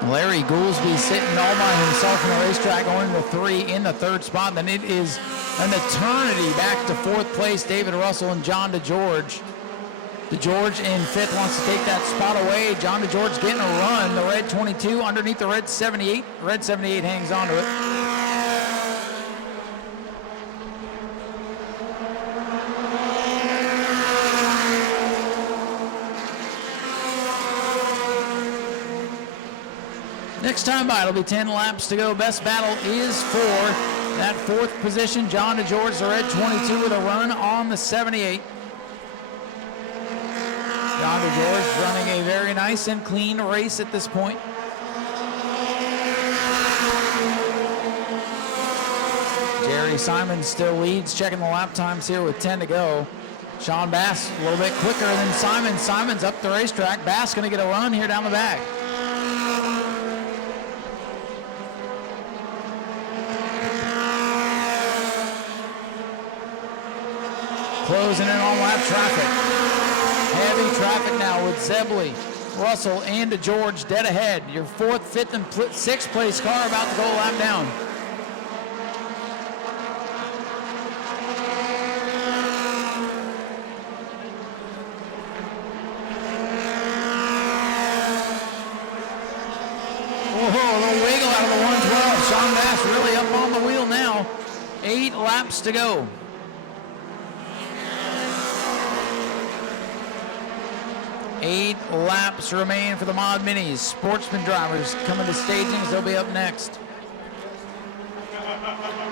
Larry Goolsby sitting all by himself on the racetrack, going to 3 in the 3rd spot. Then it is an eternity back to 4th place. David Russell and John DeGeorge. DeGeorge in 5th wants to take that spot away. John DeGeorge getting a run. The red 22 underneath the red 78. Red 78 hangs on to it. Next time by, it'll be 10 laps to go. Best battle is for that 4th position. John DeGeorge, the red 22 with a run on the 78. John DeGeorge running a very nice and clean race at this point. Jerry Simons still leads, checking the lap times here with 10 to go. Sean Bass a little bit quicker than Simons. Simons up the racetrack. Bass going to get a run here down the back. Closing in on lap traffic. Heavy traffic now with Zebley, Russell, and DeGeorge dead ahead. Your 4th, 5th, and 6th place car about to go a lap down. Whoa, a little wiggle out of the 112. Sean Bass really up on the wheel now. 8 laps to go. Eight laps remain for the Mod Minis. Sportsman drivers coming to stagings. They'll be up next.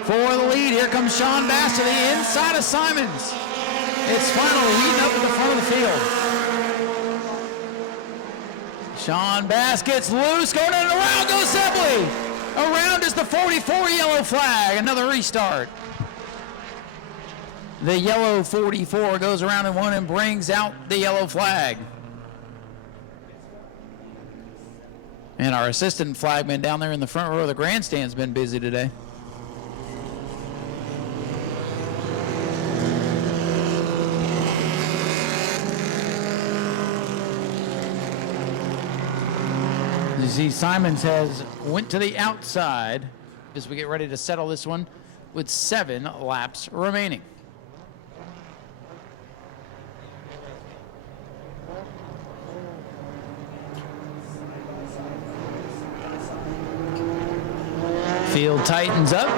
For the lead, here comes Sean Bass to the inside of Simons. It's finally heating up at the front of the field. Sean Bass gets loose, going in and around goes Zebley. Around is the 44 yellow flag. Another restart. The yellow 44 goes around in one and brings out the yellow flag. And our assistant flagman down there in the front row of the grandstand's been busy today. You see, Simons has went to the outside as we get ready to settle this one with 7 laps remaining. Field tightens up,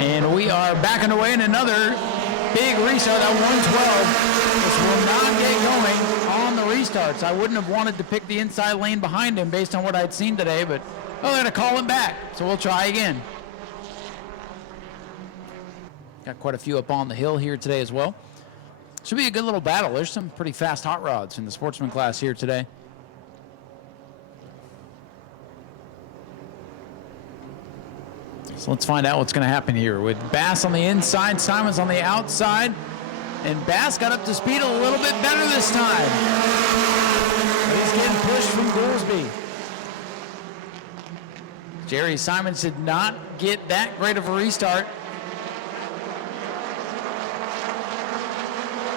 and we are back underway in another big restart. That 112 will not get going on the restarts. I wouldn't have wanted to pick the inside lane behind him based on what I'd seen today, but they're going to call him back, so we'll try again. Got quite a few up on the hill here today as well. Should be a good little battle. There's some pretty fast hot rods in the sportsman class here today. So let's find out what's going to happen here with Bass on the inside, Simons on the outside, and Bass got up to speed a little bit better this time. He's getting pushed from Goolsby. Jerry Simons did not get that great of a restart.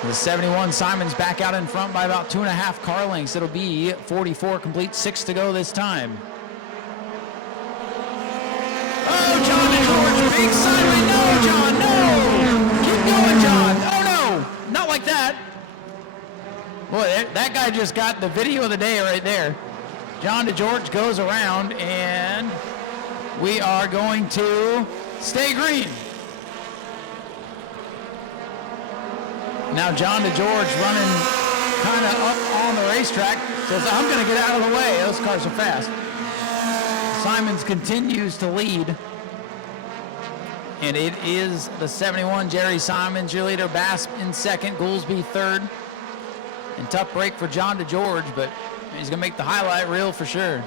The 71 Simons back out in front by about 2.5 car lengths. It'll be 44 complete, 6 to go this time. Oh, John and George, big Simon. No, John, no. Keep going, John. Oh, no, not like that. Boy, that guy just got the video of the day right there. John DeGeorge goes around, and we are going to stay green. Now John DeGeorge running kind of up on the racetrack, says, I'm going to get out of the way. Those cars are fast. Simons continues to lead. And it is the 71 Jerry Simons, your leader, Bass in second, Goolsby third. And tough break for John DeGeorge, but he's going to make the highlight reel for sure.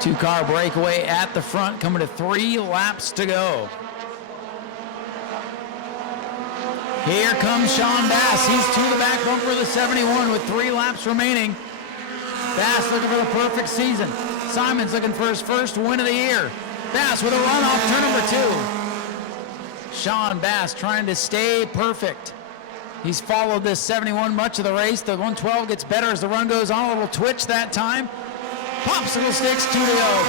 Two-car breakaway at the front, coming to 3 laps to go. Here comes Sean Bass. He's to the back bumper of the 71 with 3 laps remaining. Bass looking for the perfect season. Simons looking for his first win of the year. Bass with a run off turn number 2. Sean Bass trying to stay perfect. He's followed this 71 much of the race. The 112 gets better as the run goes on. A little twitch that time. Popsicle sticks 2 to go.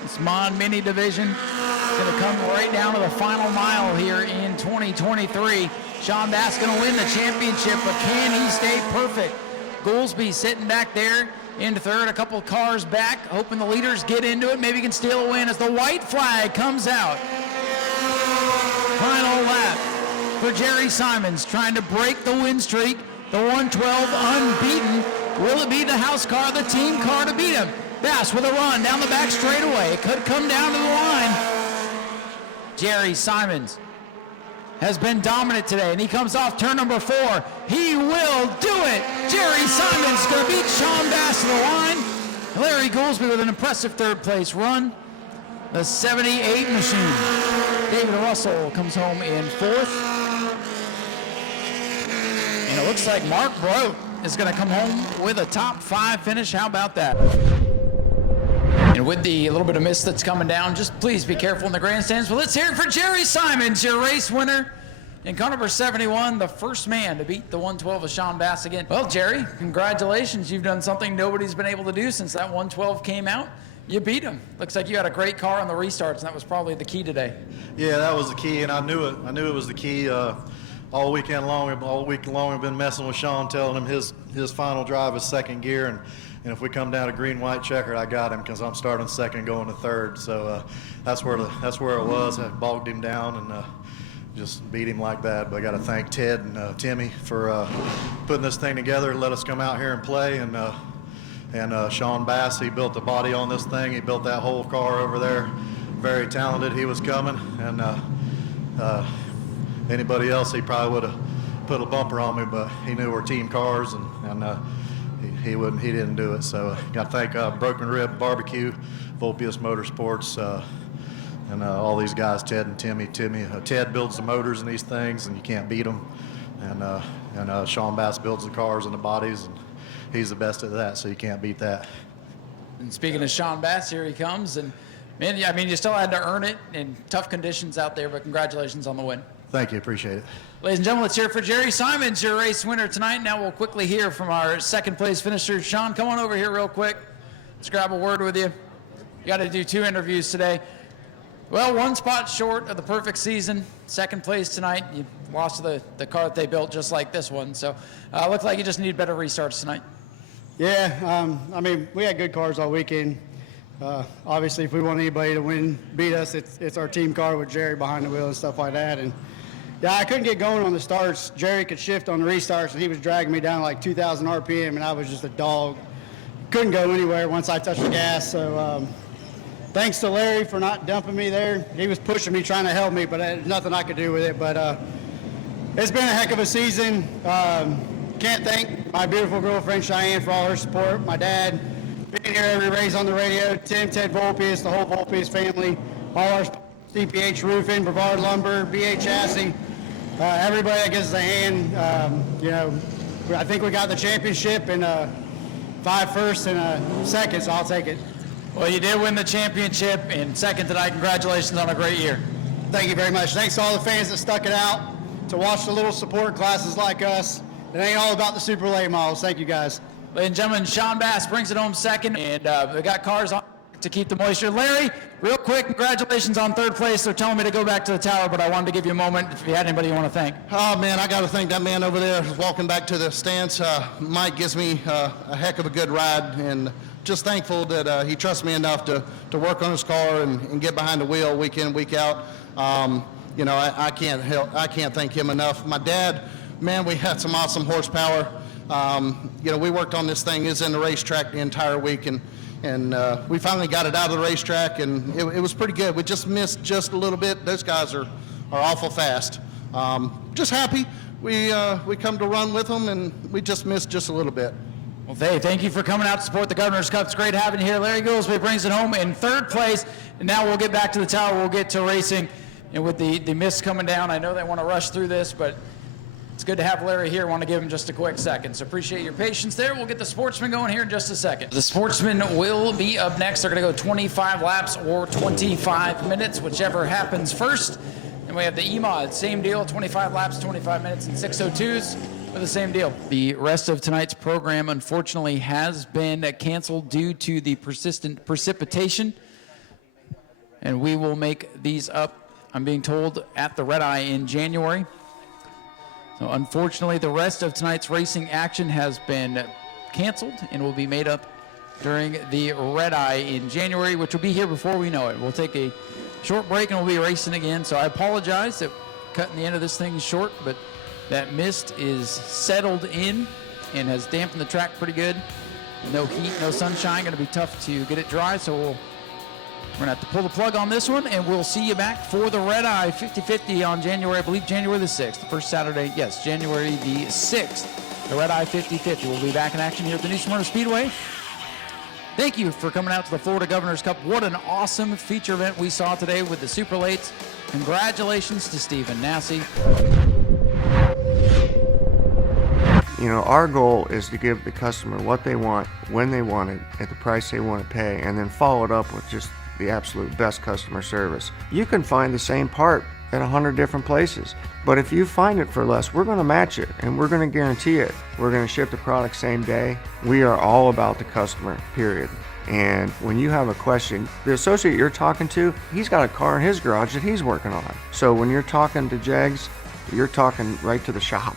This Mon Mini division is going to come right down to the final mile here in 2023. Sean Bass going to win the championship, but can he stay perfect? Goolsby sitting back there in third, a couple of cars back, hoping the leaders get into it. Maybe he can steal a win as the white flag comes out. Final lap for Jerry Simons, trying to break the win streak. The 112 unbeaten. Will it be the house car, the team car to beat him? Bass with a run down the back straightaway. It could come down to the line. Jerry Simons has been dominant today, and he comes off turn number 4. He will do it. Jerry Simons is going to beat Sean Bass to the line. Larry Goolsby with an impressive third place run. The 78 machine. David Russell comes home in 4th. And it looks like Mark Brote is going to come home with a top 5 finish. How about that? And with the little bit of mist that's coming down, just please be careful in the grandstands. Well, let's hear it for Jerry Simons, your race winner in car number 71, the first man to beat the 112 of Sean Bass again. Well, Jerry, congratulations. You've done something nobody's been able to do since that 112 came out. You beat him. Looks like you had a great car on the restarts, and that was probably the key today. Yeah, that was the key, and I knew it. I knew it was the key. All week long, I've been messing with Sean, telling him his final drive is second gear, and if we come down to green, white, checkered, I got him because I'm starting second, going to third. So that's where it was. I bogged him down and just beat him like that. But I got to thank Ted and Timmy for putting this thing together and let us come out here and play. And Sean Bass, he built the body on this thing. He built that whole car over there. Very talented. He was coming, and anybody else, he probably would have put a bumper on me, but he knew we're team cars, and he didn't do it. So got to thank Broken Rib Barbecue, Volpius Motorsports, and all these guys, Ted and Timmy. Ted builds the motors in these things, and you can't beat them. And Sean Bass builds the cars and the bodies, and he's the best at that, so you can't beat that. And speaking of Sean Bass, here he comes. And man, I mean, you still had to earn it in tough conditions out there, but congratulations on the win. Thank you, appreciate it. Ladies and gentlemen, let's hear it for Jerry Simons, your race winner tonight. Now we'll quickly hear from our second place finisher. Sean, come on over here real quick. Let's grab a word with you. You got to do 2 interviews today. Well, 1 spot short of the perfect season. Second place tonight. You lost to the car that they built just like this one. So looked like you just need better restarts tonight. Yeah, I mean, we had good cars all weekend. Obviously, if we want anybody to beat us, it's our team car with Jerry behind the wheel and stuff like that. And yeah, I couldn't get going on the starts. Jerry could shift on the restarts, and he was dragging me down like 2,000 RPM, and I was just a dog. Couldn't go anywhere once I touched the gas. So thanks to Larry for not dumping me there. He was pushing me, trying to help me, but there's nothing I could do with it. But it's been a heck of a season. Can't thank my beautiful girlfriend Cheyenne for all her support. My dad, Being here every race on the radio, Tim, Ted Volpius, the whole Volpius family, all our CPH Roofing, Brevard Lumber, BA Chassis, everybody that gives us a hand. You know, I think we got the championship in 5 firsts and a second, so I'll take it. Well, you did win the championship and second tonight. Congratulations on a great year. Thank you very much. Thanks to all the fans that stuck it out to watch the little support classes like us. It ain't all about the super late models. Thank you, guys. Ladies and gentlemen, Sean Bass brings it home second, and we got cars on to keep the moisture. Larry, real quick, congratulations on 3rd place. They're telling me to go back to the tower, but I wanted to give you a moment if you had anybody you want to thank. Oh, man, I got to thank that man over there who's walking back to the stands. Mike gives me a heck of a good ride, and just thankful that he trusts me enough to work on his car and get behind the wheel week in, week out. You know, I can't thank him enough. My dad, man, we had some awesome horsepower. You know, we worked on this thing. It was in the racetrack the entire week, and we finally got it out of the racetrack, and it was pretty good. We just missed just a little bit. Those guys are awful fast. Just happy we come to run with them, and we just missed just a little bit. Well, thank you for coming out to support the Governor's Cup. It's great having you here. Larry Goolsby brings it home in 3rd place, and now we'll get back to the tower. We'll get to racing, and with the mist coming down, I know they want to rush through this, but it's good to have Larry here. I want to give him just a quick second. So appreciate your patience there. We'll get the sportsmen going here in just a second. The sportsmen will be up next. They're going to go 25 laps or 25 minutes, whichever happens first. And we have the EMOD, same deal, 25 laps, 25 minutes, and 6:02s with the same deal. The rest of tonight's program, unfortunately, has been canceled due to the persistent precipitation. And we will make these up, I'm being told, at the Red Eye in January. So unfortunately, the rest of tonight's racing action has been canceled and will be made up during the Red Eye in January, which will be here before we know it. We'll take a short break and we'll be racing again. So I apologize that cutting the end of this thing short, but that mist is settled in and has dampened the track pretty good. No heat, no sunshine, going to be tough to get it dry. So we're going to have to pull the plug on this one, and we'll see you back for the Red Eye 50-50 on January, I believe January the 6th, the first Saturday, yes, January the 6th, the Red Eye 50-50. We'll be back in action here at the new Smyrna Speedway. Thank you for coming out to the Florida Governor's Cup. What an awesome feature event we saw today with the Super Lates. Congratulations to Stephen Nau Sea. You know, our goal is to give the customer what they want, when they want it, at the price they want to pay, and then follow it up with just the absolute best customer service. You can find the same part at 100 different places, but if you find it for less, we're going to match it and we're going to guarantee it. We're going to ship the product same day. We are all about the customer, period. And when you have a question, the associate you're talking to, he's got a car in his garage that he's working on. So when you're talking to Jegs, you're talking right to the shop.